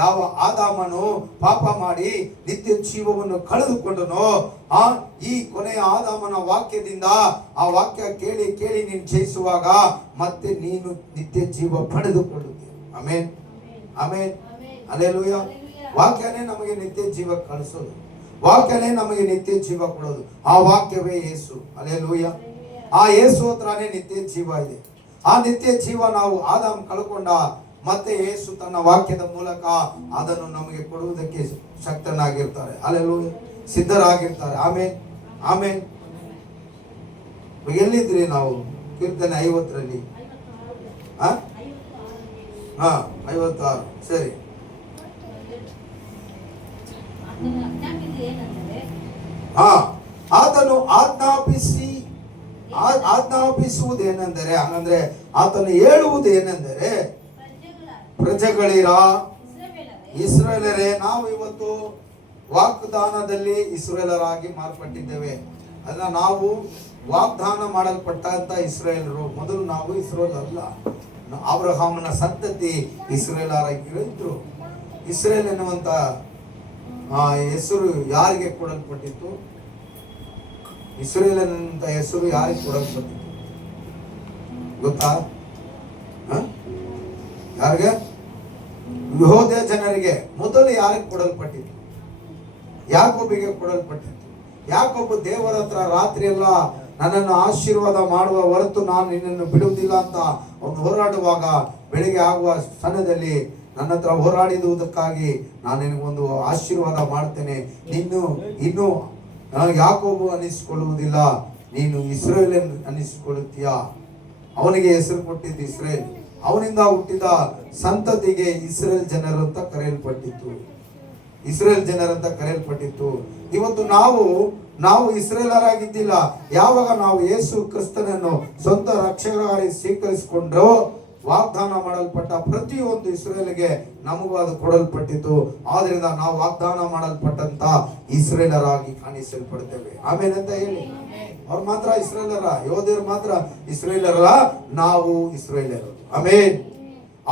ಯಾವ ಆದಾಮನು ಪಾಪ ಮಾಡಿ ನಿತ್ಯ ಜೀವವನ್ನು ಕಳೆದುಕೊಂಡನೋ ಈ ಕೊನೆಯ ಆದಾಮನ ವಾಕ್ಯದಿಂದ ಆ ವಾಕ್ಯ ಕೇಳಿ ಕೇಳಿ ನೀನು ಜಯಿಸುವಾಗ ಮತ್ತೆ ನೀನು ನಿತ್ಯ ಜೀವ ಪಡೆದುಕೊಳ್ಳುತ್ತೀಯ. Amen, amen, hallelujah. ವಾಕ್ಯನೇ ನಮಗೆ ನಿತ್ಯ ಜೀವ ಕಳಿಸೋದು, ವಾಕ್ಯನೇ ನಮಗೆ ನಿತ್ಯ ಜೀವ ಕೊಡೋದು. ಆ ವಾಕ್ಯವೇ ಯೇಸು. ಹಲ್ಲೆಲೂಯ. ಆ ಯೇಸು ಹತ್ರನೇ ನಿತ್ಯ ಜೀವ ಇದೆ. ಆ ನಿತ್ಯ ಜೀವ ನಾವು ಆದಾಮ್ ಕಳ್ಕೊಂಡ, ಮತ್ತೆ ಯೇಸು ತನ್ನ ವಾಕ್ಯದ ಮೂಲಕ ಅದನ್ನು ನಮಗೆ ಕೊಡುವುದಕ್ಕೆ ಶಕ್ತನಾಗಿರ್ತಾರೆ. ಹಲ್ಲೆಲೂಯ, ಸಿದ್ಧರಾಗಿರ್ತಾರೆ. ಆಮೇನ್, ಆಮೇನ್. ಎಲ್ಲಿದ್ರಿ ನಾವು? ಕೀರ್ತನೆ 50ರಲ್ಲಿ 56. ಸರಿ. ಆತನು ಆಜ್ಞಾಪಿಸುವುದೇನೆಂದರೆ, ಹಂಗಂದ್ರೆ ಆತನು ಹೇಳುವುದೇನೆಂದರೆ, ಪ್ರಜೆಗಳಿರ ಇಸ್ರಾಯೇಲರೇ, ನಾವು ಇವತ್ತು ವಾಗ್ದಾನದಲ್ಲಿ ಇಸ್ರಾಯೇಲರಾಗಿ ಮಾರ್ಪಟ್ಟಿದ್ದೇವೆ. ಅದನ್ನ ನಾವು ವಾಗ್ದಾನ ಮಾಡಲ್ಪಟ್ಟಂತ ಇಸ್ರಾಯೇಲರು. ಮೊದಲು ನಾವು ಇಸ್ರಾಯೇಲ್ ಅಲ್ಲ, ಅಬ್ರಹಾಮನ ಸಂತತಿ ಇಸ್ರಾಯೇಲರಾಗಿದ್ರು. ಇಸ್ರೇಲ್ ಎನ್ನುವಂತ ಹೆಸರು ಯಾರಿಗೆ ಕೊಡಲ್ಪಟ್ಟಿತ್ತು? ಇಸ್ರೇಲ್ ಎನ್ನುವಂತ ಹೆಸರು ಯಾರಿಗೆ ಕೊಡಲ್ಪಟ್ಟಿತ್ತು ಗೊತ್ತಾ? ಯಾರಿಗೆ? ಯೆಹೂದ ಜನರಿಗೆ. ಮೊದಲು ಯಾರಿಗೆ ಕೊಡಲ್ಪಟ್ಟಿತ್ತು? ಯಾಕೋಬಿಗೆ ಕೊಡಲ್ಪಟ್ಟಿತ್ತು. ಯಾಕೋಬು ದೇವರ ಹತ್ರ ರಾತ್ರಿ ಎಲ್ಲ ನನ್ನನ್ನು ಆಶೀರ್ವಾದ ಮಾಡುವ ಹೊರತು ನಾನು ನಿನ್ನನ್ನು ಬಿಡುವುದಿಲ್ಲ ಅಂತ ಅವನು ಹೋರಾಡುವಾಗ, ಬೆಳಿಗ್ಗೆ ಆಗುವ ಸಮಯದಲ್ಲಿ ನನ್ನ ಹತ್ರ ಹೋರಾಡಿದುದಕ್ಕಾಗಿ ನಾನು ನಿನಗೊಂದು ಆಶೀರ್ವಾದ ಮಾಡ್ತೇನೆ, ಇನ್ನು ಯಾಕೋಬು ಅನಿಸಿಕೊಳ್ಳುವುದಿಲ್ಲ, ನೀನು ಇಸ್ರೇಲ್ ಅನಿಸಿಕೊಳ್ಳುತ್ತೀಯ. ಅವನಿಗೆ ಹೆಸರು ಕೊಟ್ಟಿದ್ದು ಇಸ್ರೇಲ್. ಅವನಿಂದ ಹುಟ್ಟಿದ ಸಂತತಿಗೆ ಇಸ್ರೇಲ್ ಜನರು ಅಂತ ಕರೆಯಲ್ಪಟ್ಟಿತ್ತು. ಇಸ್ರೇಲ್ ಜನರಂತ ಕರೆಯಲ್ಪಟ್ಟಿತ್ತು. ಇವತ್ತು ನಾವು ಇಸ್ರೇಲರಾಗಿದ್ದಿಲ್ಲ. ಯಾವಾಗ ನಾವು ಯೇಸು ಕ್ರಿಸ್ತನನ್ನು ಸ್ವಂತ ರಕ್ಷಕರಾಗಿ ಸ್ವೀಕರಿಸಿಕೊಂಡ್ರೋ, ವಾಗ್ದಾನ ಮಾಡಲ್ಪಟ್ಟ ಪ್ರತಿಯೊಂದು ಇಸ್ರೇಲಿಗೆ ನಮಗೂ ಅದು ಕೊಡಲ್ಪಟ್ಟಿತ್ತು. ಆದ್ರಿಂದ ನಾವು ವಾಗ್ದಾನ ಮಾಡಲ್ಪಟ್ಟಂತ ಇಸ್ರೇಲರಾಗಿ ಕಾಣಿಸಲ್ಪಡ್ತೇವೆ. ಆಮೇಲೆ ಅಂತ ಹೇಳಿ, ಅವ್ರು ಮಾತ್ರ ಇಸ್ರೇಲರ, ಯೋಧರು ಮಾತ್ರ ಇಸ್ರೇಲರ, ನಾವು ಇಸ್ರೇಲರು. ಆಮೇನ್.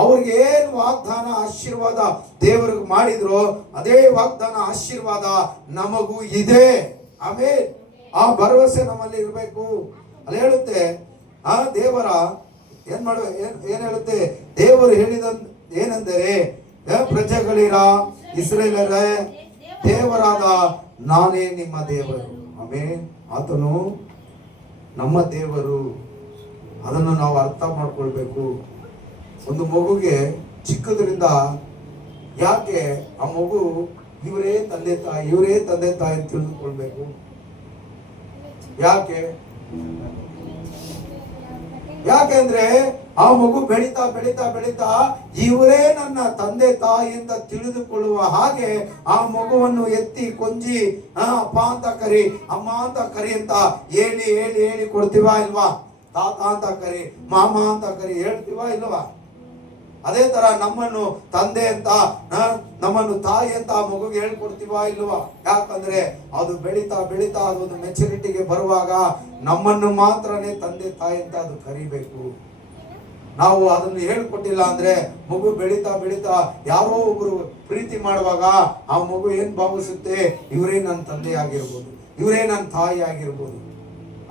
ಅವ್ರಿಗೆ ಏನ್ ವಾಗ್ದಾನ ಆಶೀರ್ವಾದ ದೇವರಿಗೆ ಮಾಡಿದ್ರು, ಅದೇ ವಾಗ್ದಾನ ಆಶೀರ್ವಾದ ನಮಗೂ ಇದೆ. ಆಮೇನ್. ಆ ಭರವಸೆ ನಮ್ಮಲ್ಲಿ ಇರಬೇಕು. ಅಲ್ಲಿ ಹೇಳುತ್ತೆ, ಆ ದೇವರ ಏನ್ ಹೇಳುತ್ತೆ? ದೇವರು ಹೇಳಿದ ಏನೆಂದರೆ, ಪ್ರಜೆಗಳಿರ ಇಸ್ರೇಲರೇ, ದೇವರಾದ ನಾನೇ ನಿಮ್ಮ ದೇವರು. ಆಮೇನ್. ಆತನು ನಮ್ಮ ದೇವರು. ಅದನ್ನು ನಾವು ಅರ್ಥ ಮಾಡ್ಕೊಳ್ಬೇಕು. ಒಂದು ಮಗುಗೆ ಚಿಕ್ಕದ್ರಿಂದ ಯಾಕೆ ಆ ಮಗು ಇವರೇ ತಂದೆ ತಾಯಿ ತಿಳಿದುಕೊಳ್ಬೇಕು? ಯಾಕೆಂದ್ರೆ ಆ ಮಗು ಬೆಳೀತಾ ಬೆಳೀತಾ ಬೆಳೀತಾ ಇವರೇ ನನ್ನ ತಂದೆ ತಾಯಿ ಅಂತ ತಿಳಿದುಕೊಳ್ಳುವ ಹಾಗೆ ಆ ಮಗುವನ್ನು ಎತ್ತಿ ಕೊಂಜಿ ಅಪ್ಪ ಅಂತ ಕರಿ, ಅಮ್ಮ ಅಂತ ಕರಿ ಅಂತ ಹೇಳಿ ಹೇಳಿ ಹೇಳಿ ಕೊಡ್ತೀವಾ ಇಲ್ವಾ? ತಾತ ಅಂತ ಕರಿ, ಮಾಮ ಅಂತ ಕರಿ ಹೇಳ್ತೀವಾ ಇಲ್ವಾ? ಅದೇ ತರ ನಮ್ಮನ್ನು ತಂದೆ ಅಂತ, ನಮ್ಮನ್ನು ತಾಯಿ ಅಂತ ಆ ಮಗುಗೆ ಹೇಳ್ಕೊಡ್ತೀವಾ ಇಲ್ವಾ? ಯಾಕಂದ್ರೆ ಅದು ಬೆಳೀತಾ ಬೆಳೀತಾ ಅದೊಂದು ಮೆಚುರಿಟಿಗೆ ಬರುವಾಗ ನಮ್ಮನ್ನು ಮಾತ್ರನೇ ತಂದೆ ತಾಯಿ ಅಂತ ಅದು ಕರಿಬೇಕು. ನಾವು ಅದನ್ನು ಹೇಳ್ಕೊಟ್ಟಿಲ್ಲ ಅಂದ್ರೆ ಮಗು ಬೆಳೀತಾ ಬೆಳೀತಾ ಯಾರೋ ಒಬ್ರು ಪ್ರೀತಿ ಮಾಡುವಾಗ ಆ ಮಗು ಏನ್ ಭಾವಿಸುತ್ತೆ? ಇವರೇ ನನ್ನ ತಂದೆ ಆಗಿರ್ಬೋದು, ಇವರೇ ನನ್ನ ತಾಯಿ ಆಗಿರ್ಬೋದು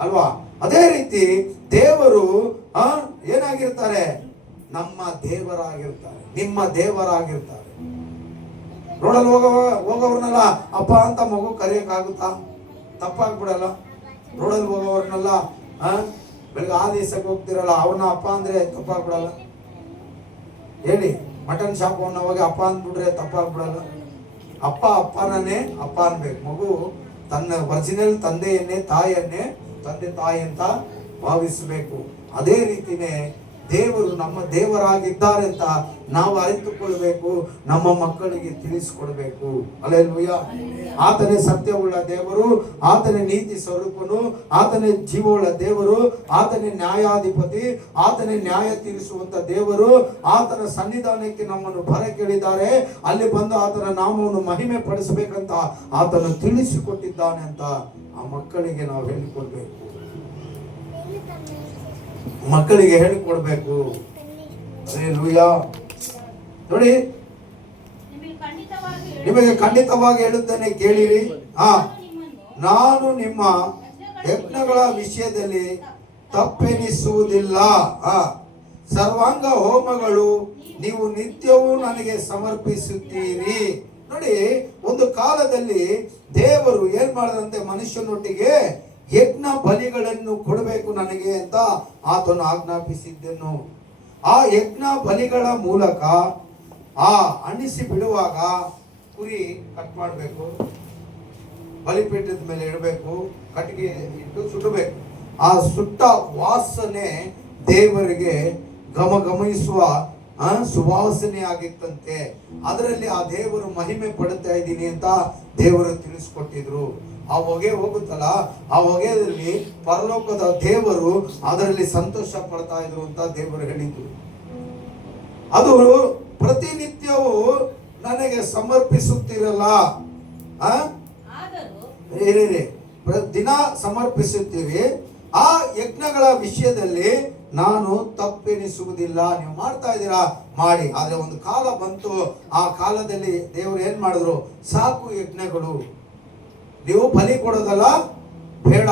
ಅಲ್ವಾ? ಅದೇ ರೀತಿ ದೇವರು ಏನಾಗಿರ್ತಾರೆ? ನಮ್ಮ ದೇವರಾಗಿರ್ತಾರೆ, ನಿಮ್ಮ ದೇವರಾಗಿರ್ತಾರೆ. ರೋಡಲ್ಲಿ ಹೋಗೋರ್ನೆಲ್ಲ ಅಪ್ಪ ಅಂತ ಮಗು ಕರೆಯಕ್ಕಾಗುತ್ತಾ? ತಪ್ಪಾಗ್ಬಿಡಲ್ಲ. ರೋಡಲ್ಲಿ ಹೋಗೋರ್ನೆಲ್ಲ ಬೆಳಗ್ಗೆ ಆ ದಿವಸಕ್ಕೆ ಹೋಗ್ತಿರಲ್ಲ, ಅವನ ಅಪ್ಪ ಅಂದ್ರೆ ತಪ್ಪಾಗ್ಬಿಡಲ್ಲ? ಹೇಳಿ, ಮಟನ್ ಶಾಪ್ ಅವನ್ನ ಹೋಗಿ ಅಪ್ಪ ಅಂದ್ಬಿಟ್ರೆ ತಪ್ಪಾಗ್ಬಿಡಲ್ಲ? ಅಪ್ಪನೇ ಅಪ್ಪ ಅನ್ಬೇಕು. ಮಗು ತನ್ನ ಒರಿಜಿನಲ್ ತಂದೆಯನ್ನೇ ತಾಯಿಯನ್ನೇ ತಂದೆ ತಾಯಿ ಅಂತ ಭಾವಿಸಬೇಕು. ಅದೇ ರೀತಿನೇ ದೇವರು ನಮ್ಮ ದೇವರಾಗಿದ್ದಾರೆ ಅಂತ ನಾವು ಅರಿತುಕೊಳ್ಬೇಕು, ನಮ್ಮ ಮಕ್ಕಳಿಗೆ ತಿಳಿಸಿಕೊಡ್ಬೇಕು. ಹಲ್ಲೆಲೂಯಾ. ಆತನೇ ಸತ್ಯವುಳ್ಳ ದೇವರು, ಆತನೇ ನೀತಿ ಸ್ವರೂಪನು, ಆತನೇ ಜೀವವುಳ್ಳ ದೇವರು, ಆತನೇ ನ್ಯಾಯಾಧಿಪತಿ, ಆತನೇ ನ್ಯಾಯ ತೀರಿಸುವಂತ ದೇವರು. ಆತನ ಸನ್ನಿಧಾನಕ್ಕೆ ನಮ್ಮನ್ನು ಬರ ಕೇಳಿದ್ದಾರೆ, ಅಲ್ಲಿ ಬಂದು ಆತನ ನಾಮವನ್ನು ಮಹಿಮೆ ಪಡಿಸಬೇಕಂತ ಆತನು ತಿಳಿಸಿಕೊಟ್ಟಿದ್ದಾನೆ ಅಂತ ಆ ಮಕ್ಕಳಿಗೆ ನಾವು ಹೇಳಿಕೊಡ್ಬೇಕು, ಮಕ್ಕಳಿಗೆ ಹೇಳಿಕೊಡ್ಬೇಕು. ಹಲ್ಲೆಲೂಯಾ. ನೋಡಿ, ನಿಮಗೆ ಖಂಡಿತವಾಗಿ ಹೇಳುತ್ತೇನೆ, ಕೇಳಿರಿ. ನಾನು ನಿಮ್ಮ ಯಜ್ಞಗಳ ವಿಷಯದಲ್ಲಿ ತಪ್ಪೆನಿಸುವುದಿಲ್ಲ. ಸರ್ವಾಂಗ ಹೋಮಗಳು ನೀವು ನಿತ್ಯವೂ ನನಗೆ ಸಮರ್ಪಿಸುತ್ತೀರಿ. ನೋಡಿ, ಒಂದು ಕಾಲದಲ್ಲಿ ದೇವರು ಏನ್ ಮಾಡದಂತೆ, ಮನುಷ್ಯನೊಟ್ಟಿಗೆ ಯಜ್ಞ ಬಲಿಗಳನ್ನು ಕೊಡಬೇಕು ನನಗೆ ಅಂತ ಆತನು ಆಜ್ಞಾಪಿಸಿದ್ದನು. ಆ ಯಜ್ಞ ಬಲಿಗಳ ಮೂಲಕ ಆ ಅಣಿಸಿ ಬಿಡುವಾಗ ಕುರಿ ಕಟ್ ಮಾಡಬೇಕು, ಬಲಿಪೀಠದ ಮೇಲೆ ಇಡಬೇಕು, ಕಟ್ಟಿಗೆ ಇಟ್ಟು ಸುಡಬೇಕು. ಆ ಸುಟ್ಟ ವಾಸನೆ ದೇವರಿಗೆ ಗಮಗಮಿಸುವ ಸುವಾಸನೆ ಆಗಿತ್ತಂತೆ. ಅದರಲ್ಲಿ ಆ ದೇವರು ಮಹಿಮೆ ಪಡುತ್ತಾ ಇದ್ದೀನಿ ಅಂತ ದೇವರು ತಿಳಿಸ್ಕೊಟ್ಟಿದ್ರು. ಆ ಹೊಗೆ ಹೋಗುತ್ತಲ್ಲ, ಆ ಹೊಗೆಯಲ್ಲಿ ಪರಲೋಕದ ದೇವರು ಅದರಲ್ಲಿ ಸಂತೋಷ ಪಡ್ತಾ ಇದ್ರು ಅಂತ ದೇವರು ಹೇಳಿದ್ರು. ಅದು ಪ್ರತಿನಿತ್ಯವೂ ನನಗೆ ಸಮರ್ಪಿಸುತ್ತಿರಲ್ಲ, ದಿನ ಸಮರ್ಪಿಸುತ್ತೀವಿ. ಆ ಯಜ್ಞಗಳ ವಿಷಯದಲ್ಲಿ ನಾನು ತಪ್ಪೆನಿಸುವುದಿಲ್ಲ. ನೀವು ಮಾಡ್ತಾ ಇದ್ದೀರಾ ಮಾಡಿ, ಆದ್ರೆ ಒಂದು ಕಾಲ ಬಂತು, ಆ ಕಾಲದಲ್ಲಿ ದೇವರು ಏನ್ ಮಾಡಿದ್ರು, ಸಾಕು ಯಜ್ಞಗಳು, ನೀವು ಬಲಿ ಕೊಡೋದಲ್ಲ ಬೇಡ.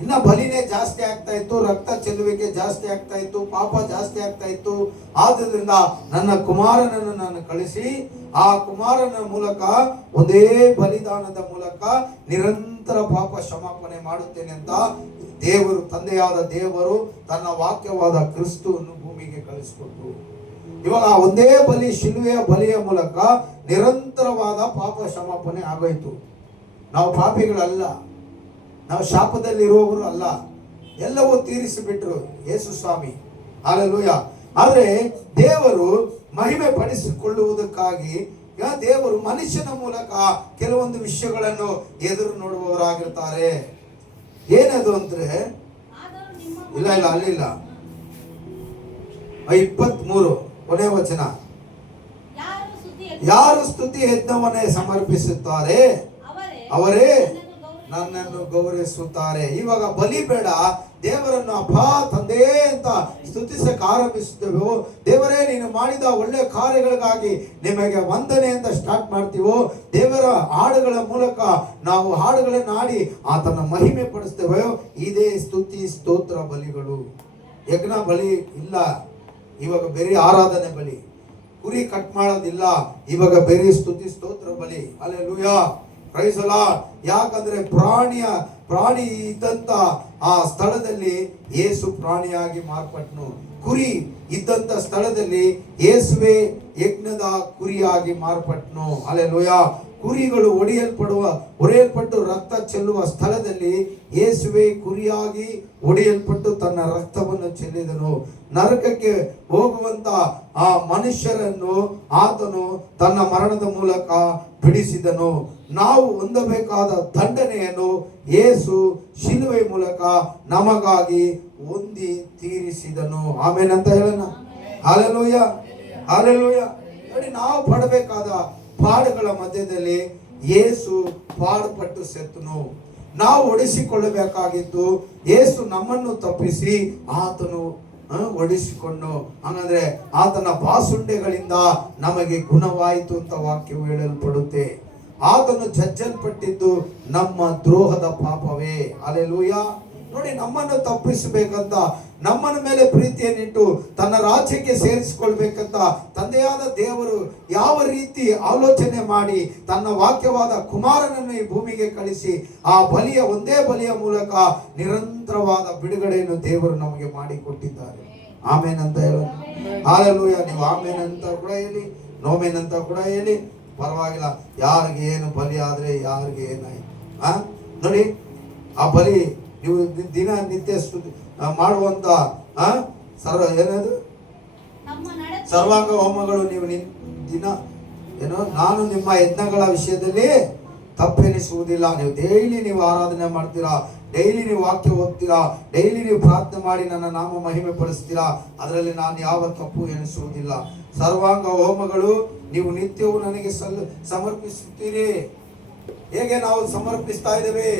ಇನ್ನ ಬಲಿನೇ ಜಾಸ್ತಿ ಆಗ್ತಾ ಇತ್ತು, ರಕ್ತ ಚೆಲ್ಲುವಿಕೆ ಜಾಸ್ತಿ ಆಗ್ತಾ ಇತ್ತು, ಪಾಪ ಜಾಸ್ತಿ ಆಗ್ತಾ ಇತ್ತು. ಆದ್ರಿಂದ ನನ್ನ ಕುಮಾರನನ್ನು ನಾನು ಕಳಿಸಿ, ಆ ಕುಮಾರನ ಮೂಲಕ ಒಂದೇ ಬಲಿದಾನದ ಮೂಲಕ ನಿರಂತರ ಪಾಪ ಕ್ಷಮಾಪಣೆ ಮಾಡುತ್ತೇನೆ ಅಂತ ದೇವರು, ತಂದೆಯಾದ ದೇವರು ತನ್ನ ವಾಕ್ಯವಾದ ಕ್ರಿಸ್ತವನ್ನು ಭೂಮಿಗೆ ಕಳಿಸಿಕೊಟ್ರು. ಇವಾಗ ಒಂದೇ ಬಲಿ, ಶಿಲುವೆಯ ಬಲಿಯ ಮೂಲಕ ನಿರಂತರವಾದ ಪಾಪ ಕ್ಷಮಾಪಣೆ ಆಗೋಯ್ತು. ನಾವು ಪಾಪಿಗಳಲ್ಲ, ನಾವು ಶಾಪದಲ್ಲಿರುವವರು ಅಲ್ಲ, ಎಲ್ಲವೂ ತೀರಿಸಿಬಿಟ್ರು ಯೇಸು ಸ್ವಾಮಿ. ಹಲ್ಲೆಲೂಯಾ. ಆದ್ರೆ ದೇವರು ಮಹಿಮೆ ಪಡಿಸಿಕೊಳ್ಳುವುದಕ್ಕಾಗಿ ದೇವರು ಮನುಷ್ಯನ ಮೂಲಕ ಕೆಲವೊಂದು ವಿಷಯಗಳನ್ನು ಎದುರು ನೋಡುವವರಾಗಿರ್ತಾರೆ. ಏನದು ಅಂದ್ರೆ, ಇಲ್ಲ ಅಲ್ಲಿಲ್ಲ, 23 ಕೊನೆ ವಚನ, ಯಾರು ಸ್ತುತಿ ಯಜ್ಞವನ್ನೇ ಸಮರ್ಪಿಸುತ್ತಾರೆ ಅವರೇ ನನ್ನನ್ನು ಗೌರವಿಸುತ್ತಾರೆ. ಇವಾಗ ಬಲಿ ಬೇಡ, ದೇವರನ್ನು ಅಪ್ಪ ತಂದೆ ಅಂತ ಸ್ತುತಿಸಕ್ಕೆ ಆರಂಭಿಸುತ್ತೇವೆ. ದೇವರೇ ನೀನು ಮಾಡಿದ ಒಳ್ಳೆ ಕಾರ್ಯಗಳಿಗಾಗಿ ನಿಮಗೆ ವಂದನೆ ಅಂತ ಸ್ಟಾರ್ಟ್ ಮಾಡ್ತೀವೋ, ದೇವರ ಹಾಡುಗಳ ಮೂಲಕ ನಾವು ಹಾಡುಗಳನ್ನು ಹಾಡಿ ಆತನ ಮಹಿಮೆ ಪಡಿಸ್ತೇವೆ. ಇದೇ ಸ್ತುತಿ ಸ್ತೋತ್ರ ಬಲಿಗಳು. ಯಜ್ಞ ಬಲಿ ಇಲ್ಲ, ಇವಾಗ ಬೇರೆ ಆರಾಧನೆ ಬಲಿ. ಕುರಿ ಕಟ್ ಮಾಡೋದಿಲ್ಲ, ಇವಾಗ ಬೇರೆ ಸ್ತುತಿ ಸ್ತೋತ್ರ ಬಲಿ. Hallelujah, praise the Lord. ಯಾಕಂದ್ರೆ ಪ್ರಾಣಿ ಇದ್ದಂತ ಆ ಸ್ಥಳದಲ್ಲಿ ಯೇಸು ಪ್ರಾಣಿಯಾಗಿ ಮಾರ್ಪಟ್ಟನು. ಕುರಿ ಇದ್ದಂತ ಸ್ಥಳದಲ್ಲಿ ಯೇಸುವೆ ಯಜ್ಞದ ಕುರಿಯಾಗಿ ಮಾರ್ಪಟ್ಟನು. ಹಲ್ಲೆಲೂಯಾ. ಕುರಿಗಳು ಹೊಡೆಯಲ್ಪಟ್ಟು ರಕ್ತ ಚೆಲ್ಲುವ ಸ್ಥಳದಲ್ಲಿ ಯೇಸುವೆ ಕುರಿಯಾಗಿ ಹೊಡೆಯಲ್ಪಟ್ಟು ತನ್ನ ರಕ್ತವನ್ನು ಚೆಲ್ಲಿದನು. ನರಕಕ್ಕೆ ಹೋಗುವಂತ ಆ ಮನುಷ್ಯರನ್ನು ಆತನು ತನ್ನ ಮರಣದ ಮೂಲಕ ಬಿಡಿಸಿದನು. ನಾವು ಹೊಂದಬೇಕಾದ ದಂಡನೆಯನ್ನು ಯೇಸು ಶಿಲುವೆ ಮೂಲಕ ನಮಗಾಗಿ ಹೊಂದಿ ತೀರಿಸಿದನು. ಆಮೇನ್ ಅಂತ ಹೇಳೋಣ. Hallelujah, hallelujah. ನೋಡಿ, ನಾವು ಪಡಬೇಕಾದ ಪಾಡುಗಳ ಮಧ್ಯದಲ್ಲಿ ಯೇಸು ಪಾಡುಪಟ್ಟು ಸೆತ್ತನು. ನಾವು ಒಡಿಸಿಕೊಳ್ಳಬೇಕಾಗಿದ್ದು ಯೇಸು ನಮ್ಮನ್ನು ತಪ್ಪಿಸಿ ಆತನು ಒಡಿಸಿಕೊಂಡು, ಹಂಗಂದ್ರೆ ಆತನ ಬಾಸುಂಡೆಗಳಿಂದ ನಮಗೆ ಗುಣವಾಯಿತು ಅಂತ ವಾಕ್ಯವು ಹೇಳಲ್ಪಡುತ್ತೆ. ಆತನು ಜಜ್ಜಲ್ಪಟ್ಟಿದ್ದು ನಮ್ಮ ದ್ರೋಹದ ಪಾಪವೇ. ಹಲ್ಲೆಲೂಯಾ. ನೋಡಿ, ನಮ್ಮನ್ನು ತಪ್ಪಿಸಬೇಕಂತ, ನಮ್ಮನ ಮೇಲೆ ಪ್ರೀತಿಯನ್ನಿಟ್ಟು ತನ್ನ ರಾಜ್ಯಕ್ಕೆ ಸೇರಿಸಿಕೊಳ್ಬೇಕಂತ ತಂದೆಯಾದ ದೇವರು ಯಾವ ರೀತಿ ಆಲೋಚನೆ ಮಾಡಿ ತನ್ನ ವಾಕ್ಯವಾದ ಕುಮಾರನನ್ನು ಈ ಭೂಮಿಗೆ ಕಳಿಸಿ ಆ ಒಂದೇ ಬಲಿಯ ಮೂಲಕ ನಿರಂತರವಾದ ಬಿಡುಗಡೆಯನ್ನು ದೇವರು ನಮಗೆ ಮಾಡಿಕೊಟ್ಟಿದ್ದಾರೆ. ಆಮೇನ್ ಅಂತ ಹೇಳೋಣ. ಹಲ್ಲೆಲೂಯಾ. ನೀವು ಆಮೇನ್ ಅಂತ ಕೂಡ ಹೇಳಿ, ನೋಮೇನ್ ಅಂತ ಕೂಡ ಹೇಳಿ, ಪರವಾಗಿಲ್ಲ. ಯಾರಿಗೆ ಏನು ಬಲಿ ಆದ್ರೆ ಯಾರಿಗೆ ಏನಾಯ್ತು ನೋಡಿ, ಆ ಬಲಿ ನೀವು ದಿನ ನಿತ್ಯ ಮಾಡುವಂತ ಏನದು ನಮ್ಮ ನಡತೆ ಸರ್ವಾಂಗ ಹೋಮಗಳು ನೀವು ದಿನ ಏನು ನಾನು ನಿಮ್ಮ ಯಜ್ಞಗಳ ವಿಷಯದಲ್ಲಿ ತಪ್ಪೆನಿಸುವುದಿಲ್ಲ. ನೀವು ಡೈಲಿ ನೀವು ಆರಾಧನೆ ಮಾಡ್ತೀರಾ, ಡೈಲಿ ನೀವು ವಾಕ್ಯ ಓದ್ತೀರಾ, ಡೈಲಿ ನೀವು ಪ್ರಾರ್ಥನೆ ಮಾಡಿ ನನ್ನ ನಾಮ ಮಹಿಮೆ ಪಡಿಸ್ತೀರಾ, ಅದರಲ್ಲಿ ನಾನು ಯಾವ ತಪ್ಪು ಎನಿಸುವುದಿಲ್ಲ. ಸರ್ವಾಂಗ ಹೋಮಗಳು ನೀವು ನಿತ್ಯವೂ ನನಗೆ ಸಮರ್ಪಿಸುತ್ತೀರಿ. ಹೇಗೆ ನಾವು ಸಮರ್ಪಿಸ್ತಾ ಇದ್ದೇವೆ?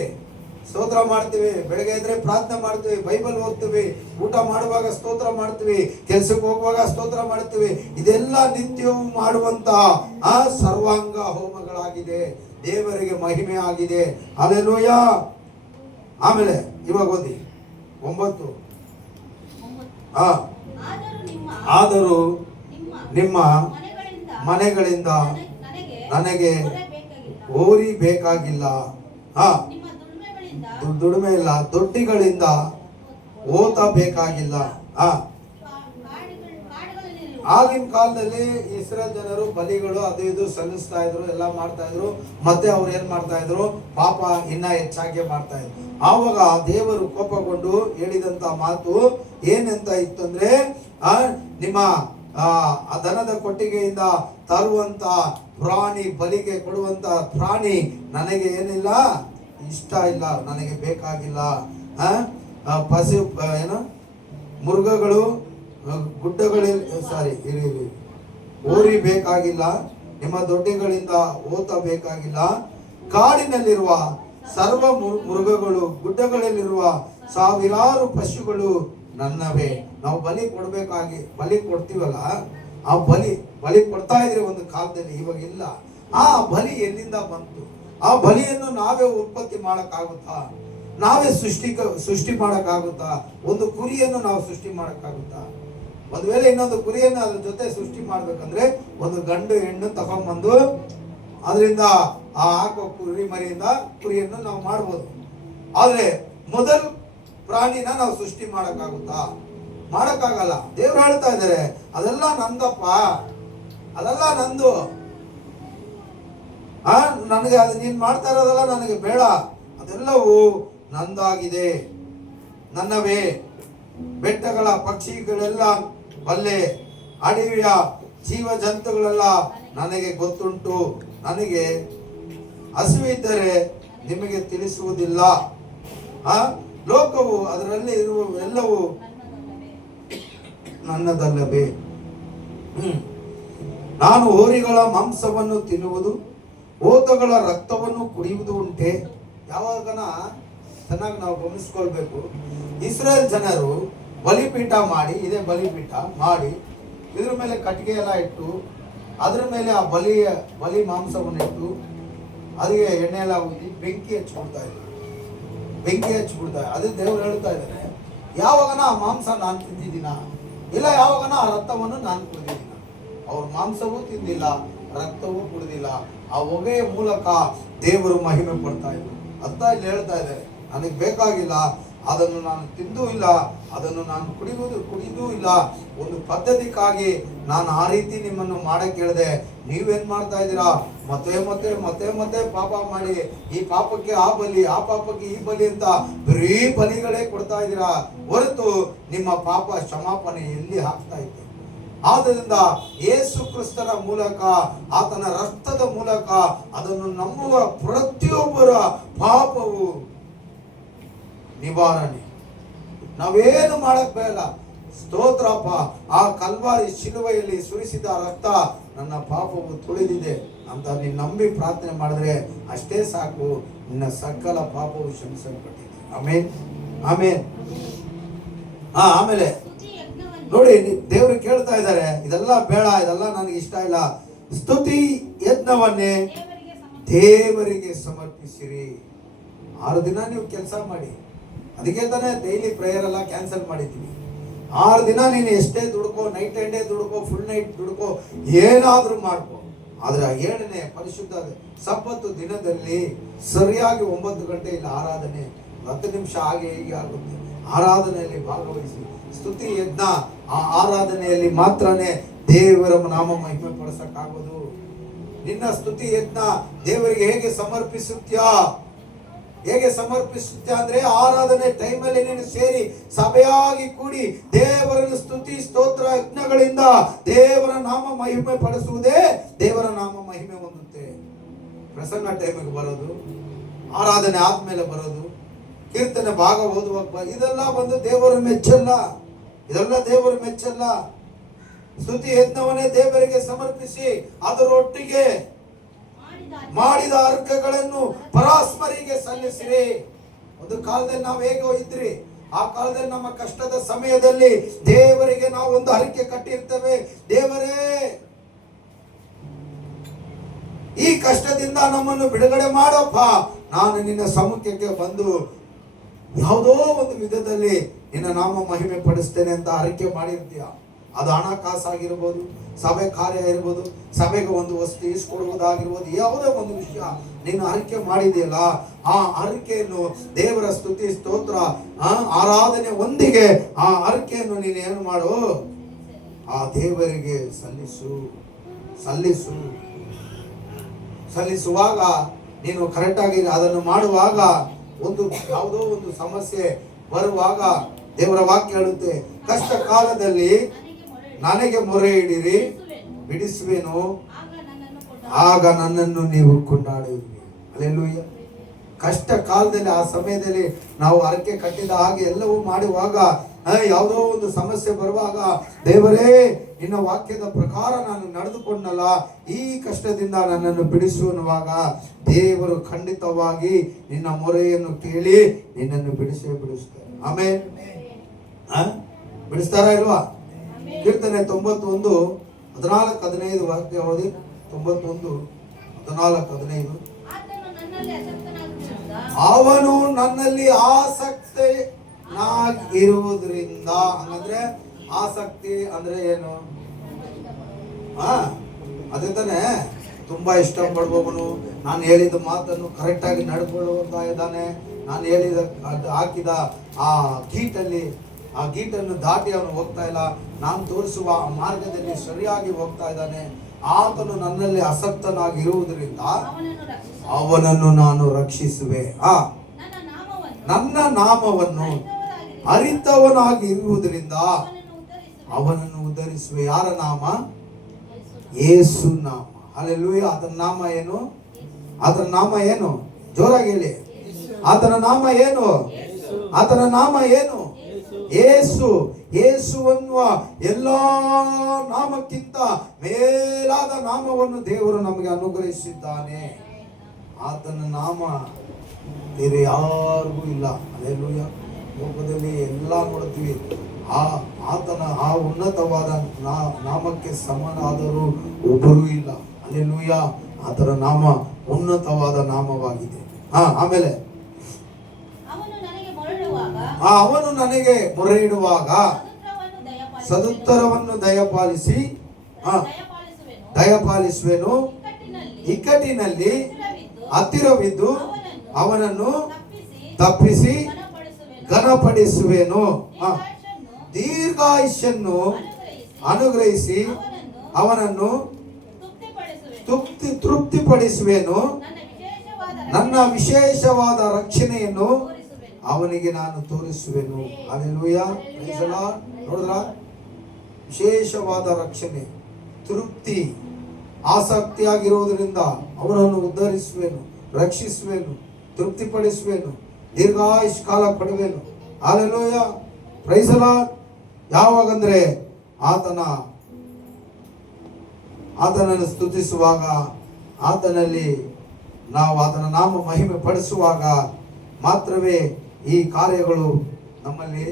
ಸ್ತೋತ್ರ ಮಾಡ್ತೀವಿ, ಬೆಳಗ್ಗೆ ಎದ್ರೆ ಪ್ರಾರ್ಥನೆ ಮಾಡ್ತೀವಿ, ಬೈಬಲ್ ಓದ್ತೀವಿ, ಊಟ ಮಾಡುವಾಗ ಸ್ತೋತ್ರ ಮಾಡ್ತೀವಿ, ಕೆಲ್ಸಕ್ಕೆ ಹೋಗುವಾಗ ಸ್ತೋತ್ರ ಮಾಡ್ತೀವಿ. ಇದೆಲ್ಲ ನಿತ್ಯವೂ ಮಾಡುವಂತ ಆ ಸರ್ವಾಂಗ ಹೋಮಗಳಾಗಿದೆ, ದೇವರಿಗೆ ಮಹಿಮೆ ಆಗಿದೆ. ಹಲ್ಲೆಲೂಯ. ಆಮೇಲೆ ಇವಾಗ ಓದಿ 9. ಆದರೂ ನಿಮ್ಮ ಮನೆಗಳಿಂದ ನನಗೆ ಓರಿ ಬೇಕಾಗಿಲ್ಲ. ದುಡಿಮೆ ಇಲ್ಲ, ದೊಡ್ಡಿಗಳಿಂದ ಓತ ಬೇಕಾಗಿಲ್ಲ. ಆಗಿನ ಕಾಲದಲ್ಲಿ ಇಸ್ರೇಲ್ ಜನರು ಬಲಿಗಳು ಅದು ಇದು ಸಲ್ಲಿಸ್ತಾ ಇದ್ರು, ಎಲ್ಲ ಮಾಡ್ತಾ ಇದ್ರು. ಮತ್ತೆ ಅವ್ರು ಏನ್ ಮಾಡ್ತಾ ಇದ್ರು? ಪಾಪ ಇನ್ನ ಹೆಚ್ಚಾಗಿ ಮಾಡ್ತಾ ಇದ್ರು. ಆವಾಗ ದೇವರು ಕೋಪಗೊಂಡು ಹೇಳಿದಂತ ಮಾತು ಏನಂತ ಇತ್ತು ಅಂದ್ರೆ, ನಿಮ್ಮ ದನದ ಕೊಟ್ಟಿಗೆಯಿಂದ ತರುವಂತ ಪ್ರಾಣಿ, ಬಲಿಗೆ ಕೊಡುವಂತ ಪ್ರಾಣಿ ನನಗೆ ಏನಿಲ್ಲ, ಇಷ್ಟ ಇಲ್ಲ, ನನಗೆ ಬೇಕಾಗಿಲ್ಲ. ಪಶು ಏನು ಮೃಗಗಳು ಗುಡ್ಡಗಳಲ್ಲಿ ಓರಿ ಬೇಕಾಗಿಲ್ಲ, ನಿಮ್ಮ ದೊಡ್ಡಿಗಳಿಂದ ಓತ ಬೇಕಾಗಿಲ್ಲ. ಕಾಡಿನಲ್ಲಿರುವ ಸರ್ವ ಮೃಗಗಳು, ಗುಡ್ಡಗಳಲ್ಲಿರುವ ಸಾವಿರಾರು ಪಶುಗಳು ನನ್ನವೇ. ನಾವು ಬಲಿ ಕೊಡ್ತೀವಲ್ಲ, ಆ ಬಲಿ ಕೊಡ್ತಾ ಇದ್ರೆ ಒಂದು ಕಾಲದಲ್ಲಿ, ಇವಾಗ ಇಲ್ಲ. ಆ ಬಲಿ ಎಲ್ಲಿಂದ ಬಂತು? ಆ ಬಲಿಯನ್ನು ನಾವೇ ಉತ್ಪತ್ತಿ ಮಾಡಕ್ಕಾಗುತ್ತಾ? ನಾವೇ ಸೃಷ್ಟಿ ಮಾಡಕ್ಕಾಗುತ್ತಾ? ಒಂದು ಕುರಿಯನ್ನು ನಾವು ಸೃಷ್ಟಿ ಮಾಡಕ್ಕಾಗುತ್ತಾ? ಒಂದು ವೇಳೆ ಇನ್ನೊಂದು ಕುರಿಯನ್ನು ಅದ್ರ ಜೊತೆ ಸೃಷ್ಟಿ ಮಾಡ್ಬೇಕಂದ್ರೆ ಒಂದು ಗಂಡು ಹೆಣ್ಣು ತಗೊಂಡ್ಬಂದು ಅದರಿಂದ ಆ ಹಾಕೋ ಕುರಿ ಮರಿಯಿಂದ ಕುರಿಯನ್ನು ನಾವು ಮಾಡ್ಬೋದು. ಆದ್ರೆ ಮೊದಲು ಪ್ರಾಣಿನ ನಾವು ಸೃಷ್ಟಿ ಮಾಡಕ್ಕಾಗುತ್ತಾ? ಮಾಡಕ್ಕಾಗಲ್ಲ. ದೇವ್ರು ಹೇಳ್ತಾ ಇದ್ದಾರೆ, ಅದೆಲ್ಲ ನಂದಪ್ಪ, ಅದೆಲ್ಲ ನಂದು. ನನಗೆ ಅದು ನೀನ್ ಮಾಡ್ತಾ ಇರೋದೆಲ್ಲ ನನಗೆ ಬೇಡ, ಅದೆಲ್ಲವೂ ನಂದಾಗಿದೆ, ನನ್ನವೇ. ಬೆಟ್ಟಗಳ ಪಕ್ಷಿಗಳೆಲ್ಲ ಬಲ್ಲೆ, ಅಡವಿಯ ಜೀವ ಜಂತುಗಳೆಲ್ಲ ನನಗೆ ಗೊತ್ತುಂಟು. ನನಗೆ ಹಸಿವಿದ್ದರೆ ನಿಮಗೆ ತಿಳಿಸುವುದಿಲ್ಲ. ಲೋಕವು ಅದರಲ್ಲಿ ಇರುವ ಎಲ್ಲವೂ ನನ್ನದಲ್ಲವೇ. ನಾನು ಹೋರಿಗಳ ಮಾಂಸವನ್ನು ತಿನ್ನುವುದು, ಓತಗಳ ರಕ್ತವನ್ನು ಕುಡಿಯುವುದು ಉಂಟೆ. ಯಾವಾಗನ ಚೆನ್ನಾಗಿ ನಾವು ಗಮನಿಸ್ಕೊಳ್ಬೇಕು. ಇಸ್ರೇಲ್ ಜನರು ಬಲಿಪೀಠ ಮಾಡಿ, ಇದೇ ಬಲಿಪೀಠ ಮಾಡಿ, ಇದ್ರ ಮೇಲೆ ಕಟ್ಟಿಗೆ ಎಲ್ಲ ಇಟ್ಟು, ಅದ್ರ ಮೇಲೆ ಆ ಬಲಿ ಮಾಂಸವನ್ನು ಇಟ್ಟು, ಅದಕ್ಕೆ ಎಣ್ಣೆ ಎಲ್ಲ ಊದಿ ಬೆಂಕಿ ಹಚ್ಬಿಡ್ತಾರೆ. ಅದು ದೇವ್ರು ಹೇಳ್ತಾ ಇದ್ದಾರೆ, ಯಾವಾಗನ ಆ ಮಾಂಸ ನಾನು ತಿಂದಿದ್ದೀನ, ಇಲ್ಲ ಯಾವಾಗನ ಆ ರಕ್ತವನ್ನು ನಾನು ಕುಡಿದಿದ್ದೀನ. ಅವ್ರ ಮಾಂಸವೂ ತಿಂದಿಲ್ಲ, ರಕ್ತವೂ ಕುಡಿದಿಲ್ಲ. ಆ ಹೊಗೆಯ ಮೂಲಕ ದೇವರು ಮಹಿಮೆ ಪಡ್ತಾ ಇದ್ರು ಅಂತ ಇಲ್ಲಿ ಹೇಳ್ತಾ ಇದ್ದಾರೆ. ನನಗೆ ಬೇಕಾಗಿಲ್ಲ, ಅದನ್ನು ನಾನು ತಿಂದೂ ಇಲ್ಲ, ಅದನ್ನು ನಾನು ಕುಡಿದೂ ಇಲ್ಲ. ಒಂದು ಪದ್ಧತಿಗಾಗಿ ನಾನು ಆ ರೀತಿ ನಿಮ್ಮನ್ನು ಮಾಡಕ್ಕೆ ಹೇಳಿದೆ. ನೀವೇನ್ ಮಾಡ್ತಾ ಇದ್ದೀರಾ? ಮತ್ತೆ ಪಾಪ ಮಾಡಿ, ಈ ಪಾಪಕ್ಕೆ ಆ ಬಲಿ, ಆ ಪಾಪಕ್ಕೆ ಈ ಬಲಿ ಅಂತ ಬರೀ ಬಲಿಗಳೇ ಕೊಡ್ತಾ ಇದ್ದೀರಾ ಹೊರತು ನಿಮ್ಮ ಪಾಪ ಕ್ಷಮಾಪಣೆ ಎಲ್ಲಿ ಆಗ್ತಾ ಇತ್ತು? ಆದ್ದರಿಂದ ಯೇಸು ಕ್ರಿಸ್ತನ ಮೂಲಕ, ಆತನ ರಕ್ತದ ಮೂಲಕ ಅದನ್ನು ನಂಬುವ ಪ್ರತಿಯೊಬ್ಬರ ಪಾಪವು ನಿವಾರಣೆ. ನಾವೇನು ಮಾಡಕ್ ಬೇಡ. ಸ್ತೋತ್ರಪ್ಪ, ಆ ಕಲ್ವಾರಿ ಶಿಲುವೆಯಲ್ಲಿ ಸುರಿಸಿದ ರಕ್ತ ನನ್ನ ಪಾಪವು ತುಳಿದಿದೆ ಅಂತ ನೀನು ನಂಬಿ ಪ್ರಾರ್ಥನೆ ಮಾಡಿದ್ರೆ ಅಷ್ಟೇ ಸಾಕು, ನಿನ್ನ ಸಕಲ ಪಾಪವು ಕ್ಷಮಿಸಲ್ಪಟ್ಟಿದೆ. ಆಮೇನ್, ಆಮೇನ್. ಆಮೇಲೆ ನೋಡಿ, ದೇವರು ಕೇಳ್ತಾ ಇದ್ದಾರೆ, ಇದೆಲ್ಲ ಬೇಡ, ಇದೆಲ್ಲ ನನಗೆ ಇಷ್ಟ ಇಲ್ಲ. ಸ್ತುತಿ ಯಜ್ಞವನ್ನೇ ದೇವರಿಗೆ ಸಮರ್ಪಿಸಿರಿ. 6 ದಿನ ನೀವು ಕೆಲಸ ಮಾಡಿ. ಅದಕ್ಕೆ ತಾನೇ ಡೈಲಿ ಪ್ರೇಯರ್ ಎಲ್ಲ ಕ್ಯಾನ್ಸಲ್ ಮಾಡಿದ್ದೀವಿ. 6 ದಿನ ನೀನು ಎಷ್ಟೇ ದುಡ್ಕೋ, ನೈಟ್ ಅಂಡ್ ಡೇ ದುಡ್ಕೋ, ಫುಲ್ ನೈಟ್ ದುಡ್ಕೋ, ಏನಾದ್ರೂ ಮಾಡ್ಕೋ. ಆದ್ರೆ 7ನೇ ಪರಿಶುದ್ಧ ಸಬ್ಬತ್ತು ದಿನದಲ್ಲಿ ಸರಿಯಾಗಿ 9 ಗಂಟೆ ಇಲ್ಲಿ ಆರಾಧನೆ, 10 ನಿಮಿಷ ಹಾಗೆ ಹೀಗೆ ಆಗುತ್ತೆ. ಆರಾಧನೆಯಲ್ಲಿ ಭಾಗವಹಿಸಿ. ಸ್ತುತಿ ಯಜ್ಞ, ಆ ಆರಾಧನೆಯಲ್ಲಿ ಮಾತ್ರನೇ ದೇವರ ನಾಮ ಮಹಿಮೆ ಪಡಿಸಕ್ಕಾಗೋದು. ನಿನ್ನ ಸ್ತುತಿ ಯಜ್ಞ ದೇವರಿಗೆ ಹೇಗೆ ಸಮರ್ಪಿಸುತ್ತೀಯಾ? ಹೇಗೆ ಸಮರ್ಪಿಸುತ್ತೆ ಅಂದ್ರೆ ಆರಾಧನೆ ಟೈಮಲ್ಲಿ ನೀನು ಸೇರಿ ಸಭೆಯಾಗಿ ಕೂಡಿ ದೇವರನ್ನು ಸ್ತುತಿ ಸ್ತೋತ್ರ ಯಜ್ಞಗಳಿಂದ ದೇವರ ನಾಮ ಮಹಿಮೆ ಪಡಿಸುವುದೇ ದೇವರ ನಾಮ ಮಹಿಮೆ ಹೊಂದುತ್ತೆ. ಪ್ರಸಂಗ ಟೈಮಿಗೆ ಬರೋದು, ಆರಾಧನೆ ಆದ್ಮೇಲೆ ಬರೋದು, ಕೀರ್ತನೆ ಭಾಗ ಓದುವಾಗ ಇದೆಲ್ಲ ಬಂದು ದೇವರ ಮೆಚ್ಚಲ್ಲ. ಇದೆಲ್ಲ ದೇವರ ಮೆಚ್ಚಲ್ಲ. ಸ್ತುತಿ ಯಜ್ಞವನ್ನೇ ದೇವರಿಗೆ ಸಮರ್ಪಿಸಿ ಅದರೊಟ್ಟಿಗೆ ಮಾಡಿದ ಅರ್ಘಗಳನ್ನು ಪರಸ್ಪರಿಗೆ ಸಲ್ಲಿಸಿರಿ. ಒಂದು ಕಾಲದಲ್ಲಿ ನಾವು ಹೇಗೋ ಇದ್ರಿ, ಆ ಕಾಲದಲ್ಲಿ ನಮ್ಮ ಕಷ್ಟದ ಸಮಯದಲ್ಲಿ ದೇವರಿಗೆ ನಾವು ಒಂದು ಹರಕೆ ಕಟ್ಟಿರ್ತೇವೆ. ದೇವರೇ, ಈ ಕಷ್ಟದಿಂದ ನಮ್ಮನ್ನು ಬಿಡುಗಡೆ ಮಾಡಪ್ಪ. ನಾನು ನಿನ್ನ ಸಮ್ಮುಖಕ್ಕೆ ಬಂದು ಯಾವುದೋ ಒಂದು ವಿಧದಲ್ಲಿ ನಿನ್ನ ನಾಮ ಮಹಿಮೆ ಪಡಿಸ್ತೇನೆ ಅಂತ ಹರಕೆ ಮಾಡಿರ್ತೀಯ. ಅದು ಹಣಕಾಸಾಗಿರ್ಬೋದು, ಸಭೆ ಕಾರ್ಯ ಇರ್ಬೋದು, ಸಭೆಗೆ ಒಂದು ವಸ್ತು ಇಸ್ಕೊಡುವುದಾಗಿರ್ಬೋದು, ಯಾವುದೇ ಒಂದು ವಿಷಯ ನೀನು ಹರಕೆ ಮಾಡಿದೆಯಲ್ಲ, ಆ ಹರಕೆಯನ್ನು ದೇವರ ಸ್ತುತಿ ಸ್ತೋತ್ರ ಆರಾಧನೆ ಒಂದಿಗೆ ಆ ಹರಕೆಯನ್ನು ನೀನು ಏನು ಮಾಡು, ಆ ದೇವರಿಗೆ ಸಲ್ಲಿಸುವಾಗ ನೀನು ಕರೆಕ್ಟಾಗಿ ಅದನ್ನು ಮಾಡುವಾಗ ಒಂದು ಯಾವುದೋ ಒಂದು ಸಮಸ್ಯೆ ಬರುವಾಗ ದೇವರ ವಾಕ್ಯ ಹೇಳುತ್ತೆ, ಕಷ್ಟ ಕಾಲದಲ್ಲಿ ನನಗೆ ಮೊರೆ ಇಡಿರಿ, ಬಿಡಿಸುವೆನು, ಆಗ ನನ್ನನ್ನು ನೀವು ಕೊಂಡಾಡುವಿರಿ. ಹಲ್ಲೆಲೂಯಾ. ಕಷ್ಟ ಕಾಲದಲ್ಲಿ ಆ ಸಮಯದಲ್ಲಿ ನಾವು ಹರಕೆ ಕಟ್ಟಿದ ಹಾಗೆ ಎಲ್ಲವೂ ಮಾಡುವಾಗ ಯಾವುದೋ ಒಂದು ಸಮಸ್ಯೆ ಬರುವಾಗ ದೇವರೇ ನಿನ್ನ ವಾಕ್ಯದ ಪ್ರಕಾರ ನಾನು ನಡೆದುಕೊಂಡಲ್ಲ, ಈ ಕಷ್ಟದಿಂದ ನನ್ನನ್ನು ಬಿಡಿಸುವನುವಾಗ ದೇವರು ಖಂಡಿತವಾಗಿ ನಿನ್ನ ಮೊರೆಯನ್ನು ಕೇಳಿ ನಿನ್ನನ್ನು ಬಿಡಿಸ್ತಾರೆ. ಆಮೇಲೆ ಬಿಡಿಸ್ತಾರ ಇಲ್ವಾ? ಕೀರ್ತನೆ 91:14-15 ವಾಕ್ಯ ಓದಿ. 91:14-15. ಅವನು ನನ್ನಲ್ಲಿ ಆಸಕ್ತನಾಗಿರುವುದರಿಂದ. ಹಂಗಂದ್ರೆ ಆಸಕ್ತಿ ಅಂದ್ರೆ ಏನು? ಅದೇ ತಾನೆ, ತುಂಬಾ ಇಷ್ಟ ಪಡುವವನು, ನಾನು ಹೇಳಿದ ಮಾತನ್ನು ಕರೆಕ್ಟ್ ಆಗಿ ನಡ್ಕೊಳ್ಳುವಂತ ಇದ್ದಾನೆ, ನಾನು ಹೇಳಿದ ಹಾಕಿದ ಆ ಗೀಟನ್ನು ದಾಟಿ ಅವನು ಹೋಗ್ತಾ ಇಲ್ಲ, ನಾನು ತೋರಿಸುವ ಆ ಮಾರ್ಗದಲ್ಲಿ ಸರಿಯಾಗಿ ಹೋಗ್ತಾ ಇದ್ದಾನೆ. ಆತನು ನನ್ನಲ್ಲಿ ಆಸಕ್ತನಾಗಿರುವುದರಿಂದ ಅವನನ್ನು ನಾನು ರಕ್ಷಿಸುವೆ. ನನ್ನ ನಾಮವನ್ನು ಅರಿತವನಾಗಿ ಇರುವುದರಿಂದ ಅವನನ್ನು ಉದ್ಧರಿಸುವೆ. ಯಾರ ನಾಮ? ಯೇಸು ನಾಮ. ಹಲ್ಲೆಲೂಯಾ. ಆತನ ನಾಮ ಏನು? ಆತನ ನಾಮ ಏನು? ಜೋರಾಗಿ ಹೇಳಿ. ಆತನ ನಾಮ ಏನು? ಆತನ ನಾಮ ಏನು? ಯೇಸು. ಯೇಸು ಅನ್ನುವ ಎಲ್ಲಾ ನಾಮಕ್ಕಿಂತ ಮೇಲಾದ ನಾಮವನ್ನು ದೇವರು ನಮಗೆ ಅನುಗ್ರಹಿಸಿದ್ದಾನೆ. ಆತನ ನಾಮ ಬೇರೆ ಯಾರಿಗೂ ಇಲ್ಲ. ಹಲ್ಲೆಲೂಯಾ. ಲೋಕದಲ್ಲಿ ಎಲ್ಲ ನೋಡ್ತೀವಿ, ಆತನ ಆ ಉನ್ನತವಾದ ನಾಮಕ್ಕೆ ಸಮನಾದರೂ ಒಬ್ಬರೂ ಇಲ್ಲ. ಹಲ್ಲೆಲೂಯಾ. ಆತನ ನಾಮ ಉನ್ನತವಾದ ನಾಮವಾಗಿದೆ. ಆಮೇಲೆ ಅವನು ನನಗೆ ಮೊರೆ ಇಡುವಾಗ ಸದುತ್ತರವನ್ನು ದಯಪಾಲಿಸುವೆನು. ಇಕ್ಕಟ್ಟಿನಲ್ಲಿ ಹತ್ತಿರವಿದ್ದು ಅವನನ್ನು ತಪ್ಪಿಸಿ ಘನಪಡಿಸುವೆನು. ದೀರ್ಘಾಯುಷ್ಯನ್ನು ಅನುಗ್ರಹಿಸಿ ಅವನನ್ನು ತೃಪ್ತಿಪಡಿಸುವೆನು. ನನ್ನ ವಿಶೇಷವಾದ ರಕ್ಷಣೆಯನ್ನು ಅವನಿಗೆ ನಾನು ತೋರಿಸುವೆನು. ಹಲ್ಲೆಲೂಯಾ. Praise the Lord. ನೋಡಿದ್ರ, ವಿಶೇಷವಾದ ರಕ್ಷಣೆ, ತೃಪ್ತಿ, ಆಸಕ್ತಿಯಾಗಿರುವುದರಿಂದ ಅವನನ್ನು ಉದ್ಧರಿಸುವೆನು, ರಕ್ಷಿಸುವೆನು, ತೃಪ್ತಿಪಡಿಸುವೆನು, ದೀರ್ಘಾಯುಷ್ ಕಾಲ ಕೊಡುವೆನು. ಹಲ್ಲೆಲೂಯಾ. Praise the Lord. ಯಾವಾಗಂದ್ರೆ ಆತನನ್ನು ಸ್ತುತಿಸುವಾಗ, ಆತನಲ್ಲಿ ನಾವು ಆತನ ನಾಮ ಮಹಿಮೆ ಪಡಿಸುವಾಗ ಮಾತ್ರವೇ ಈ ಕಾರ್ಯಗಳು ನಮ್ಮಲ್ಲಿ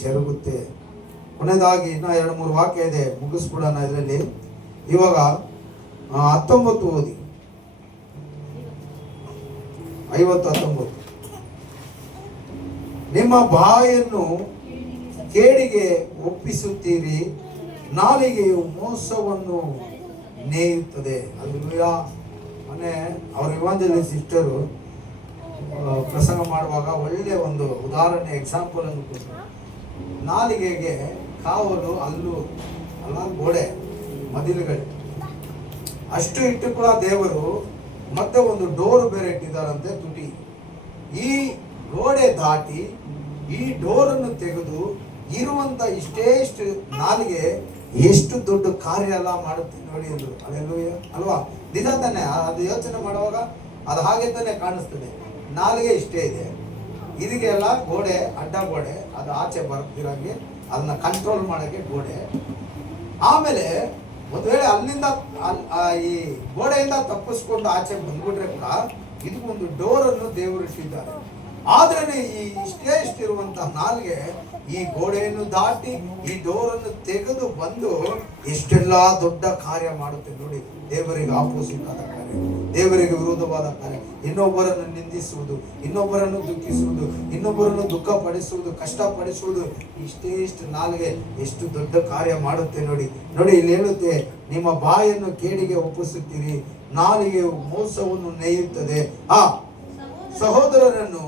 ಜರುಗುತ್ತೆ. ಕೊನೆಯದಾಗಿ ಇನ್ನ 2-3 ವಾಕ್ಯ ಇದೆ, ಮುಗಿಸ್ಬಿಡೋಣ ಇದರಲ್ಲಿ. ಇವಾಗ 19 ಓದಿ. 50-19. ನಿಮ್ಮ ಬಾಯನ್ನು ಕೇಡಿಗೆ ಒಪ್ಪಿಸುತ್ತೀರಿ, ನಾಲಿಗೆಯು ಮೋಸವನ್ನು ನೇಯುತ್ತದೆ. ಹಲ್ಲೆಲೂಯಾ. ಮೊನ್ನೆ ಅವ್ರ ಇವಾಂಜಲಿಸ್ಟ್ ಸಿಸ್ಟರು ಪ್ರಸಂಗ ಮಾಡುವಾಗ ಒಳ್ಳೆಯ ಒಂದು ಉದಾಹರಣೆ, ಎಕ್ಸಾಂಪಲ್ ಅನ್ನು ಕೊಟ್ಟರು. ನಾಲಿಗೆಗೆ ಕಾವಲು ಅಲ್ಲ ಗೋಡೆ, ಮದಿಲುಗಳು ಅಷ್ಟು ಇಟ್ಟು ಕೂಡ ದೇವರು ಮತ್ತೆ ಒಂದು ಡೋರ್ ಬೇರೆ ಇಟ್ಟಿದ್ದಾರಂತೆ, ತುಟಿ. ಈ ಗೋಡೆ ದಾಟಿ ಈ ಡೋರನ್ನು ತೆಗೆದು ಇರುವಂತ ಇಷ್ಟೇಷ್ಟು ನಾಲಿಗೆ ಎಷ್ಟು ದೊಡ್ಡ ಕಾರ್ಯ ಎಲ್ಲ ಮಾಡುತ್ತೆ ನೋಡಿ ಅಂದ್ರು. ಅಲ್ಲೆಲ್ಲೂಯ್ಯ ಅಲ್ವಾ? ನಿಜ ತಾನೆ? ಅದು ಯೋಚನೆ ಮಾಡುವಾಗ ಅದು ಹಾಗೆ ತಾನೆ ಕಾಣಿಸ್ತದೆ. ನಾಲಿಗೆ ಇಷ್ಟೇ ಇದೆ, ಇದಕ್ಕೆಲ್ಲ ಗೋಡೆ, ಅಡ್ಡ ಗೋಡೆ, ಅದು ಆಚೆ ಬರ್ತಿರಂಗೆ ಅದನ್ನ ಕಂಟ್ರೋಲ್ ಮಾಡಕ್ಕೆ ಗೋಡೆ. ಆಮೇಲೆ ಒಂದು ವೇಳೆ ಅಲ್ಲಿಂದ ಈ ಗೋಡೆಯಿಂದ ತಪ್ಪಿಸ್ಕೊಂಡು ಆಚೆ ಬಂದ್ಬಿಟ್ರೆ ಕೂಡ ಇದಕ್ಕೊಂದು ಡೋರನ್ನು ದೇವರು ಇಟ್ಟಿದ್ದಾರೆ. ಆದ್ರೆ ಈ ಇಷ್ಟಿರುವಂತಹ ನಾಲ್ಗೆ ಈ ಗೋಡೆಯನ್ನು ದಾಟಿ ಈ ಡೋರನ್ನು ತೆಗೆದು ಬಂದು ಎಷ್ಟೆಲ್ಲ ದೊಡ್ಡ ಕಾರ್ಯ ಮಾಡುತ್ತೆ ನೋಡಿ. ದೇವರಿಗೆ ಆಪೋಸಿಟ್ ಆದ ಕಾರ್ಯ, ದೇವರಿಗೆ ವಿರೋಧವಾದ ಕಾರ್ಯ, ಇನ್ನೊಬ್ಬರನ್ನು ನಿಂದಿಸುವುದು, ಇನ್ನೊಬ್ಬರನ್ನು ದುಃಖಿಸುವುದು, ಇನ್ನೊಬ್ಬರನ್ನು ದುಃಖ ಪಡಿಸುವುದು, ಕಷ್ಟಪಡಿಸುವುದು, ಇಷ್ಟು ನಾಲ್ಗೆ ಎಷ್ಟು ದೊಡ್ಡ ಕಾರ್ಯ ಮಾಡುತ್ತೆ ನೋಡಿ. ನೋಡಿ ಇಲ್ಲಿ ಹೇಳುತ್ತೆ, ನಿಮ್ಮ ಬಾಯನ್ನು ಕೇಡಿಗೆ ಒಪ್ಪಿಸುತ್ತೀರಿ, ನಾಲಿಗೆಯು ಮೋಸವನ್ನು ನೇಯುತ್ತದೆ. ಆ ಸಹೋದರರನ್ನು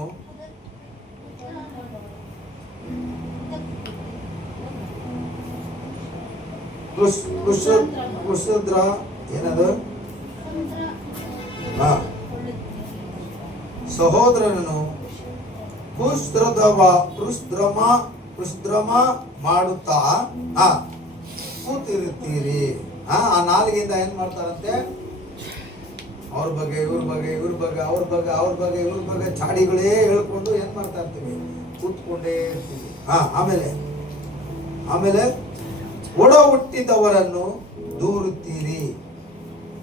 ಕುಶದ್ರ ಏನದು ಸಹೋದರನನ್ನು ಕುಶ್ರಮ ಮಾಡುತ್ತಾ ಕೂತಿರುತ್ತೀರಿ. ಆ ನಾಲಿಗೆಯಿಂದ ಏನ್ ಮಾಡ್ತಾರಂತೆ? ಅವ್ರ ಬಗ್ಗೆ ಇವ್ರ ಬಗ್ಗೆ, ಇವ್ರ ಬಗ್ಗೆ ಅವ್ರ ಬಗ್ಗೆ, ಅವ್ರ ಬಗ್ಗೆ ಇವ್ರ ಬಗ್ಗೆ ಚಾಡಿಗಳೇ ಹೇಳ್ಕೊಂಡು ಏನ್ ಮಾಡ್ತಾ ಇರ್ತೀವಿ? ಕೂತ್ಕೊಂಡೇ ಇರ್ತೀವಿ. ಆಮೇಲೆ ಒಡ ಹುಟ್ಟಿದವರನ್ನು ದೂರುತ್ತೀರಿ.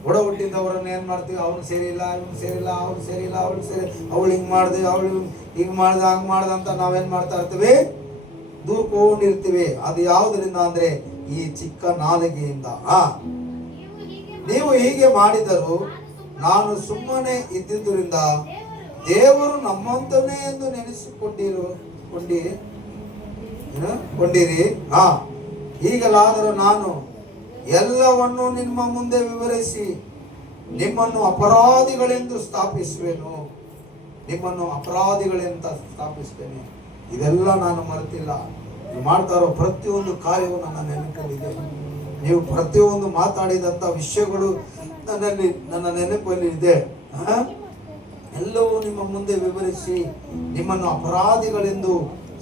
ಒಡ ಹುಟ್ಟಿದವರನ್ನು ಏನ್ ಮಾಡ್ತೀವಿ? ಅವ್ನು ಸೇರಿಲ್ಲ, ಇವ್ನು ಸೇರಿಲ್ಲ, ಅವ್ನು ಸೇರಿಲ್ಲ, ಅವಳು ಸೇರಿ, ಅವಳು ಹಿಂಗ್ ಮಾಡ್ದೆ, ಅವಳು ಹಿಂಗ್ ಮಾಡ್ದ, ಹಂಗ್ ಮಾಡ್ದ ಅಂತ ನಾವೇನ್ ಮಾಡ್ತಾ ಇರ್ತೀವಿ? ದೂರ್ಕೊಂಡಿರ್ತೀವಿ. ಅದು ಯಾವುದರಿಂದ ಅಂದ್ರೆ ಈ ಚಿಕ್ಕ ನಾಲಿಗೆಯಿಂದ. ನೀವು ಹೀಗೆ ಮಾಡಿದರು ನಾನು ಸುಮ್ಮನೆ ಇದ್ದಿದ್ದರಿಂದ ದೇವರು ನಮ್ಮಂತನೇ ಎಂದು ಕೊಂಡಿರಿ. ಈಗಲಾದರೂ ನಾನು ಎಲ್ಲವನ್ನು ನಿಮ್ಮ ಮುಂದೆ ವಿವರಿಸಿ ನಿಮ್ಮನ್ನು ಅಪರಾಧಿಗಳೆಂದು ಸ್ಥಾಪಿಸುವೆನು. ಸ್ಥಾಪಿಸ್ತೇನೆ. ಇದೆಲ್ಲ ನಾನು ಮರೆತಿಲ್ಲ. ನೀವು ಮಾಡ್ತಾ ಇರೋ ಪ್ರತಿಯೊಂದು ಕಾರ್ಯವು ನನ್ನ ನೆನಪಲ್ಲಿದೆ. ನೀವು ಪ್ರತಿಯೊಂದು ಮಾತಾಡಿದಂತ ವಿಷಯಗಳು ನನ್ನ ನೆನಪಲ್ಲಿ ಇದೆ. ಎಲ್ಲವೂ ನಿಮ್ಮ ಮುಂದೆ ವಿವರಿಸಿ ನಿಮ್ಮನ್ನು ಅಪರಾಧಿಗಳೆಂದು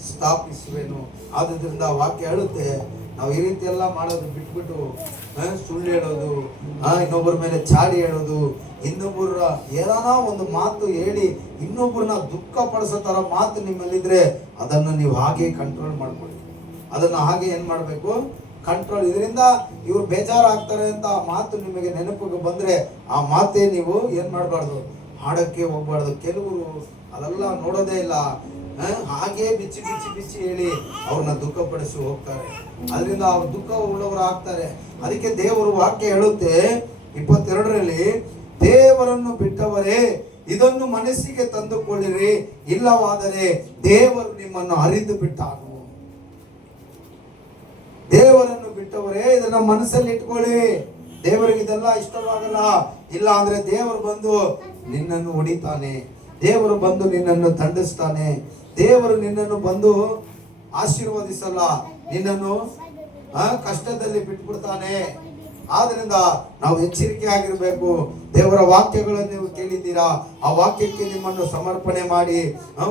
ಸ್ಥಾಪಿಸುವೆನು. ಆದ್ರಿಂದ ವಾಕ್ಯ ಹೇಳುತ್ತೆ, ನಾವು ಈ ರೀತಿ ಎಲ್ಲ ಮಾಡೋದು ಬಿಟ್ಬಿಟ್ಟು ಸುಳ್ಳು ಹೇಳೋದು, ಇನ್ನೊಬ್ಬರ ಮೇಲೆ ಚಾಡಿ ಹೇಳೋದು, ಇನ್ನೊಬ್ಬರ ಏನಾನ ಒಂದು ಮಾತು ಹೇಳಿ ಇನ್ನೊಬ್ಬರನ್ನ ದುಃಖ ಪಡಿಸೋ ತರ ಮಾತು ನಿಮ್ಮಲ್ಲಿದ್ರೆ ಅದನ್ನು ನೀವು ಹಾಗೆ ಕಂಟ್ರೋಲ್ ಮಾಡ್ಕೊಳ್ಳಿ. ಅದನ್ನ ಹಾಗೆ ಏನ್ ಮಾಡ್ಬೇಕು? ಕಂಟ್ರೋಲ್. ಇದರಿಂದ ಇವ್ರು ಬೇಜಾರಾಗ್ತಾರೆ ಅಂತ ಆ ಮಾತು ನಿಮಗೆ ನೆನಪಿಗೆ ಬಂದ್ರೆ ಆ ಮಾತೇ ನೀವು ಏನ್ ಮಾಡಬಾರ್ದು? ಹಾಡಕ್ಕೆ ಹೋಗ್ಬಾರ್ದು. ಕೆಲವರು ಅದೆಲ್ಲ ನೋಡೋದೇ ಇಲ್ಲ, ಹಾಗೆ ಬಿಚ್ಚಿ ಹೇಳಿ ಅವ್ರನ್ನ ದುಃಖಪಡಿಸಿ ಹೋಗ್ತಾರೆ. ಅದರಿಂದ ಅವ್ರು ದುಃಖ ಉಳ್ಳವರು ಆಗ್ತಾರೆ. ಅದಕ್ಕೆ ದೇವರು ವಾಕ್ಯ ಹೇಳುತ್ತೆ 22ರಲ್ಲಿ, ದೇವರನ್ನು ಬಿಟ್ಟವರೇ ಇದನ್ನು ಮನಸ್ಸಿಗೆ ತಂದುಕೊಳ್ಳಿರಿ, ಇಲ್ಲವಾದರೆ ದೇವರು ನಿಮ್ಮನ್ನು ಹರಿದು ಬಿಟ್ಟಾನು. ದೇವರನ್ನು ಬಿಟ್ಟವರೇ ಇದನ್ನ ಮನಸ್ಸಲ್ಲಿ ಇಟ್ಕೊಳ್ಳಿ. ದೇವರಿಗೆ ಇದೆಲ್ಲ ಇಷ್ಟವಾಗಲ್ಲ. ಇಲ್ಲ ಅಂದ್ರೆ ದೇವರು ಬಂದು ನಿನ್ನನ್ನು ಹೊಡಿತಾನೆ, ದೇವರು ಬಂದು ನಿನ್ನನ್ನು ದಂಡಿಸ್ತಾನೆ, ದೇವರು ನಿನ್ನನ್ನು ಬಂದು ಆಶೀರ್ವದಿಸಲ್ಲ, ನಿನ್ನನ್ನು ಕಷ್ಟದಲ್ಲಿ ಬಿಟ್ಬಿಡ್ತಾನೆ. ಆದ್ರಿಂದ ನಾವು ಎಚ್ಚರಿಕೆ ಆಗಿರ್ಬೇಕು. ದೇವರ ವಾಕ್ಯಗಳನ್ನು ನೀವು ಕೇಳಿದ್ದೀರಾ, ಆ ವಾಕ್ಯಕ್ಕೆ ನಿಮ್ಮನ್ನು ಸಮರ್ಪಣೆ ಮಾಡಿ.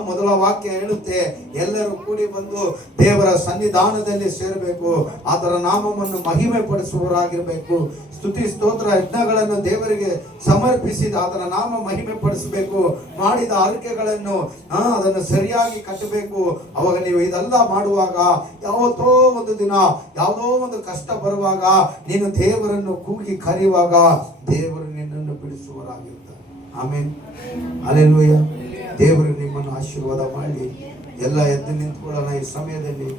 ಮೊದಲ ವಾಕ್ಯ ಹೇಳುತ್ತೆ, ಎಲ್ಲರೂ ಕೂಡಿ ಬಂದು ದೇವರ ಸನ್ನಿಧಾನದಲ್ಲಿ ಸೇರಬೇಕು, ಆತರ ನಾಮವನ್ನು ಮಹಿಮೆ ಪಡಿಸುವವರಾಗಿರ್ಬೇಕು. ಸ್ತುತಿ ಸ್ತೋತ್ರ ಯಜ್ಞಗಳನ್ನು ದೇವರಿಗೆ ಸಮರ್ಪಿಸಿದ ಆತನ ನಾಮ ಮಹಿಮೆ ಪಡಿಸಬೇಕು. ಮಾಡಿದ ಅರಿಕೆಗಳನ್ನು ಅದನ್ನು ಸರಿಯಾಗಿ ಕಟ್ಟಬೇಕು. ಅವಾಗ ನೀವು ಇದೆಲ್ಲ ಮಾಡುವಾಗ ಯಾವತ್ತೋ ಒಂದು ದಿನ ಯಾವುದೋ ಒಂದು ಕಷ್ಟ ಬರುವಾಗ ನೀನು ದೇವರನ್ನು ಕೂಗಿ ಕರೆಯುವಾಗ ದೇವರು ನಿನ್ನನ್ನು ಬಿಡಿಸುವರಾಗಿರ್ತಾರೆ. ಆಮೇನ್, ಹಲ್ಲೆಲೂಯಾ. ದೇವರು ನಿಮ್ಮನ್ನು ಆಶೀರ್ವಾದ ಮಾಡಿ. ಎಲ್ಲ ಎದ್ದು ನಿಂತ್ಕೊಳ್ಳೋಣ ಈ ಸಮಯದಲ್ಲಿ.